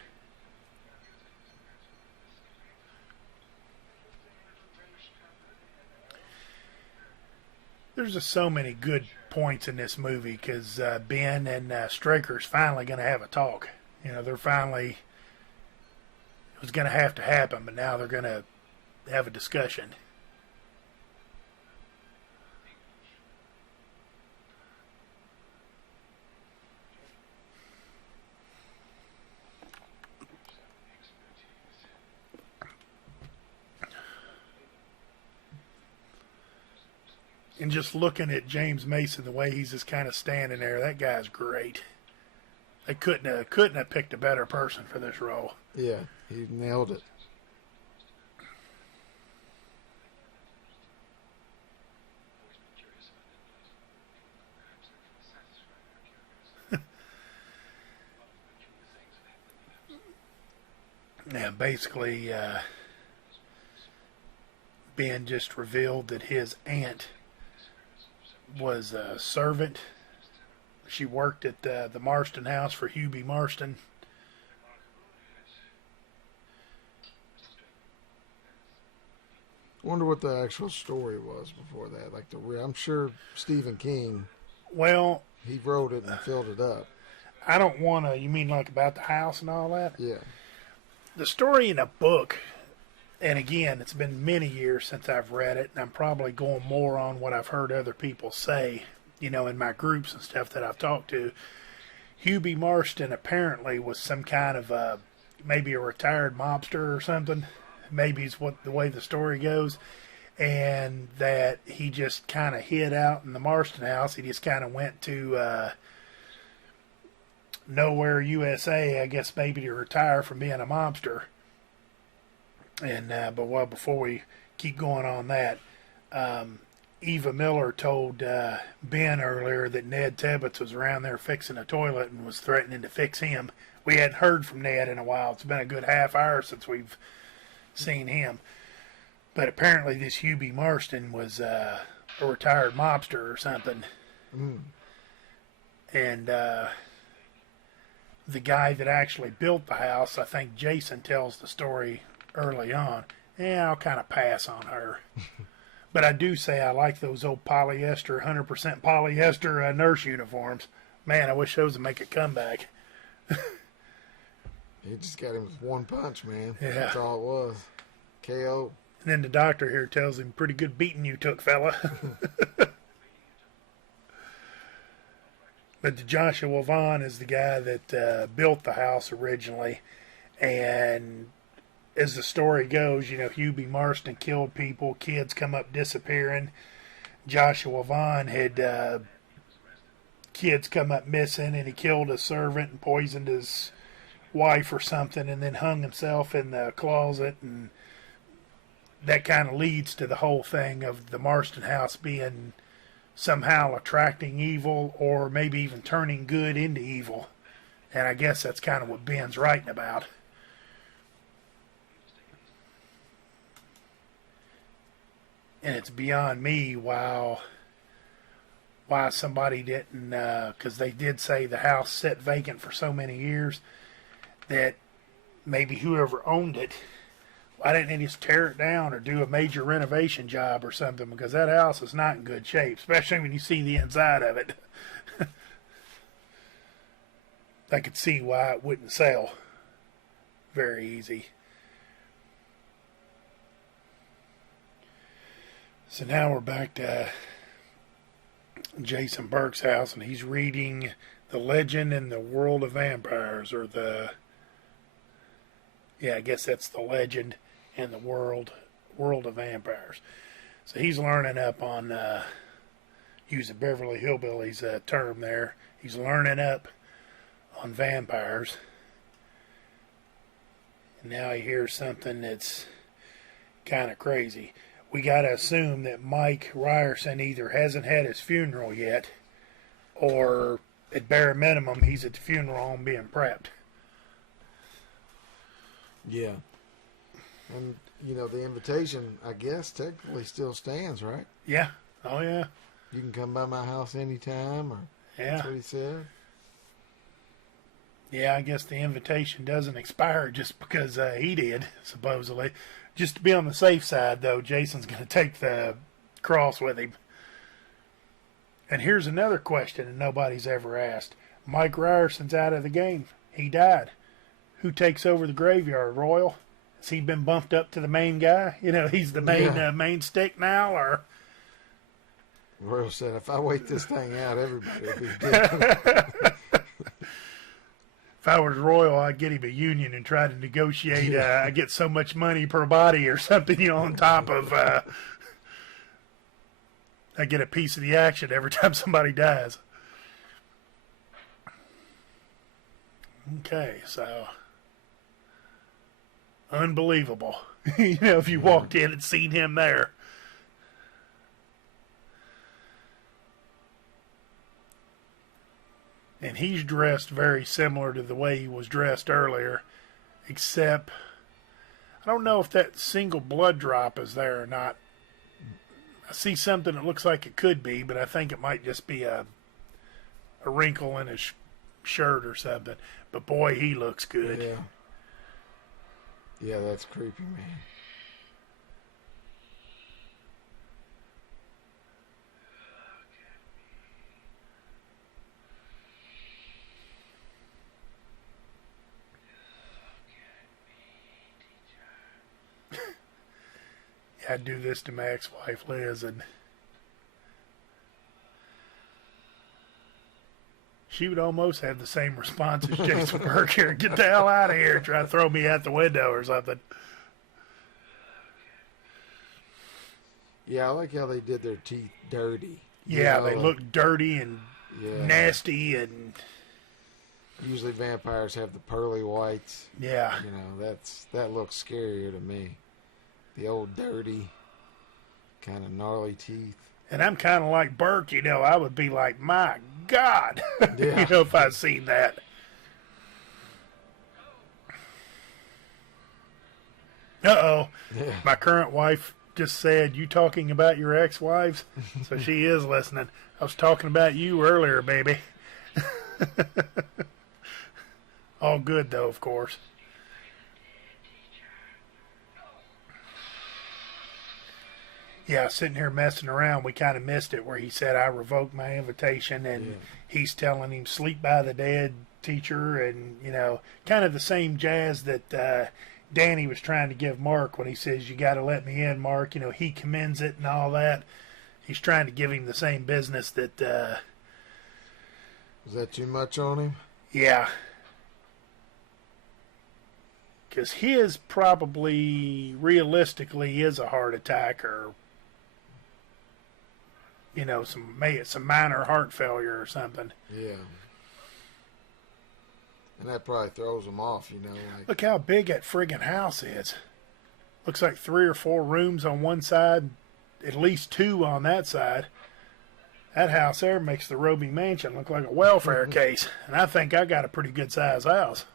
There's just so many good points in this movie because Ben and Straker's finally going to have a talk. They're finally, it was going to have to happen, but now they're going to have a discussion. And just looking at James Mason, the way he's just kind of standing there, that guy's great. They couldn't have picked a better person for this role. Yeah, he nailed it. Yeah, basically, Ben just revealed that his aunt was a servant. She worked at the Marston house for Hubie Marston. Wonder what the actual story was before that. Like I'm sure Stephen King. Well, he wrote it and filled it up. I don't want to. You mean like about the house and all that? Yeah. The story in a book, and again, it's been many years since I've read it, and I'm probably going more on what I've heard other people say, you know, in my groups and stuff that I've talked to. Hubie Marston apparently was some kind of maybe a retired mobster or something. Maybe is what the way the story goes. And that he just kind of hid out in the Marston house. He just kind of went to Nowhere, USA, I guess maybe to retire from being a mobster. And but before we keep going on that, Eva Miller told Ben earlier that Ned Tibbetts was around there fixing a toilet and was threatening to fix him. We hadn't heard from Ned in a while. It's been a good half hour since we've seen him. But apparently this Hubie Marston was a retired mobster or something. Mm. And the guy that actually built the house, I think Jason tells the story early on. Yeah, I'll kind of pass on her. But I do say I like those old polyester, 100% polyester nurse uniforms. Man, I wish those would make a comeback. He just got him with one punch, man. Yeah. That's all it was. KO. And then the doctor here tells him, pretty good beating you took, fella. But Joshua Vaughn is the guy that built the house originally. And as the story goes, you know, Hubie Marston killed people. Kids come up disappearing. Joshua Vaughn had kids come up missing, and he killed a servant and poisoned his wife or something, and then hung himself in the closet. And that kind of leads to the whole thing of the Marston house being somehow attracting evil, or maybe even turning good into evil. And I guess that's kind of what Ben's writing about. And it's beyond me why somebody didn't, because they did say the house sat vacant for so many years, that maybe whoever owned it, why didn't they just tear it down or do a major renovation job or something? Because that house is not in good shape, especially when you see the inside of it. I could see why it wouldn't sell very easy. So now we're back to Jason Burke's house, and he's reading The Legend in the World of Vampires, or I guess that's The Legend in the World of Vampires. So he's learning up on, using Beverly Hillbillies term there, he's learning up on vampires. And now he hears something that's kind of crazy. We got to assume that Mike Ryerson either hasn't had his funeral yet, or at bare minimum, he's at the funeral home being prepped. Yeah. And, you know, the invitation, I guess, technically still stands, right? Yeah. Oh, yeah. You can come by my house anytime, or Yeah. that's what he said. Yeah, I guess the invitation doesn't expire just because he did, supposedly. Just to be on the safe side, though, Jason's going to take the cross with him. And here's another question that nobody's ever asked. Mike Ryerson's out of the game. He died. Who takes over the graveyard, Royal? Has he been bumped up to the main guy? You know, he's the main stick now, or? Royal said, if I wait this thing out, everybody will be dead. If I was Royal, I'd get him a union and try to negotiate. I get so much money per body or something, you know, on top of. I get a piece of the action every time somebody dies. Okay, so unbelievable. If you walked in and seen him there. And he's dressed very similar to the way he was dressed earlier, except I don't know if that single blood drop is there or not. I see something that looks like it could be, but I think it might just be a wrinkle in his shirt or something. But boy, he looks good. Yeah. Yeah, that's creepy, man. I do this to my ex-wife Liz, and she would almost have the same response as Jason Burke here. Get the hell out of here. Try to throw me out the window or something. Yeah, I like how they did their teeth dirty. Yeah, they look dirty and nasty, and usually vampires have the pearly whites. yeah. That looks scarier to me. The old dirty, kind of gnarly teeth. And I'm kind of like Burke, I would be like, my God, Yeah. if I seen that. Uh-oh. Yeah. My current wife just said, you talking about your ex-wives? So she is listening. I was talking about you earlier, baby. All good, though, of course. Yeah, sitting here messing around, we kind of missed it where he said, I revoked my invitation, and he's telling him, sleep by the dead, teacher, and, kind of the same jazz that Danny was trying to give Mark when he says, you got to let me in, Mark. He commends it and all that. He's trying to give him the same business that... Was that too much on him? Yeah. Because his probably, realistically, is a heart attack or... some minor heart failure or something. Yeah. And that probably throws them off, Look how big that friggin' house is. Looks like 3 or 4 rooms on one side, at least 2 on that side. That house there makes the Roby Mansion look like a welfare case. And I think I got a pretty good size house.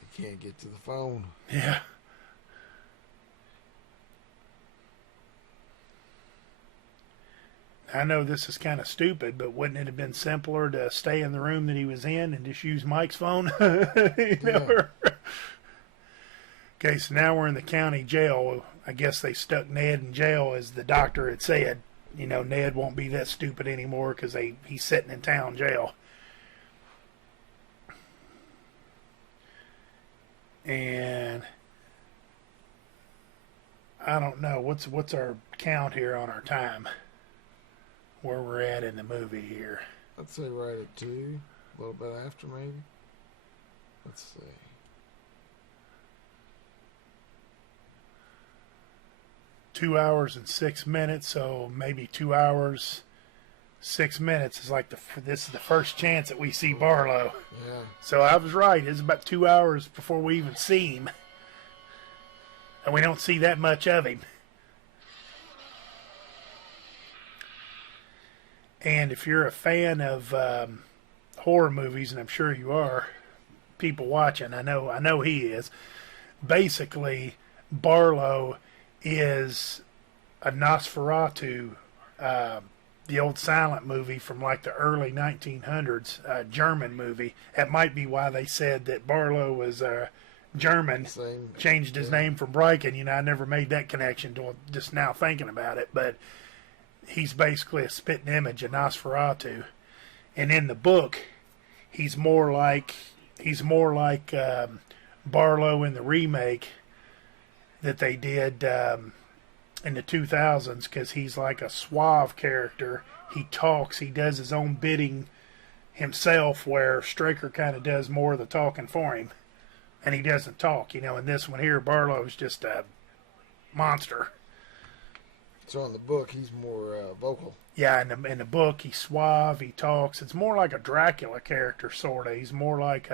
You can't get to the phone. Yeah. I know this is kind of stupid, but wouldn't it have been simpler to stay in the room that he was in and just use Mike's phone? Okay, so now we're in the county jail. I guess they stuck Ned in jail, as the doctor had said. Ned won't be that stupid anymore because he's sitting in town jail. And I don't know, what's our count here on our time? Where we're at in the movie here. I'd say right at 2, a little bit after maybe. Let's see. 2 hours and 6 minutes, so maybe 2 hours, 6 minutes is like this is the first chance that we see Barlow. Yeah. So I was right. It's about 2 hours before we even see him, and we don't see that much of him. And if you're a fan of horror movies, and I'm sure you are, people watching, I know he is. Basically, Barlow is a Nosferatu, the old silent movie from like the early 1900s, German movie. That might be why they said that Barlow was German, changed his name from Bryken. I never made that connection till just now thinking about it, but he's basically a spitting image of Nosferatu. And in the book, he's more like Barlow in the remake that they did in the 2000s, because he's like a suave character. He talks, he does his own bidding himself, where Straker kind of does more of the talking for him. And he doesn't talk, In this one here, Barlow's just monster. So in the book, he's more vocal. Yeah, in the book, he's suave, he talks. It's more like a Dracula character, sort of. He's more like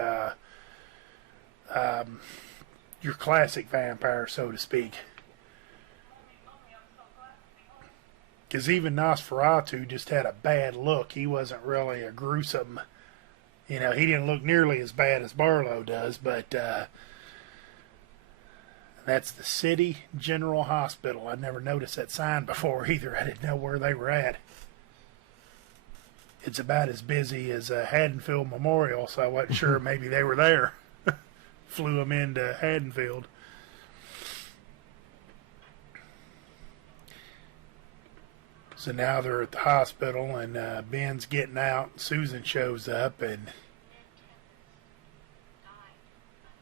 your classic vampire, so to speak. Because even Nosferatu just had a bad look. He wasn't really a gruesome, he didn't look nearly as bad as Barlow does, but that's the City General Hospital. I'd never noticed that sign before either. I didn't know where they were at. It's about as busy as Haddonfield Memorial, so I wasn't sure maybe they were there. Flew them into Haddonfield. So now they're at the hospital, and Ben's getting out. Susan shows up, and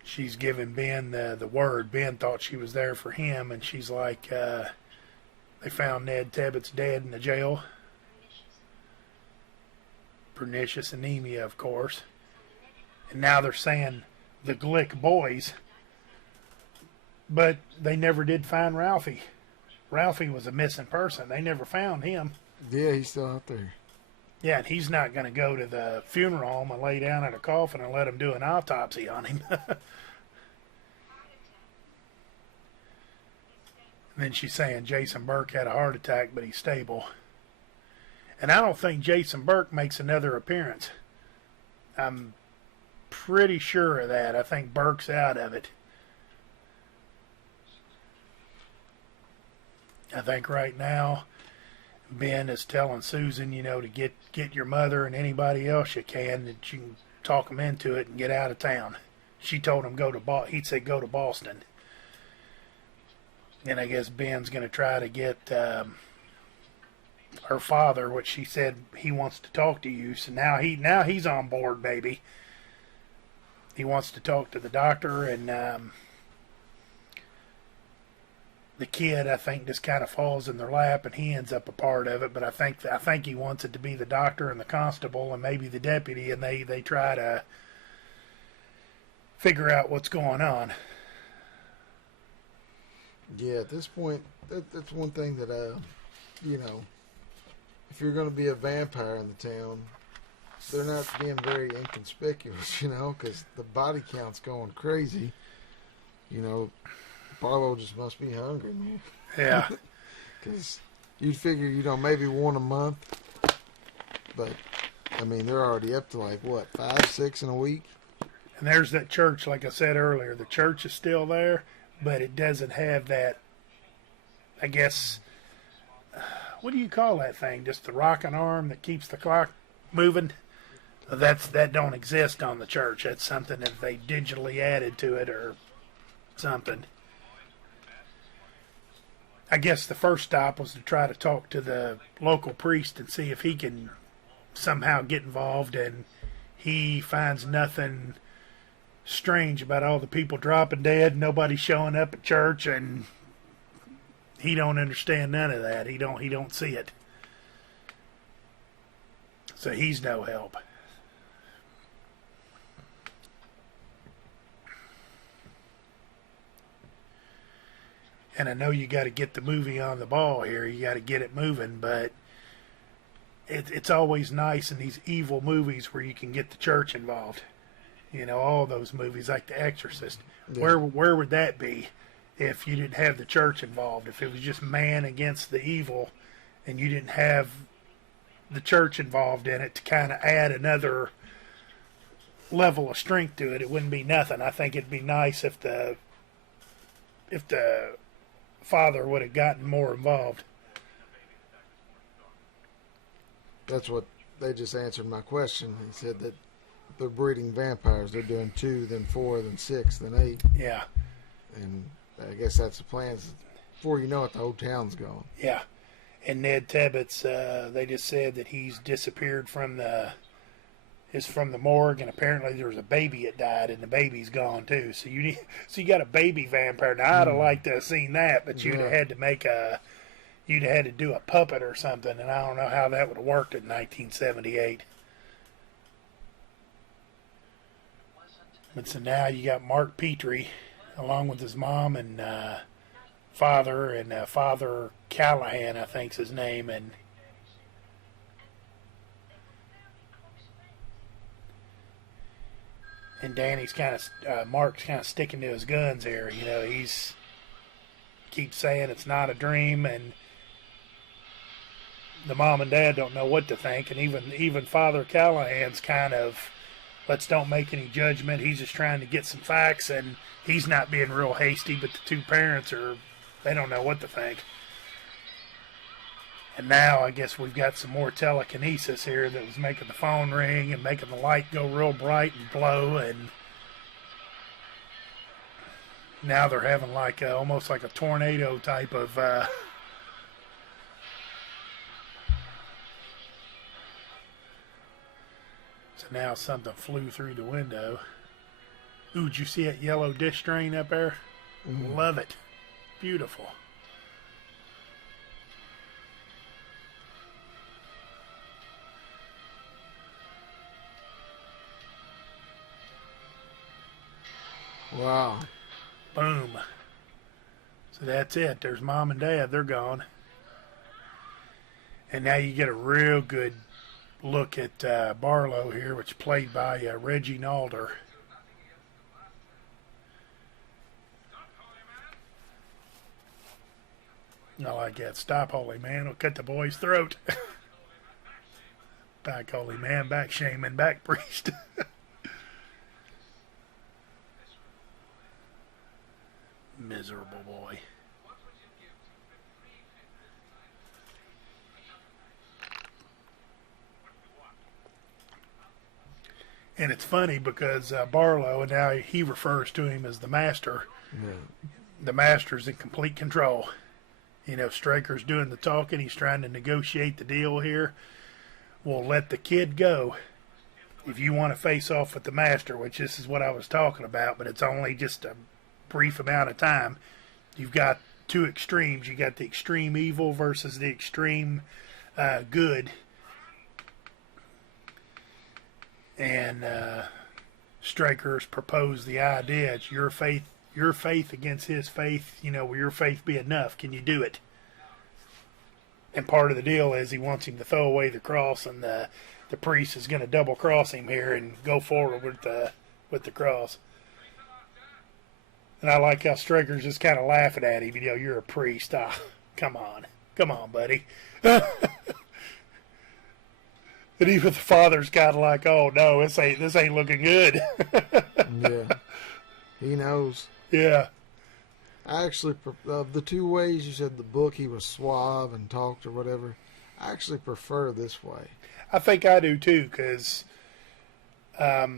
she's giving Ben the word. Ben thought she was there for him, and she's like, they found Ned Tebbets dead in the jail. Pernicious anemia, of course. And now they're saying the Glick boys, but they never did find Ralphie. Ralphie was a missing person. They never found him. Yeah, he's still out there. Yeah, and he's not going to go to the funeral home and lay down in a coffin and let them do an autopsy on him. And then she's saying Jason Burke had a heart attack, but he's stable. And I don't think Jason Burke makes another appearance. I'm pretty sure of that. I think Burke's out of it. I think right now Ben is telling Susan, to get your mother and anybody else you can, that you can talk them into it and get out of town. She told him he said go to Boston. And I guess Ben's going to try to get her father, which she said he wants to talk to you. So now he's on board, baby. He wants to talk to the doctor, and the kid, I think, just kind of falls in their lap, and he ends up a part of it. But I think he wants it to be the doctor and the constable and maybe the deputy, and they try to figure out what's going on. Yeah, at this point, that's one thing that if you're going to be a vampire in the town, they're not being very inconspicuous, because the body count's going crazy. Barlow just must be hungry, man. Yeah. Because you'd figure, maybe one a month. But, they're already up to 5, 6 in a week? And there's that church, like I said earlier. The church is still there, but it doesn't have that, I guess, what do you call that thing? Just the rocking arm that keeps the clock moving? That don't exist on the church. That's something that they digitally added to it or something. I guess the first stop was to try to talk to the local priest and see if he can somehow get involved, and he finds nothing strange about all the people dropping dead, nobody showing up at church, and he don't understand none of that. He don't see it. So he's no help. And I know you got to get the movie on the ball here. You got to get it moving, but it's always nice in these evil movies where you can get the church involved. All those movies like The Exorcist. Yeah. Where would that be if you didn't have the church involved? If it was just man against the evil and you didn't have the church involved in it to kind of add another level of strength to it, it wouldn't be nothing. I think it'd be nice if the father would have gotten more involved. That's what they just answered my question. He said that they're breeding vampires. They're doing 2, then 4, then 6, then 8. Yeah. And I guess that's the plan. Before you know it, the whole town's gone. Yeah. And Ned Tebbets, they just said that he's disappeared from the morgue, and apparently there was a baby that died, and the baby's gone too. So you got a baby vampire. Now I'd have liked to have seen that, but you'd have had to do a puppet or something, and I don't know how that would have worked in 1978. But so now you got Mark Petrie, along with his mom and father, and Father Callahan, I think's his name, and Danny's kind of Mark's kind of sticking to his guns here. You know, he's keeps saying it's not a dream, and the mom and dad don't know what to think, and even Father Callahan's kind of, let's don't make any judgment. He's just trying to get some facts, and he's not being real hasty, but the two parents they don't know what to think. And now I guess we've got some more telekinesis here that was making the phone ring and making the light go real bright and glow, and now they're having like almost like a tornado type of so now something flew through the window. Ooh, did you see that yellow dish drain up there? Mm-hmm. Love it. Beautiful. Wow. Boom. So that's it. There's mom and dad. They're gone. And now you get a real good look at Barlow here, which is played by Reggie Nalder. I like that. Stop, holy man. We'll cut the boy's throat. Back, holy man. Back, shaman. Back, priest. Miserable boy. And it's funny because Barlow, and now he refers to him as the master. Yeah. The master's in complete control. You know, Straker's doing the talking. He's trying to negotiate the deal here. We'll let the kid go if you want to face off with the master, which this is what I was talking about, but it's only just a brief amount of time. You've got two extremes. You got the extreme evil versus the extreme good. And Straker's proposed the idea. It's your faith against his faith. You know, will your faith be enough? Can you do it? And part of the deal is he wants him to throw away the cross, and the priest is going to double cross him here and go forward with the cross. And I like how Straker's just kind of laughing at him. You know, you're a priest. Ah, come on, buddy. And even the father's kind of like, oh no, this ain't looking good. Yeah, he knows. Yeah. I actually, the two ways you said the book, he was suave and talked or whatever, I actually prefer this way. I think I do too, because I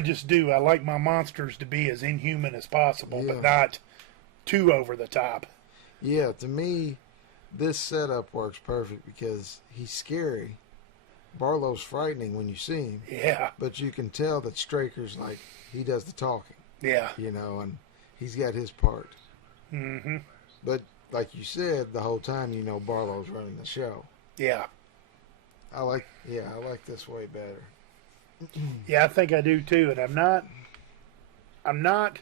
just do. I like my monsters to be as inhuman as possible, but not too over the top. Yeah, to me, this setup works perfect because he's scary. Barlow's frightening when you see him. Yeah. But you can tell that Straker's like, he does the talking. Yeah. You know, and he's got his part. Mm-hmm. But like you said, the whole time you know Barlow's running the show. Yeah. I like this way better. Yeah, I think I do too, and I'm not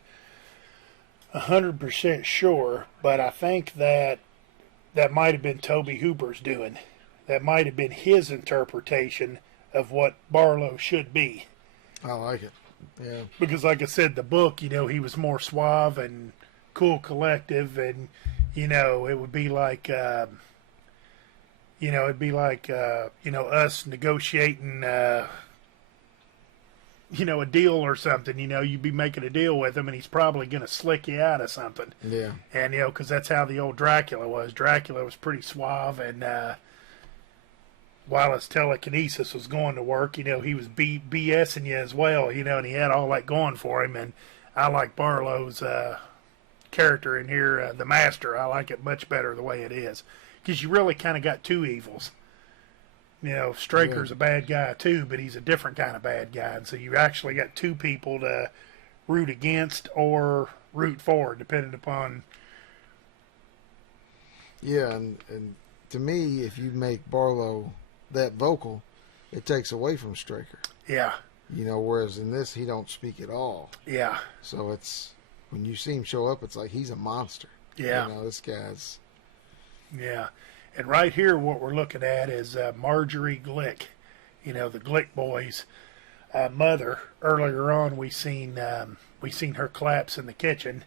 100% sure, but I think that might have been Toby Hooper's doing. That might have been his interpretation of what Barlow should be. I like it. Yeah. Because like I said, the book, you know, he was more suave and cool, collective, and you know, it would be like us negotiating a deal or something. You know, you'd be making a deal with him, and he's probably going to slick you out of something. Yeah. And, you know, because that's how the old Dracula was. Dracula was pretty suave, and while his telekinesis was going to work, you know, he was BSing you as well, you know, and he had all that going for him. And I like Barlow's character in here, the Master. I like it much better the way it is. Because you really kind of got two evils. You know, Straker's a bad guy too, but he's a different kind of bad guy. And so you actually got two people to root against or root for, depending upon. Yeah, and to me, if you make Barlow that vocal, it takes away from Straker. Yeah. You know, whereas in this, he don't speak at all. Yeah. So it's, when you see him show up, it's like he's a monster. Yeah. You know, this guy's. Yeah. And right here, what we're looking at is Marjorie Glick. You know, the Glick boys' mother. Earlier on, we seen her collapse in the kitchen,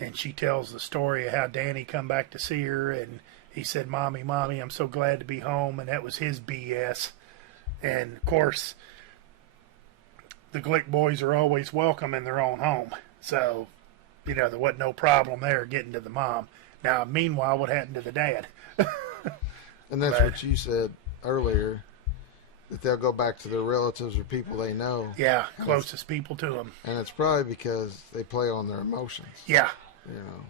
and she tells the story of how Danny come back to see her, and he said, "Mommy, Mommy, I'm so glad to be home," and that was his BS. And of course, the Glick boys are always welcome in their own home, so you know there wasn't no problem there getting to the mom. Now, meanwhile, what happened to the dad? And that's But- what you said earlier, that they'll go back to their relatives or people they know. Yeah, closest people to them. And it's probably because they play on their emotions. Yeah, You know,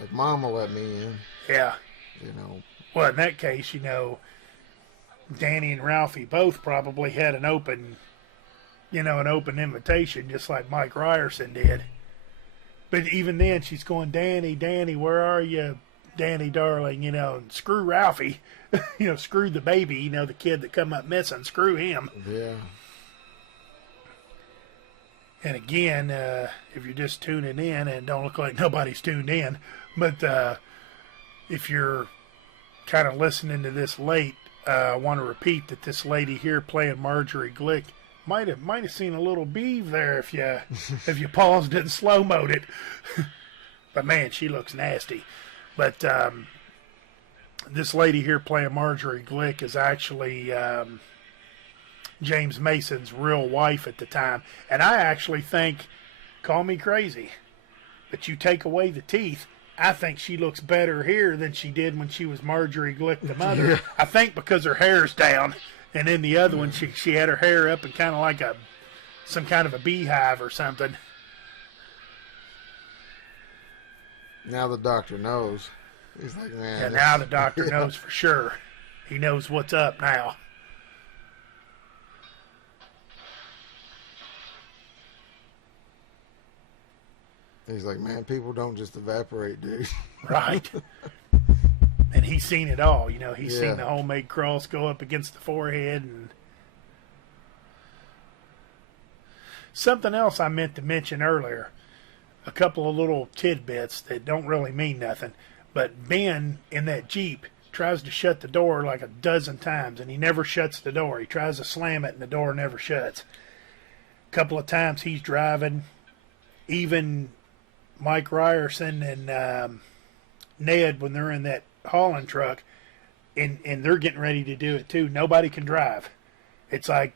like Mom will let me in. yeah. You know, Well, in that case, you know, Danny and Ralphie both probably had an open invitation, just like Mike Ryerson did. But even then, she's going, "Danny, Danny, where are you, Danny, darling?" You know, and screw Ralphie. You know, screw the baby. You know, the kid that come up missing. Screw him. yeah. And again, if you're just tuning in, and don't look like nobody's tuned in, but if you're kind of listening to this late, I want to repeat that this lady here playing Marjorie Glick might have seen a little beeve there if you paused it and slow moed it. But man, she looks nasty. But this lady here playing Marjorie Glick is actually James Mason's real wife at the time. And I actually think, call me crazy, but you take away the teeth, I think she looks better here than she did when she was Marjorie Glick, the mother. Yeah. I think because her hair's down. And in the other one, she had her hair up and kind of like some kind of a beehive or something. Now the doctor knows. He's like, man. And now the doctor knows for sure. He knows what's up now. He's like, man, people don't just evaporate, dude. Right. And he's seen it all. You know, he's Yeah. seen the homemade cross go up against the forehead. And something else I meant to mention earlier. A couple of little tidbits that don't really mean nothing. But Ben, in that Jeep, tries to shut the door like a dozen times, and he never shuts the door. He tries to slam it, and the door never shuts. A couple of times he's driving. Even Mike Ryerson and Ned, when they're in that hauling truck, and they're getting ready to do it too, nobody can drive. It's like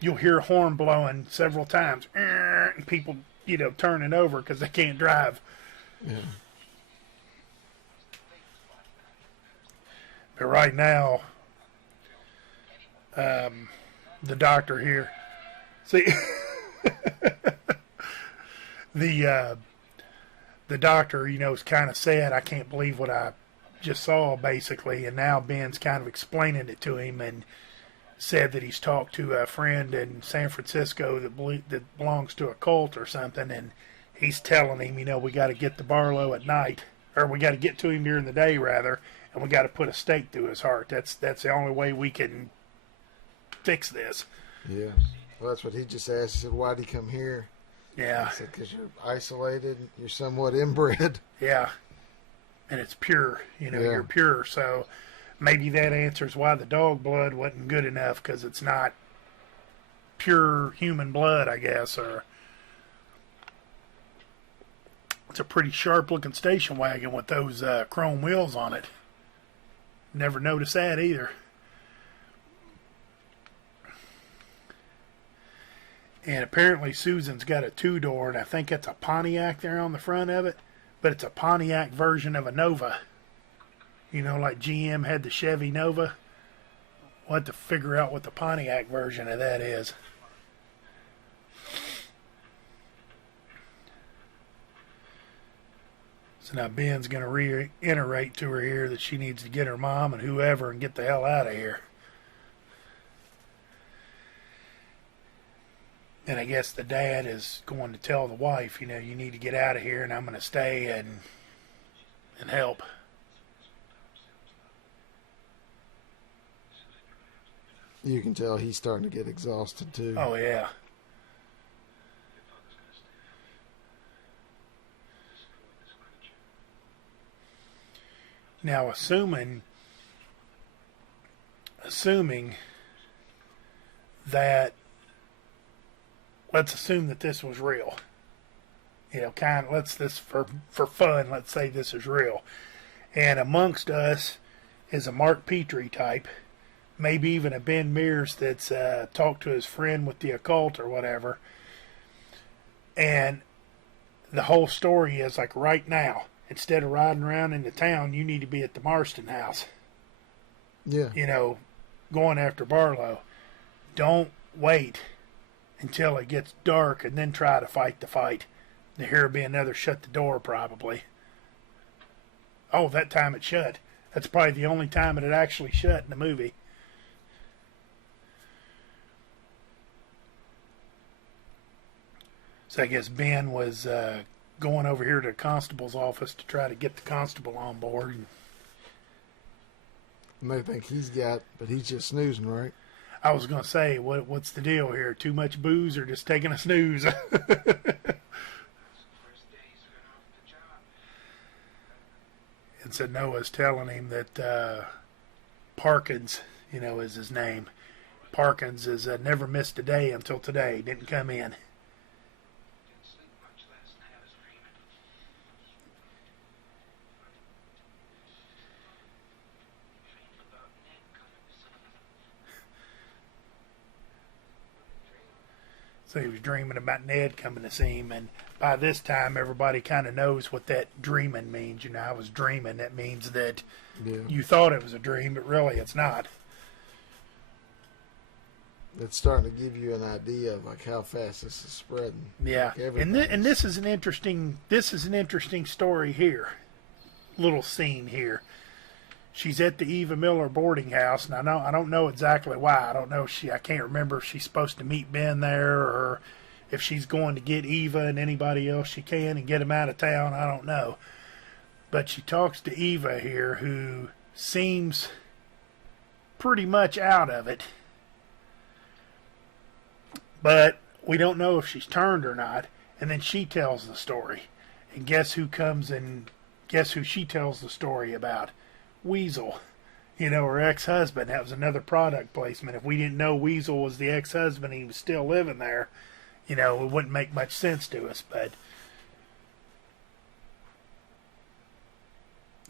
you'll hear a horn blowing several times, and people, you know, turning over because they can't drive. Yeah. But right now, the doctor here, see, the doctor, you know, is kind of sad. I can't believe what I just saw, basically. And now Ben's kind of explaining it to him and said that he's talked to a friend in San Francisco that belongs to a cult or something, and he's telling him, you know, we got to get to Barlow at night, or we got to get to him during the day, rather, and we got to put a stake through his heart. That's the only way we can fix this. Yeah. Well, that's what he just asked. He said, why'd he come here? Yeah, I said, because you're isolated, you're somewhat inbred. yeah. And it's pure, you know, Yeah. you're pure. So maybe that answers why the dog blood wasn't good enough, because it's not pure human blood, I guess, or it's a pretty sharp looking station wagon with those chrome wheels on it. Never noticed that either. And apparently Susan's got a two-door, and I think it's a Pontiac there on the front of it, but it's a Pontiac version of a Nova. You know, like GM had the Chevy Nova. We'll have to figure out what the Pontiac version of that is. So now Ben's going to reiterate to her here that she needs to get her mom and whoever and get the hell out of here. And I guess the dad is going to tell the wife, you know, you need to get out of here, and I'm going to stay and help. You can tell he's starting to get exhausted, too. Oh, yeah. Now, assuming that, let's assume that this was real. You know, let's this for fun. Let's say this is real, and amongst us is a Mark Petrie type, maybe even a Ben Mears that's talked to his friend with the occult or whatever, and the whole story is like right now. Instead of riding around in the town, you need to be at the Marston house. Yeah. You know, going after Barlow. Don't wait until it gets dark and then try to fight the fight. There'll be another shut the door probably. Oh, that time it shut. That's probably the only time it had actually shut in the movie. So I guess Ben was going over here to the constable's office to try to get the constable on board. And they think he's got, but he's just snoozing, right? I was going to say, what's the deal here? Too much booze or just taking a snooze? And so Noah's telling him that Parkins, you know, is his name. Parkins has never missed a day until today. Didn't come in. So he was dreaming about Ned coming to see him, and by this time everybody kind of knows what that dreaming means. You know, I was dreaming. That means that you thought it was a dream, but really it's not. It's starting to give you an idea of like how fast this is spreading. Yeah, like and this is an interesting story here. Little scene here. She's at the Eva Miller boarding house, and I don't know exactly why. I can't remember if she's supposed to meet Ben there or if she's going to get Eva and anybody else she can and get them out of town. I don't know. But she talks to Eva here, who seems pretty much out of it. But we don't know if she's turned or not. And then she tells the story. And guess who she tells the story about? Weasel, you know, her ex-husband. That was another product placement. If we didn't know Weasel was the ex-husband, he was still living there, you know, it wouldn't make much sense to us.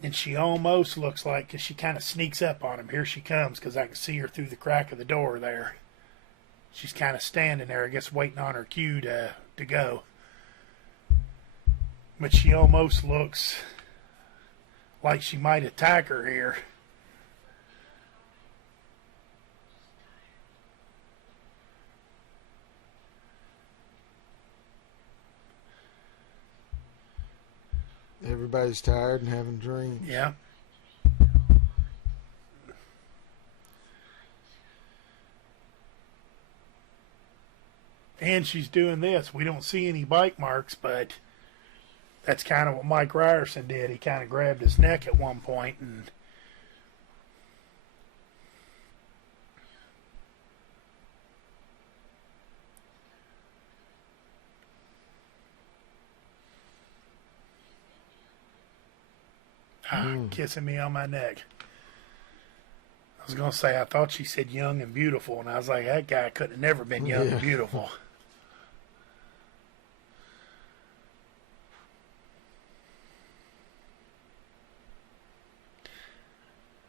And she almost looks like, because she kind of sneaks up on him. Here she comes, because I can see her through the crack of the door there. She's kind of standing there, I guess, waiting on her cue to go. But she almost looks like she might attack her here. Everybody's tired and having dreams. Yeah. And she's doing this. We don't see any bite marks, but that's kind of what Mike Ryerson did. He kind of grabbed his neck at one point and kissing me on my neck. I was going to say, I thought she said young and beautiful, and I was like, that guy could have never been young and beautiful.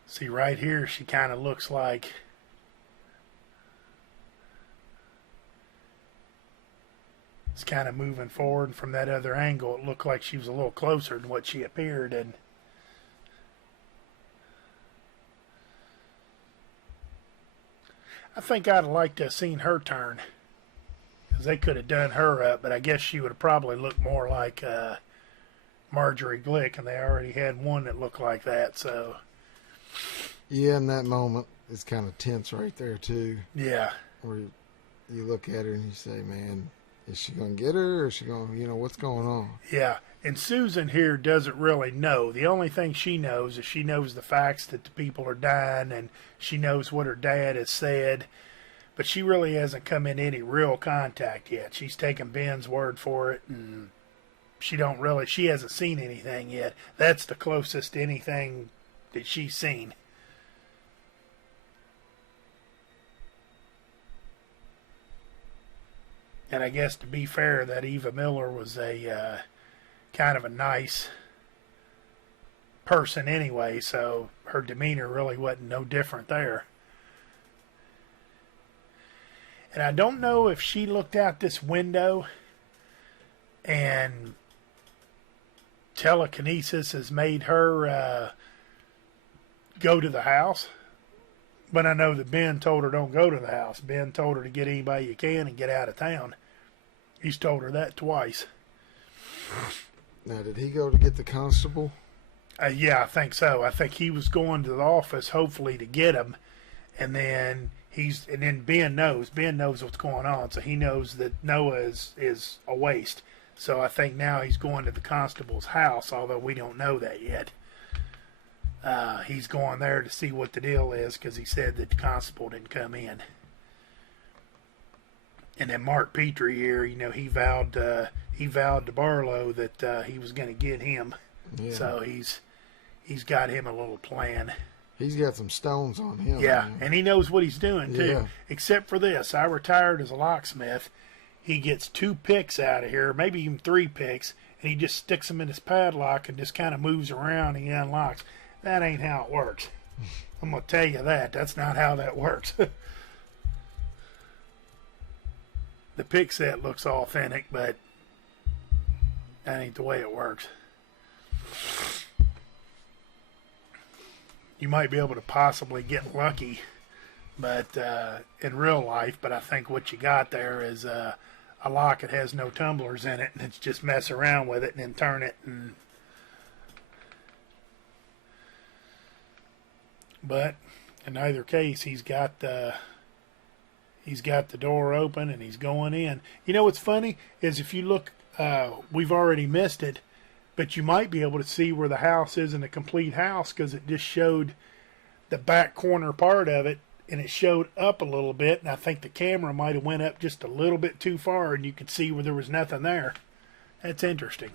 See, right here, she kind of looks like it's kind of moving forward. From that other angle, it looked like she was a little closer than what she appeared. And I think I'd have liked to have seen her turn, because they could have done her up, but I guess she would have probably looked more like Marjorie Glick, and they already had one that looked like that, so... Yeah, in that moment, it's kind of tense right there, too. Yeah. Where you look at her and you say, man, is she going to get her, or is she going to, you know, what's going on? Yeah, and Susan here doesn't really know. The only thing she knows is she knows the facts that the people are dying, and she knows what her dad has said, but she really hasn't come in any real contact yet. She's taken Ben's word for it, and she hasn't seen anything yet. That's the closest to anything that she's seen. And I guess to be fair, that Eva Miller was a kind of a nice person anyway, so her demeanor really wasn't no different there. And I don't know if she looked out this window and telekinesis has made her go to the house. But I know that Ben told her don't go to the house. Ben told her to get anybody you can and get out of town. He's told her that twice. Now, did he go to get the constable? Yeah, I think so. I think he was going to the office hopefully to get him. And then Ben knows. Ben knows what's going on. So he knows that Noah is a waste. So I think now he's going to the constable's house, although we don't know that yet. He's going there to see what the deal is because he said that the constable didn't come in. And then Mark Petrie here, he vowed to Barlow that he was going to get him. Yeah. So he's got him a little plan. He's got some stones on him. Yeah, man. and he knows what he's doing too. Yeah. Except for this, I retired as a locksmith. He gets 2 picks out of here, maybe even 3 picks, and he just sticks them in his padlock and just kind of moves around and he unlocks. That ain't how it works. I'm going to tell you that. That's not how that works. The pick set looks authentic, but that ain't the way it works. You might be able to possibly get lucky, but in real life, but I think what you got there is a lock that has no tumblers in it, and it's just mess around with it and then turn it. But in either case, he's got the door open and he's going in. You know what's funny is if you look, we've already missed it, but you might be able to see where the house isn't a complete house because it just showed the back corner part of it and it showed up a little bit, and I think the camera might have went up just a little bit too far and you could see where there was nothing there. That's interesting.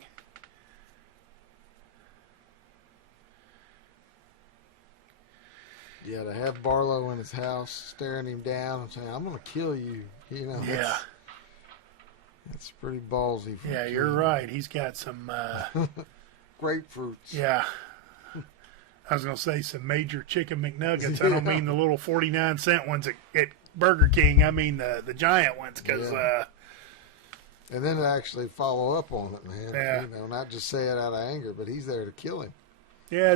Yeah, to have Barlow in his house staring him down and saying, "I'm going to kill you," Yeah. That's pretty ballsy. Yeah, you're right. He's got some grapefruits. Yeah. I was going to say some major chicken McNuggets. I don't mean the little 49-cent ones at Burger King. I mean the giant ones because... and then to actually follow up on it, man. Yeah. Not just say it out of anger, but he's there to kill him. Yeah, I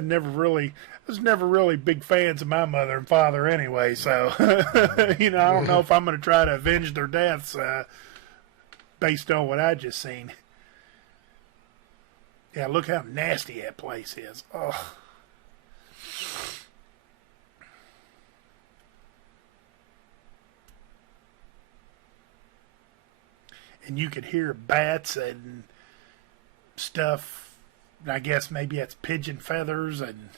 was never really big fans of my mother and father anyway, so, I don't know if I'm going to try to avenge their deaths based on what I just seen. Yeah, look how nasty that place is. Oh. And you could hear bats and stuff. I guess maybe that's pigeon feathers and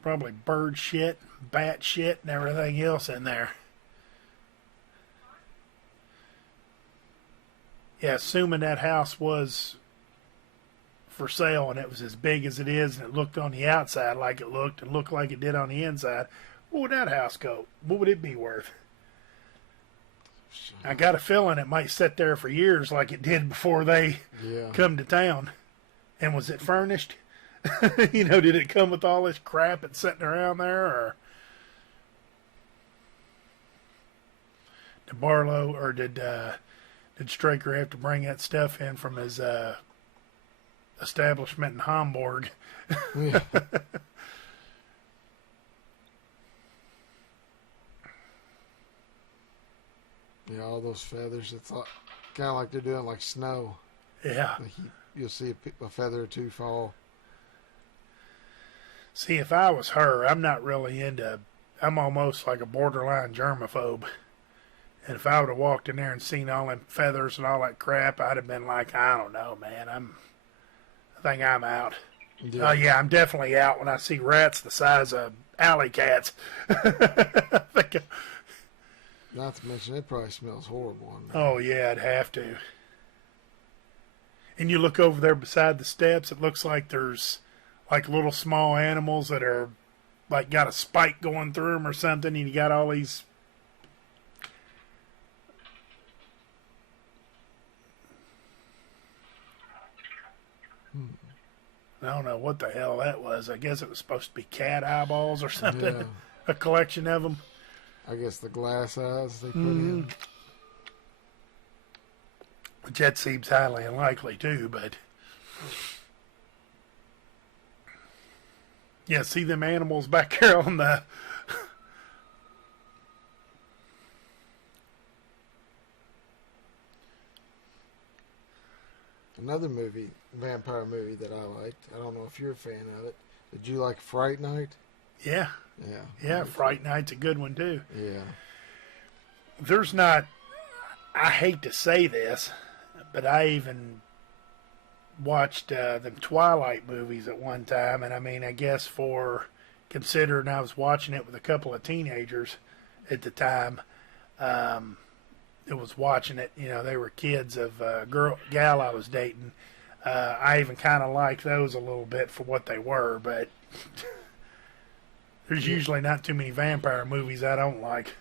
probably bird shit, bat shit, and everything else in there. Yeah, assuming that house was for sale and it was as big as it is and it looked on the outside like it looked and looked like it did on the inside, what would that house go? What would it be worth? I got a feeling it might sit there for years like it did before they come to town. And was it furnished? Did it come with all this crap that's sitting around there? Or did Barlow or did Straker have to bring that stuff in from his establishment in Hamburg? Yeah. Yeah, all those feathers. It's kind of like they're doing like snow. Yeah. Like you'll see a feather or two fall. See, if I was her, I'm almost like a borderline germaphobe. And if I would have walked in there and seen all them feathers and all that crap, I'd have been like, I don't know, man. I think I'm out. Yeah. Oh, yeah, I'm definitely out when I see rats the size of alley cats. Not to mention, it probably smells horrible. Oh, yeah, I'd have to. And you look over there beside the steps, it looks like there's like little small animals that are like got a spike going through them or something, and you got all these. I don't know what the hell that was. I guess it was supposed to be cat eyeballs or something. Yeah. A collection of them. I guess the glass eyes they put in. Which that seems highly unlikely too, but yeah, see them animals back there on the Another movie, vampire movie that I liked. I don't know if you're a fan of it. Did you like Fright Night? yeah. Yeah. Yeah, Fright Night's a good one too. Yeah. There's not, I hate to say this, but I even watched the Twilight movies at one time, and I mean, I guess for considering I was watching it with a couple of teenagers at the time, it was watching it, you know, they were kids of a gal I was dating. I even kind of liked those a little bit for what they were, but there's usually not too many vampire movies I don't like.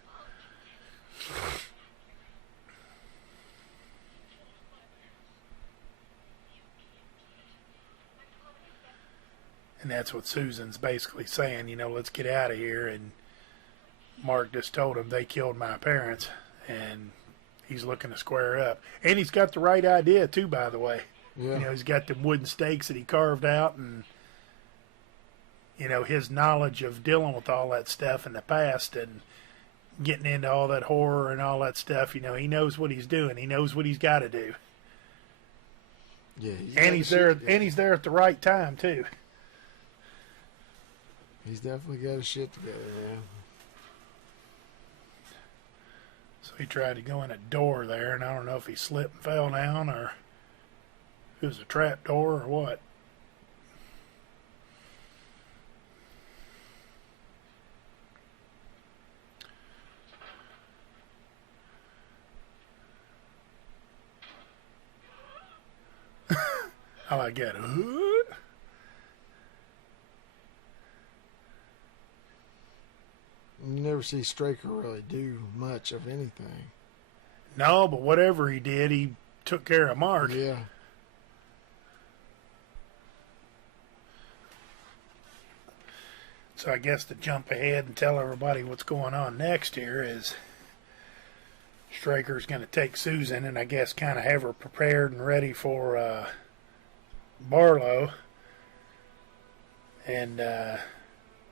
And that's what Susan's basically saying, you know, let's get out of here. And Mark just told him they killed my parents, and he's looking to square up. And he's got the right idea, too, by the way. Yeah. You know, he's got them wooden stakes that he carved out, and, you know, his knowledge of dealing with all that stuff in the past and getting into all that horror and all that stuff, you know, he knows what he's doing. He knows what he's got to do. Yeah. And he's there, and he's there at the right time, too. He's definitely got his shit together, man. So he tried to go in a door there, and I don't know if he slipped and fell down or it was a trap door or what. I like that. You never see Straker really do much of anything. No, but whatever he did, he took care of Mark. Yeah. So I guess to jump ahead and tell everybody what's going on next here is Straker's going to take Susan and I guess kind of have her prepared and ready for Barlow. And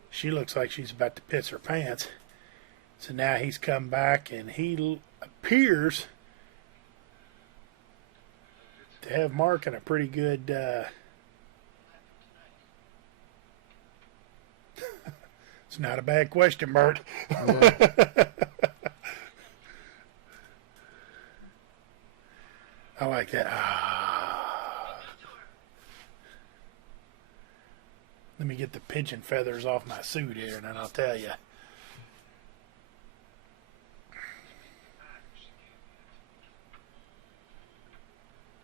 she looks like she's about to piss her pants. So now he's come back and he appears to have Mark in a pretty good it's not a bad question, Bert. Yeah. I like that. Ah. Let me get the pigeon feathers off my suit here, and then I'll tell you.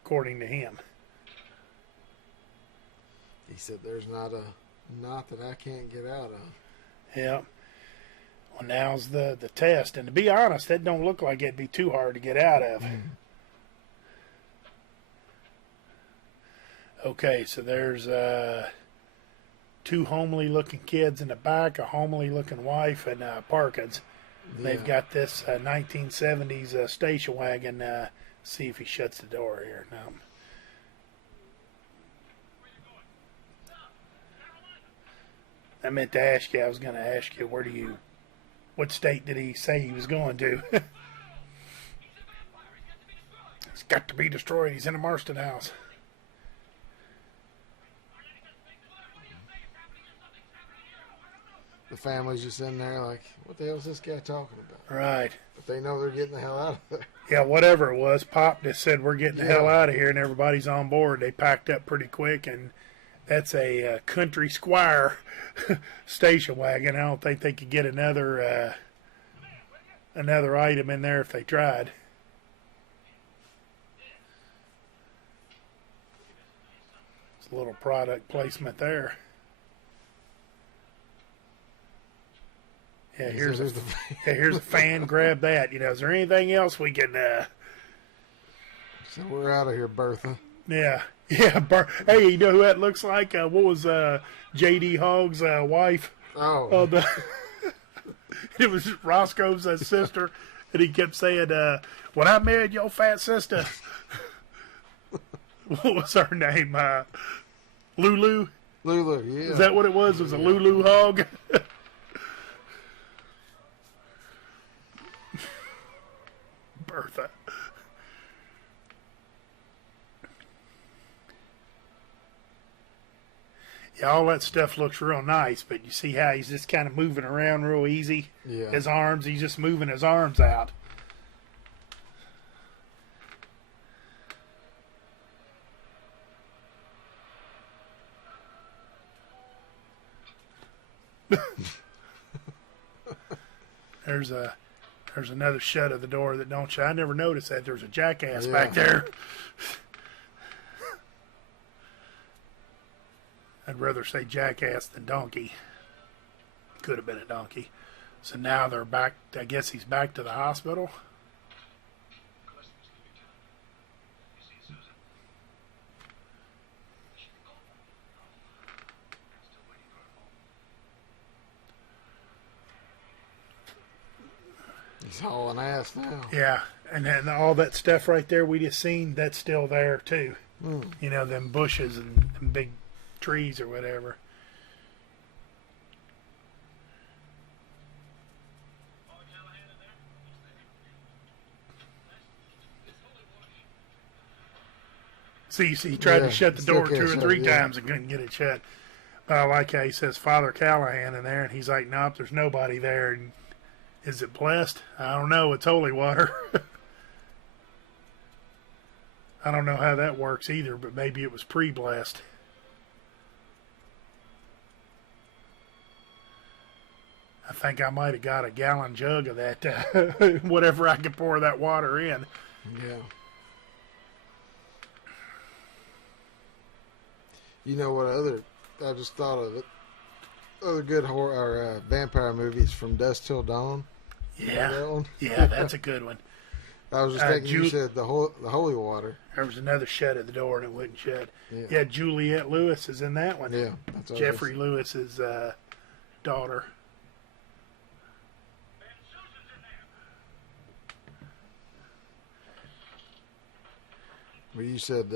According to him. He said there's not a knot that I can't get out of. Yeah. Well, now's the test. And to be honest, that don't look like it'd be too hard to get out of. Okay, so there's two homely-looking kids in the back, a homely-looking wife, and Parkins. Yeah. They've got this 1970s station wagon. See if he shuts the door here. No. I meant to ask you. I was going to ask you, what state did he say he was going to? It's got to be destroyed. He's in a Marston house. The family's just in there like, what the hell is this guy talking about? Right. But they know they're getting the hell out of there. Yeah, whatever it was, Pop just said, we're getting the hell out of here, and everybody's on board. They packed up pretty quick, and that's a country squire station wagon. I don't think they could get another item in there if they tried. It's a little product placement there. Yeah, He here's said, a, "There's the yeah, here's a fan. Grab that. You know, is there anything else we can? So we're out of here, Bertha. Yeah, yeah. Hey, you know who that looks like? What was J.D. Hogg's wife? Oh, The it was Roscoe's sister, and he kept saying, "When I married your fat sister." What was her name? Lulu? Lulu, yeah. Is that what it was? It was a Lulu hog? Bertha. Yeah, all that stuff looks real nice, but you see how he's just kind of moving around real easy? Yeah. His arms, he's just moving his arms out. There's another shut of the door that don't shut. I never noticed that. There's a jackass back there. I'd rather say jackass than donkey. Could have been a donkey. So now they're back. I guess he's back to the hospital. He's hauling ass now. Yeah, and then all that stuff right there we just seen, that's still there too. You know, them bushes and big trees or whatever. See, he tried to shut the door 2 or 3 times and couldn't get it shut. But I like how he says Father Callahan in there, and he's like, nope, there's nobody there. And is it blessed? I don't know. It's holy water. I don't know how that works either, but maybe it was pre-blessed. I think I might have got a gallon jug of that, whatever I could pour that water in. Yeah. You know what I just thought of it. Other good horror or vampire movies, From Dusk Till Dawn. Yeah. That one? Yeah, that's a good one. I was just thinking you said the holy water. There was another shut at the door and it wouldn't shut. Yeah, Juliette Lewis is in that one. Yeah. That's Jeffrey Lewis's daughter. Well, you said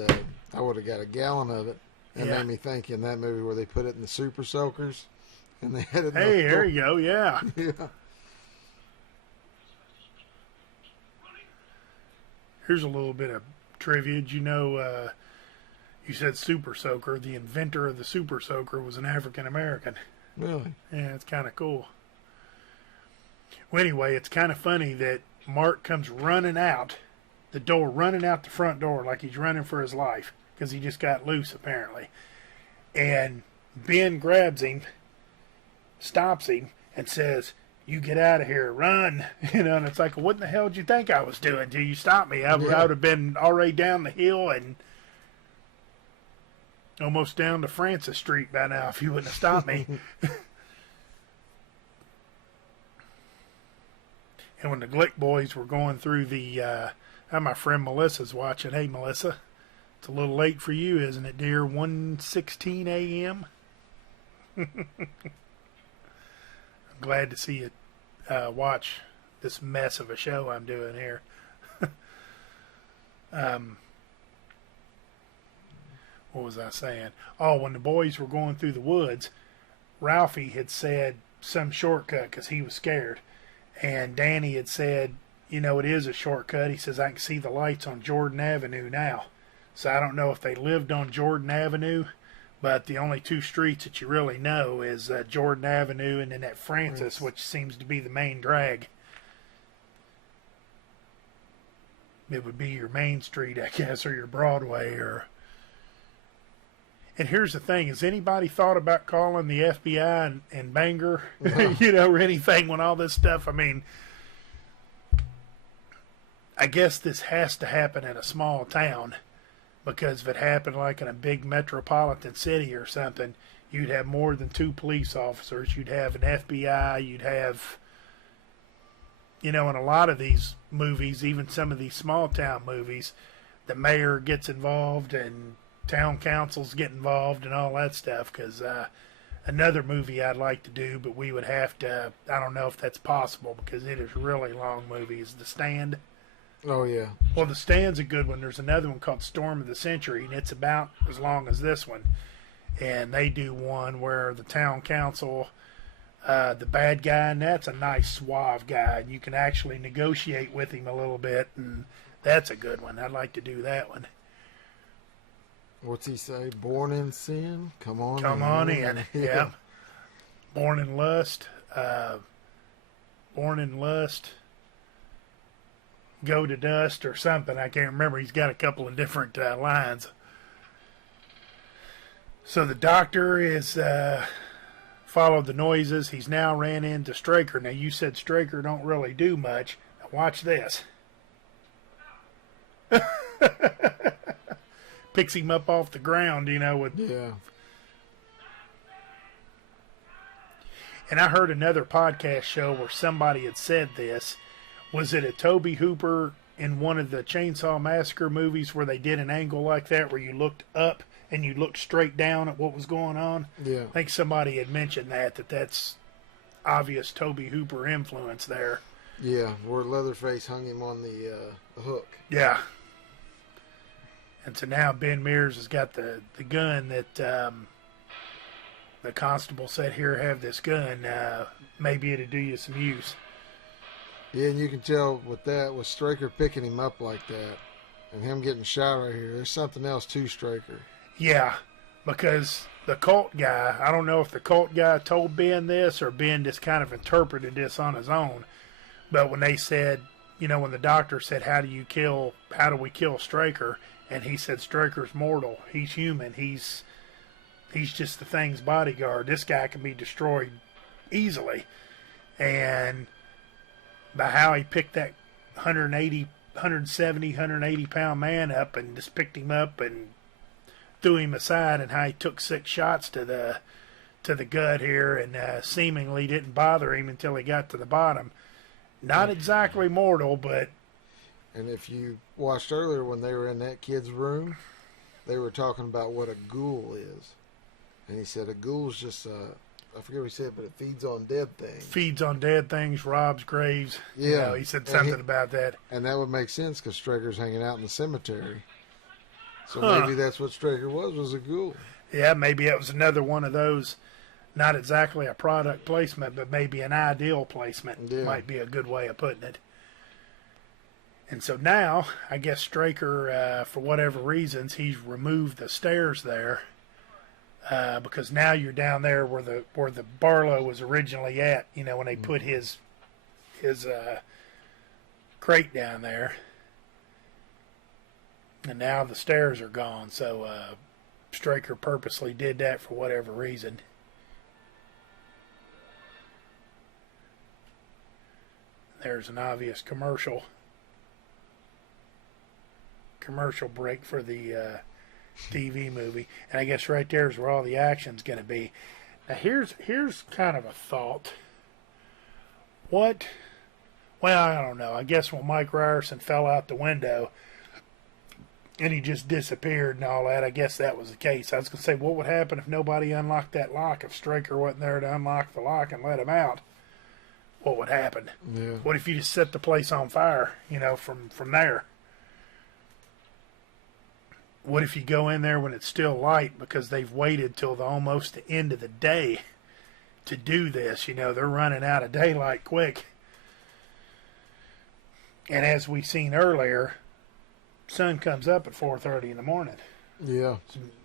I would have got a gallon of it. It made me think in that movie where they put it in the super soakers and they had it. Hey, there you go. Yeah. Yeah. Here's a little bit of trivia. Did you know, you said super soaker. The inventor of the super soaker was an African American. Really? Yeah, it's kind of cool. Well, anyway, it's kind of funny that Mark comes running out the door, running out the front door like he's running for his life because he just got loose apparently. And Ben grabs him, stops him, and says, "You get out of here, run." You know, and it's like, what in the hell did you think I was doing till you stopped me? I would have been already down the hill and almost down to Francis Street by now if you wouldn't have stopped me. And when the Glick boys were going through the, my friend Melissa's watching. Hey, Melissa, it's a little late for you, isn't it, dear? 1:16 a.m. I'm glad to see you watch this mess of a show I'm doing here. What was I saying? Oh, when the boys were going through the woods, Ralphie had said some shortcut because he was scared. And Danny had said, you know, it is a shortcut. He says, I can see the lights on Jordan Avenue now. So I don't know if they lived on Jordan Avenue, but the only 2 streets that you really know is Jordan Avenue and then that Francis, which seems to be the main drag. It would be your main street, I guess, or your Broadway. And here's the thing. Has anybody thought about calling the FBI and Bangor, you know, or anything when all this stuff, I mean, I guess this has to happen in a small town because if it happened like in a big metropolitan city or something, you'd have more than 2 police officers. You'd have an FBI. You'd have you know, in a lot of these movies, even some of these small town movies, the mayor gets involved and town councils get involved and all that stuff. Because another movie I'd like to do, but we would have to, I don't know if that's possible because it is really long movie, is The Stand. Oh, yeah. Well, The Stand's a good one. There's another one called Storm of the Century, and it's about as long as this one. And they do one where the town council, the bad guy, and that's a nice suave guy, and you can actually negotiate with him a little bit, and that's a good one. I'd like to do that one. What's he say? Born in sin? Come on in. Yeah. Born in lust. Born in lust. Go to dust or something. I can't remember. He's got a couple of different lines. So the doctor is followed the noises. He's now ran into Straker. Now you said Straker don't really do much. Now watch this. Picks him up off the ground, you know. Yeah. And I heard another podcast show where somebody had said this. Was it a Tobe Hooper in one of the Chainsaw Massacre movies where they did an angle like that where you looked up and you looked straight down at what was going on? Yeah. I think somebody had mentioned that's obvious Tobe Hooper influence there. Yeah, where Leatherface hung him on the hook. Yeah. And so now Ben Mears has got the gun that the constable said, here, have this gun. Maybe it'll do you some use. Yeah, and you can tell with Straker picking him up like that and him getting shot right here, there's something else to Straker. Yeah, because the cult guy, I don't know if the cult guy told Ben this or Ben just kind of interpreted this on his own. But when they said, you know, when the doctor said, how do we kill Straker? And he said, Straker's mortal. He's human. He's just the thing's bodyguard. This guy can be destroyed easily. And by how he picked that 180 pound man up and just picked him up and threw him aside, and how he took 6 shots to the gut here and seemingly didn't bother him until he got to the bottom. Not exactly mortal, but... And if you watched earlier when they were in that kid's room, they were talking about what a ghoul is. And he said a ghoul's just, I forget what he said, but it feeds on dead things. Feeds on dead things, robs graves. Yeah. You know, he said something about that. And that would make sense because Straker's hanging out in the cemetery. So Huh. maybe that's what Straker was a ghoul. Yeah, maybe it was another one of those, not exactly a product placement, but maybe an ideal placement. Yeah. Might be a good way of putting it. And so now, I guess Straker, for whatever reasons, he's removed the stairs there, because now you're down there where the Barlow was originally at. You know, when they put his crate down there, and now the stairs are gone. So Straker purposely did that for whatever reason. There's an obvious commercial break for the TV movie, and I guess right there is where all the action's going to be. Now here's kind of a thought. Well, I don't know. I guess when Mike Ryerson fell out the window and he just disappeared and all that, I guess that was the case. I was going to say, what would happen if nobody unlocked that lock? If Straker wasn't there to unlock the lock and let him out, what would happen? Yeah. What if you just set the place on fire, you know, from there? What if you go in there when it's still light because they've waited till almost the end of the day to do this? You know, they're running out of daylight quick. And as we seen earlier, sun comes up at 4:30 in the morning. Yeah.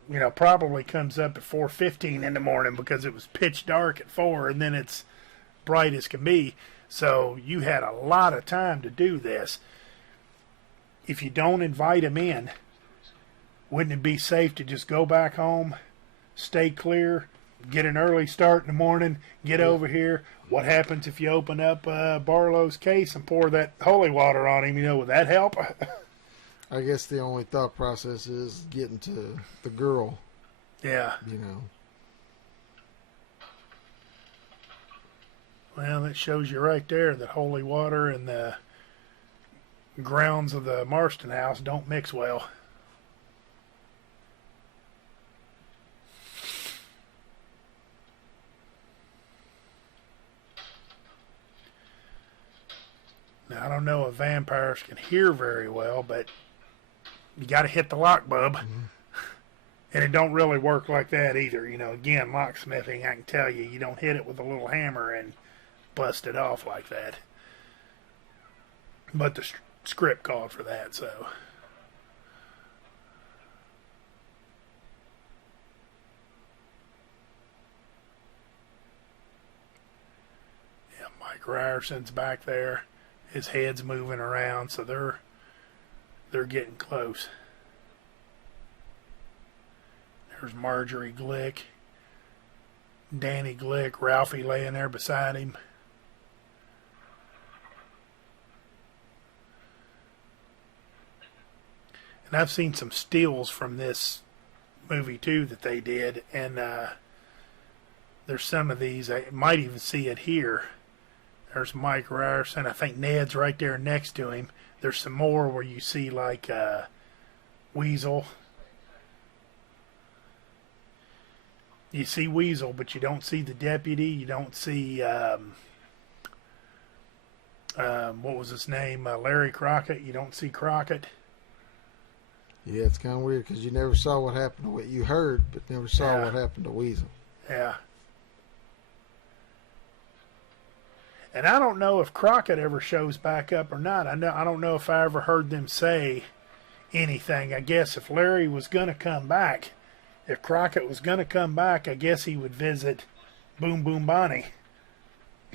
You know, probably comes up at 4:15 in the morning because it was pitch dark at 4 and then it's bright as can be. So you had a lot of time to do this. If you don't invite them in, wouldn't it be safe to just go back home, stay clear, get an early start in the morning, get over here? What happens if you open up Barlow's case and pour that holy water on him? You know, would that help? I guess the only thought process is getting to the girl, Yeah. you know. Well, it shows you right there that holy water and the grounds of the Marston house don't mix well. Now, I don't know if vampires can hear very well, but you got to hit the lock, bub. Mm-hmm. And it don't really work like that either. You know, again, locksmithing, I can tell you, you don't hit it with a little hammer and bust it off like that. But the script called for that, so. Yeah, Mike Ryerson's back there. His head's moving around, so they're getting close. There's Marjorie Glick, Danny Glick, Ralphie laying there beside him. And I've seen some stills from this movie too that they did, and there's some of these. I might even see it here. There's Mike Ryerson. I think Ned's right there next to him. There's some more where you see like Weasel. You see Weasel, but you don't see the deputy. You don't see what was his name? Larry Crockett. You don't see Crockett. Yeah, it's kind of weird because you never saw what happened to what you heard, but never saw what happened to Weasel. Yeah. And I don't know if Crockett ever shows back up or not. I don't know if I ever heard them say anything. I guess if Larry was going to come back, if Crockett was going to come back, I guess he would visit Boom Boom Bonnie.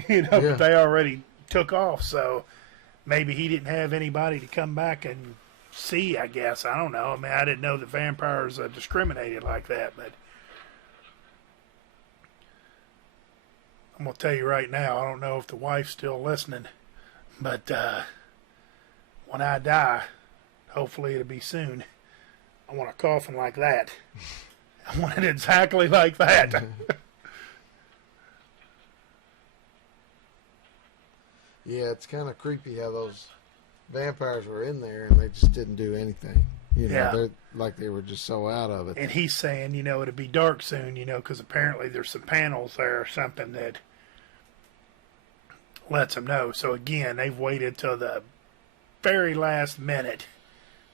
But they already took off, so maybe he didn't have anybody to come back and see, I guess. I don't know. I mean, I didn't know that vampires discriminated like that, but I'm going to tell you right now, I don't know if the wife's still listening, but when I die, hopefully it'll be soon, I want a coffin like that. I want it exactly like that. Yeah, it's kind of creepy how those vampires were in there and they just didn't do anything. They're like they were just so out of it. And he's saying, it'll be dark soon, because apparently there's some panels there or something that lets them know. So again, they've waited till the very last minute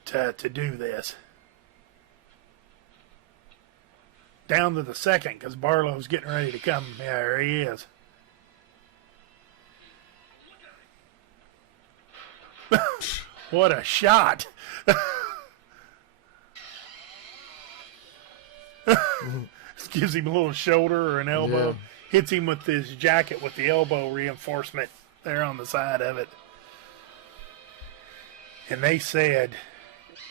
to do this. Down to the second, because Barlow's getting ready to come. Yeah, there he is. What a shot. Gives him a little shoulder or an elbow. Yeah. Hits him with his jacket with the elbow reinforcement there on the side of it. And they said,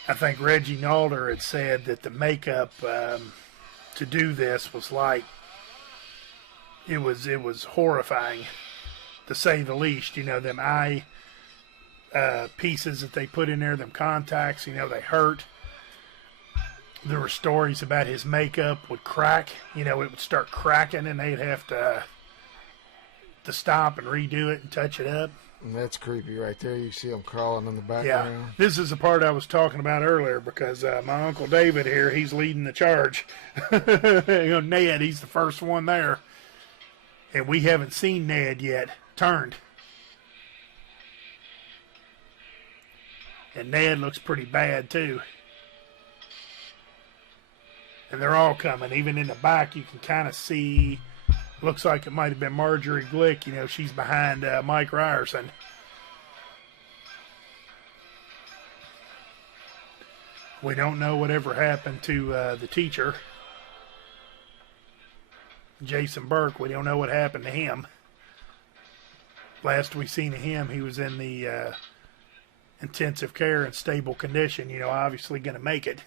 I think Reggie Nalder had said that the makeup to do this was like, it was horrifying, to say the least. Them eye pieces that they put in there, them contacts, they hurt. There were stories about his makeup would crack. It would start cracking, and they'd have to stop and redo it and touch it up. And that's creepy right there. You see him crawling in the background. Yeah, this is the part I was talking about earlier because my Uncle David here, he's leading the charge. Ned, he's the first one there. And we haven't seen Ned yet turned. And Ned looks pretty bad, too. And they're all coming. Even in the back, you can kind of see, looks like it might have been Marjorie Glick. She's behind Mike Ryerson. We don't know whatever happened to the teacher, Jason Burke. We don't know what happened to him. Last we seen of him, he was in the intensive care and stable condition. Obviously going to make it.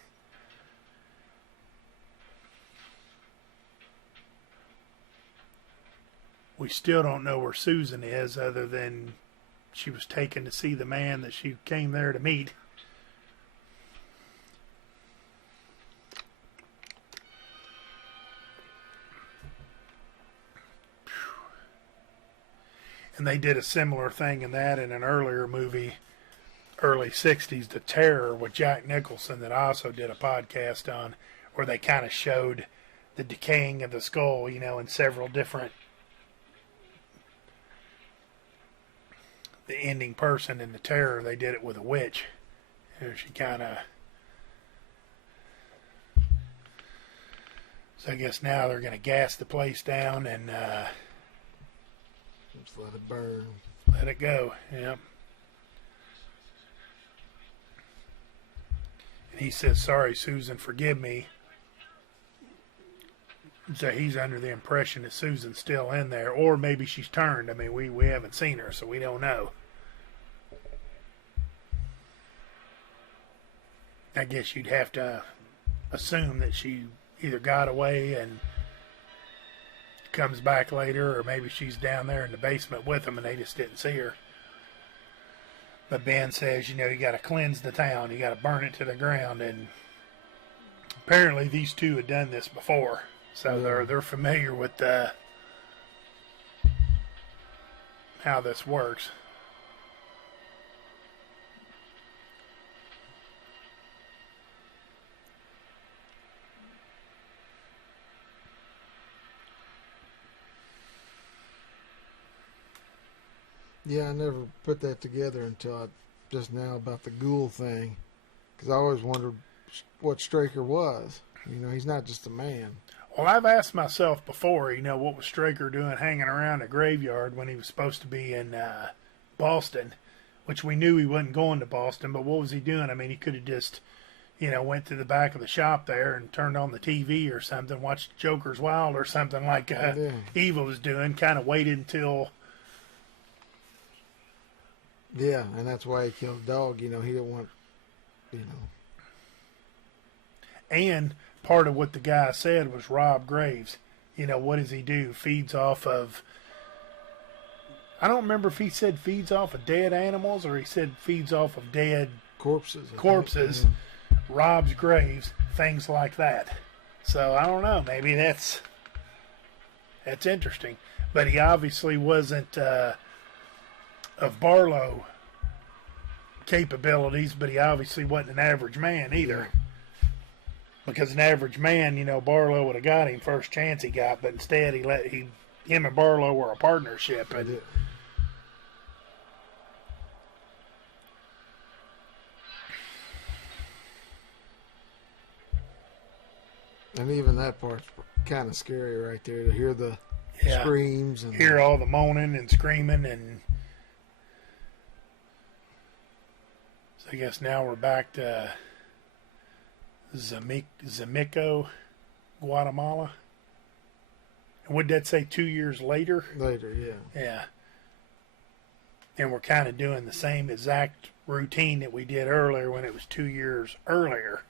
We still don't know where Susan is, other than she was taken to see the man that she came there to meet. And they did a similar thing in that in an earlier movie, early 60s, The Terror, with Jack Nicholson, that I also did a podcast on, where they kind of showed the decaying of the skull, you know, in several different, the ending person in The Terror. They did it with a witch. You know, she kind of, so I guess now they're going to gas the place down and Just let it burn. let it go. Yep. And he says, "Sorry, Susan, forgive me." So he's under the impression that Susan's still in there, or maybe she's turned. I mean, we haven't seen her, so we don't know. I guess you'd have to assume that she either got away and comes back later, or maybe she's down there in the basement with them and they just didn't see her. But Ben says, you know, you got to cleanse the town, you got to burn it to the ground, and apparently these two had done this before, so they're familiar with how this works. Yeah, I never put that together until just now about the ghoul thing, because I always wondered what Straker was. You know, he's not just a man. Well, I've asked myself before, you know, what was Straker doing hanging around a graveyard when he was supposed to be in Boston, which we knew he wasn't going to Boston, but what was he doing? I mean, he could have just, you know, went to the back of the shop there and turned on the TV or something, watched Joker's Wild or something like Eva was doing, kind of waited until... Yeah, and that's why he killed the dog. You know, he didn't want, you know. And part of what the guy said was Rob Graves. You know, what does he do? Feeds off of... I don't remember if he said feeds off of dead animals or he said feeds off of dead... Corpses. Rob's graves, things like that. So, I don't know. Maybe that's interesting. But he obviously wasn't... of Barlow capabilities, but he obviously wasn't an average man either. Because an average man, you know, Barlow would have got him first chance he got, but instead him and Barlow were a partnership. And even that part's kind of scary right there, to hear the screams and hear all the moaning and screaming. And so I guess now we're back to Zamico, Guatemala. And would that say 2 years later? Later, yeah. Yeah. And we're kind of doing the same exact routine that we did earlier when it was 2 years earlier.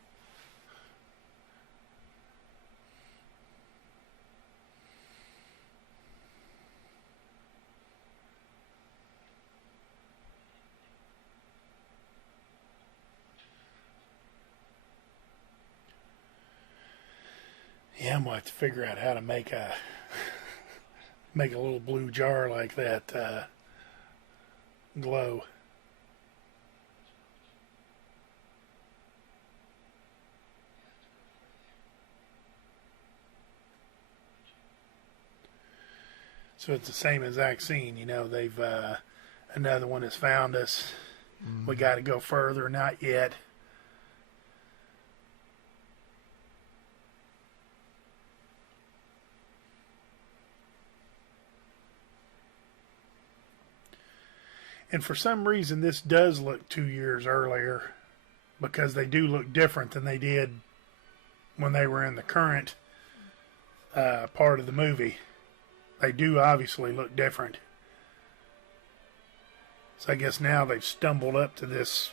Yeah, I'm gonna have to figure out how to make a little blue jar like that glow. So it's the same exact scene, you know. They've another one has found us. We got to go further, not yet. And for some reason, this does look 2 years earlier, because they do look different than they did when they were in the current part of the movie. They do obviously look different. So I guess now they've stumbled up to this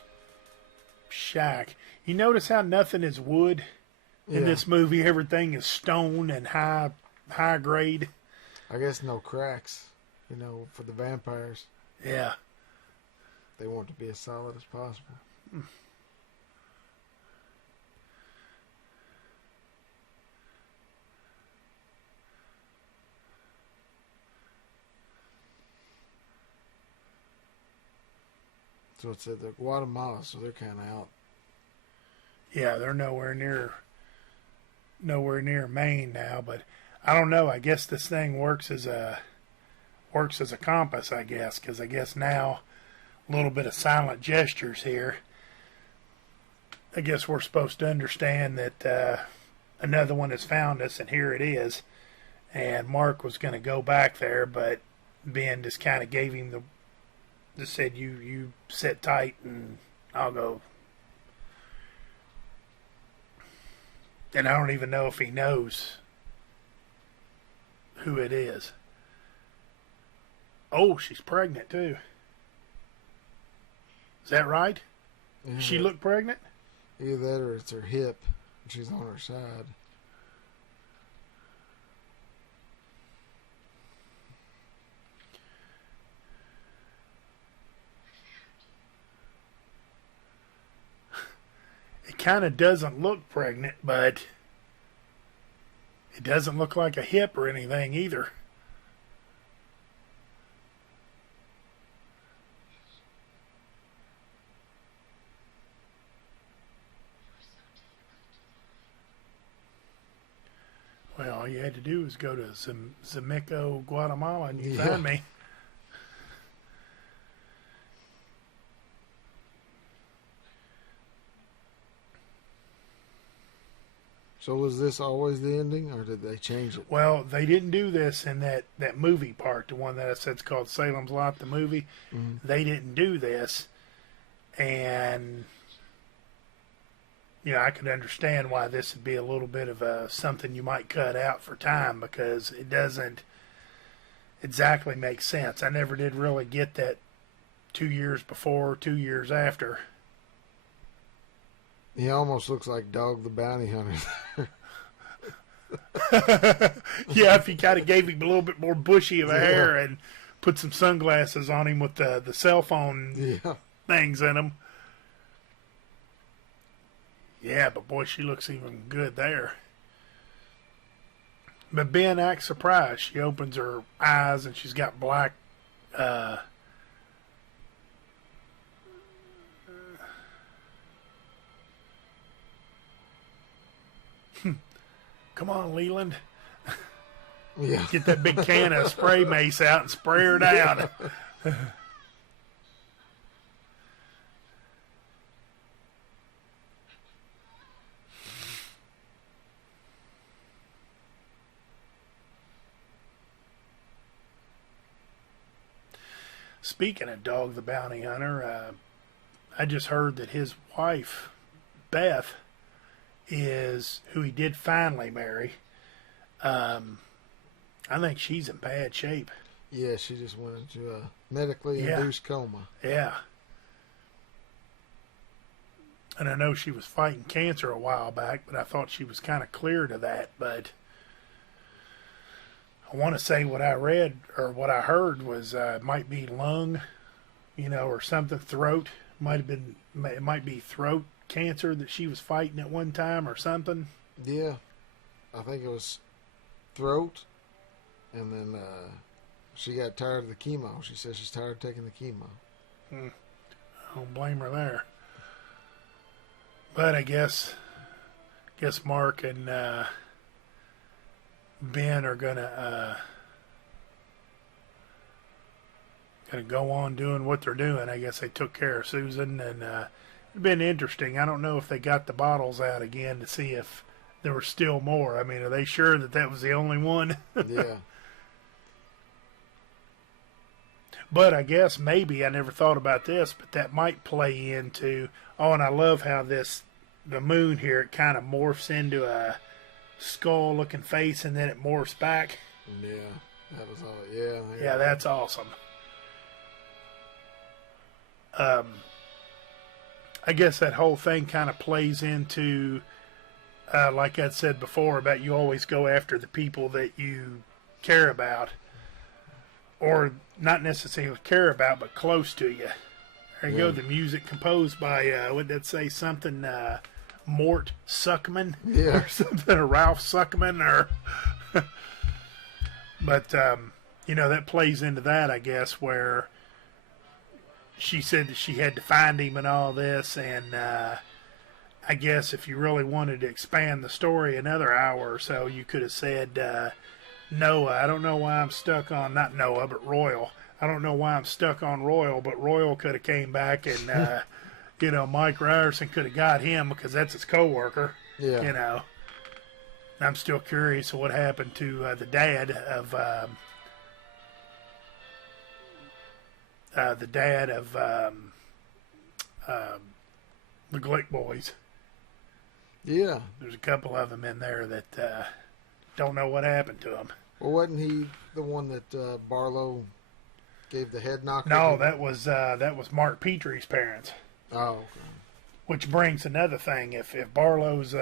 shack. You notice how nothing is wood in this movie? Everything is stone and high grade. I guess no cracks, you know, for the vampires. Yeah. They want to be as solid as possible. So it said they're Guatemala, so they're kind of out. Yeah, they're nowhere near Maine now, but I don't know. I guess this thing works as a compass, I guess, because I guess now a little bit of silent gestures here. I guess we're supposed to understand that another one has found us, and here it is. And Mark was going to go back there, but Ben just kind of gave him just said, you sit tight and I'll go. And I don't even know if he knows who it is. Oh, she's pregnant too. Is that right? Yeah. She look pregnant? Either that or it's her hip. She's on her side. It kind of doesn't look pregnant, but it doesn't look like a hip or anything either. Well, all you had to do was go to Zamico, Guatemala, and you found me. So was this always the ending, or did they change it? Well, they didn't do this in that movie part, the one that I said's called Salem's Lot, the movie. Mm-hmm. They didn't do this, and I could understand why this would be a little bit of something you might cut out for time, because it doesn't exactly make sense. I never did really get that 2 years before, 2 years after. He almost looks like Dog the Bounty Hunter. Yeah, if you kind of gave him a little bit more bushy of a hair and put some sunglasses on him with the cell phone things in them. Yeah, but boy, she looks even good there. But Ben acts surprised. She opens her eyes and she's got black come on, Leland. Yeah. Get that big can of spray mace out and spray her down. Speaking of Dog the Bounty Hunter, I just heard that his wife, Beth, is who he did finally marry. I think she's in bad shape. Yeah, she just went into a medically induced coma. Yeah. And I know she was fighting cancer a while back, but I thought she was kind of clear to that. But I want to say what I read or what I heard was it might be lung, or something, throat. It might be throat cancer that she was fighting at one time or something. Yeah, I think it was throat, and then she got tired of the chemo. She says she's tired of taking the chemo. I don't blame her there. But I guess Mark and Ben are gonna go on doing what they're doing. I guess they took care of Susan, and it'd been interesting. I don't know if they got the bottles out again to see if there were still more. I mean, are they sure that was the only one? Yeah. But I guess maybe, I never thought about this, but that might play into, and I love how the moon here, it kind of morphs into a skull looking face and then it morphs back. Yeah, that was all. Yeah. Yeah, that's awesome. I guess that whole thing kind of plays into, like I said before, about you always go after the people that you care about. Or not necessarily care about, but close to you. There you go, the music composed by, would that say something, Mort Suckman? Yeah. Or something, or Ralph Suckman, or... But, that plays into that, I guess, where she said that she had to find him and all this, and I guess if you really wanted to expand the story another hour or so, you could have said, Noah, I don't know why I'm stuck on, not Noah, but Royal. I don't know why I'm stuck on Royal, but Royal could have came back and, Mike Ryerson could have got him because that's his co-worker, Yeah. I'm still curious what happened to the dad of the Glick boys. Yeah. There's a couple of them in there that don't know what happened to them. Well, wasn't he the one that Barlow gave the head knocker? No, to? that was Mark Petrie's parents. Oh, okay. Which brings another thing. If Barlow's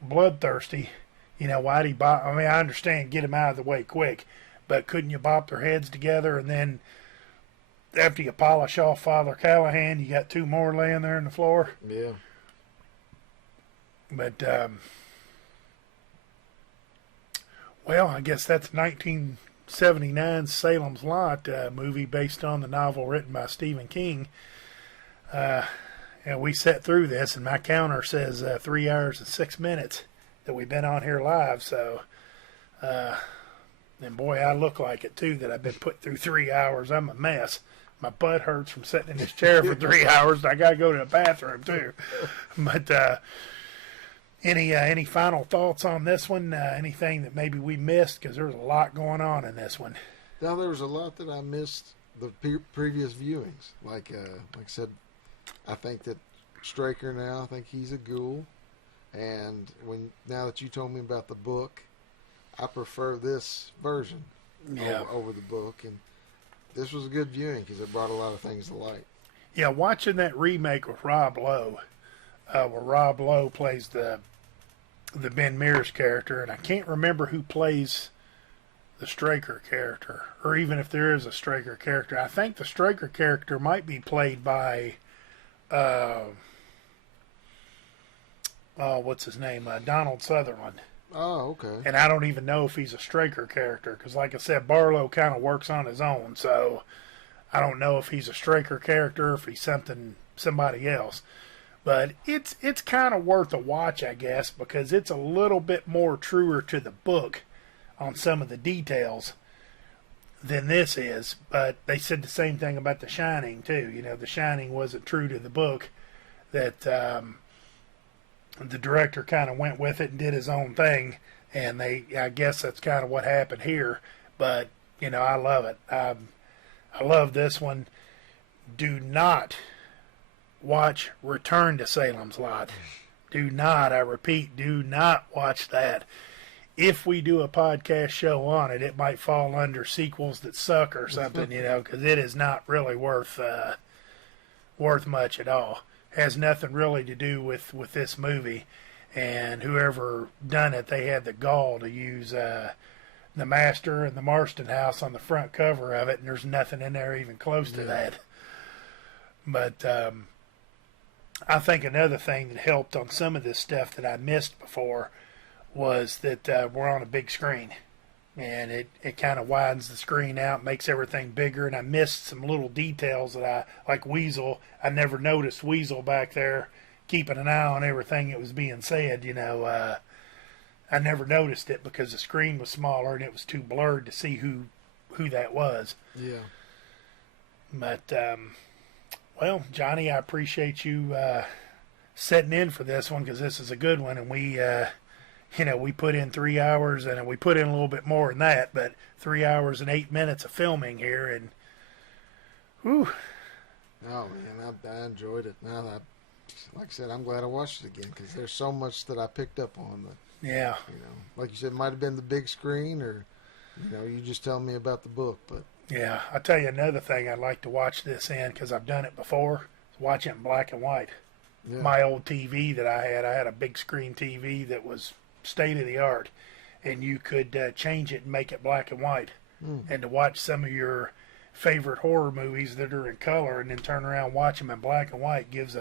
bloodthirsty, why'd he bop? I mean, I understand get him out of the way quick, but couldn't you bop their heads together and then after you polish off Father Callahan, you got two more laying there on the floor? Yeah. But, well, I guess that's 1979's Salem's Lot movie based on the novel written by Stephen King. And we sat through this, and my counter says 3 hours and 6 minutes that we've been on here live. So, and boy, I look like it too, that I've been put through 3 hours. I'm a mess. My butt hurts from sitting in this chair for 3 hours. And I got to go to the bathroom too. But any final thoughts on this one? Anything that maybe we missed? Because there's a lot going on in this one. Now, there was a lot that I missed the previous viewings. Like I said, I think that Straker now, I think he's a ghoul. And now that you told me about the book, I prefer this version over the book. And this was a good viewing because it brought a lot of things to light. Yeah, watching that remake with Rob Lowe, where Rob Lowe plays the Ben Mears character, and I can't remember who plays the Straker character, or even if there is a Straker character. I think the Straker character might be played by, what's his name? Donald Sutherland. Oh, okay. And I don't even know if he's a Straker character, because like I said, Barlow kind of works on his own, so I don't know if he's a Straker character or if he's somebody else. But it's kind of worth a watch, I guess, because it's a little bit more truer to the book on some of the details than this is. But they said the same thing about The Shining, too. The Shining wasn't true to the book, that the director kind of went with it and did his own thing, and I guess that's kind of what happened here. But, I love it. I love this one. Do not watch Return to Salem's Lot. Do not, I repeat, do not watch that. If we do a podcast show on it, it might fall under sequels that suck or something, because it is not really worth much at all. Has nothing really to do with this movie, and whoever done it, they had the gall to use the Master and the Marston House on the front cover of it, and there's nothing in there even close to that. But I think another thing that helped on some of this stuff that I missed before was that we're on a big screen, and it kind of widens the screen out, makes everything bigger, and I missed some little details that like Weasel. I never noticed Weasel back there keeping an eye on everything that was being said. I never noticed it because the screen was smaller and it was too blurred to see who that was. Yeah. But well, Johnny, I appreciate you setting in for this one, because this is a good one, and we we put in 3 hours, and we put in a little bit more than that, but 3 hours and 8 minutes of filming here, and whew. Oh man, I enjoyed it. Now that, like I said, I'm glad I watched it again, because there's so much that I picked up on that. Yeah. Like you said, it might have been the big screen, or you just tell me about the book, but. Yeah, I'll tell you another thing I'd like to watch this in, because I've done it before, is watch it in black and white. Yeah. My old TV that I had a big screen TV that was state of the art, and you could change it and make it black and white. And to watch some of your favorite horror movies that are in color and then turn around and watch them in black and white gives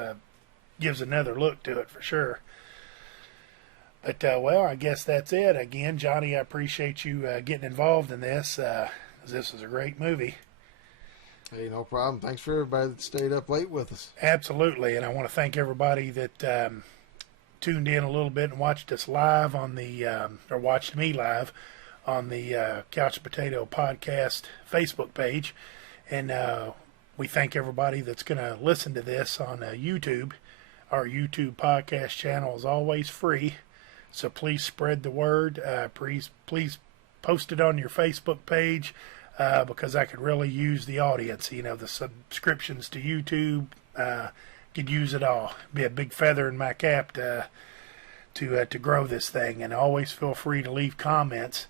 another look to it for sure. But, well, I guess that's it. Again, Johnny, I appreciate you getting involved in this. This was a great movie. Hey, no problem. Thanks for everybody that stayed up late with us. Absolutely, and I want to thank everybody that tuned in a little bit and watched us live on the, or watched me live on the Couch Potato Podcast Facebook page. And we thank everybody that's going to listen to this on YouTube. Our YouTube podcast channel is always free, so please spread the word. Please post it on your Facebook page because I could really use the audience. You know, the subscriptions to YouTube, could use it all. Be a big feather in my cap to grow this thing. And always feel free to leave comments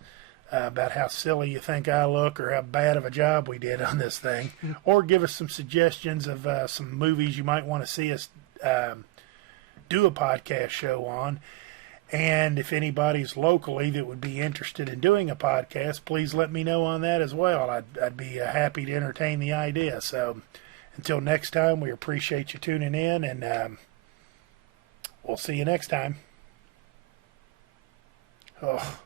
about how silly you think I look or how bad of a job we did on this thing, or give us some suggestions of some movies you might want to see us do a podcast show on. And if anybody's locally that would be interested in doing a podcast, please let me know on that as well. I'd be happy to entertain the idea. So until next time, we appreciate you tuning in, and we'll see you next time. Oh.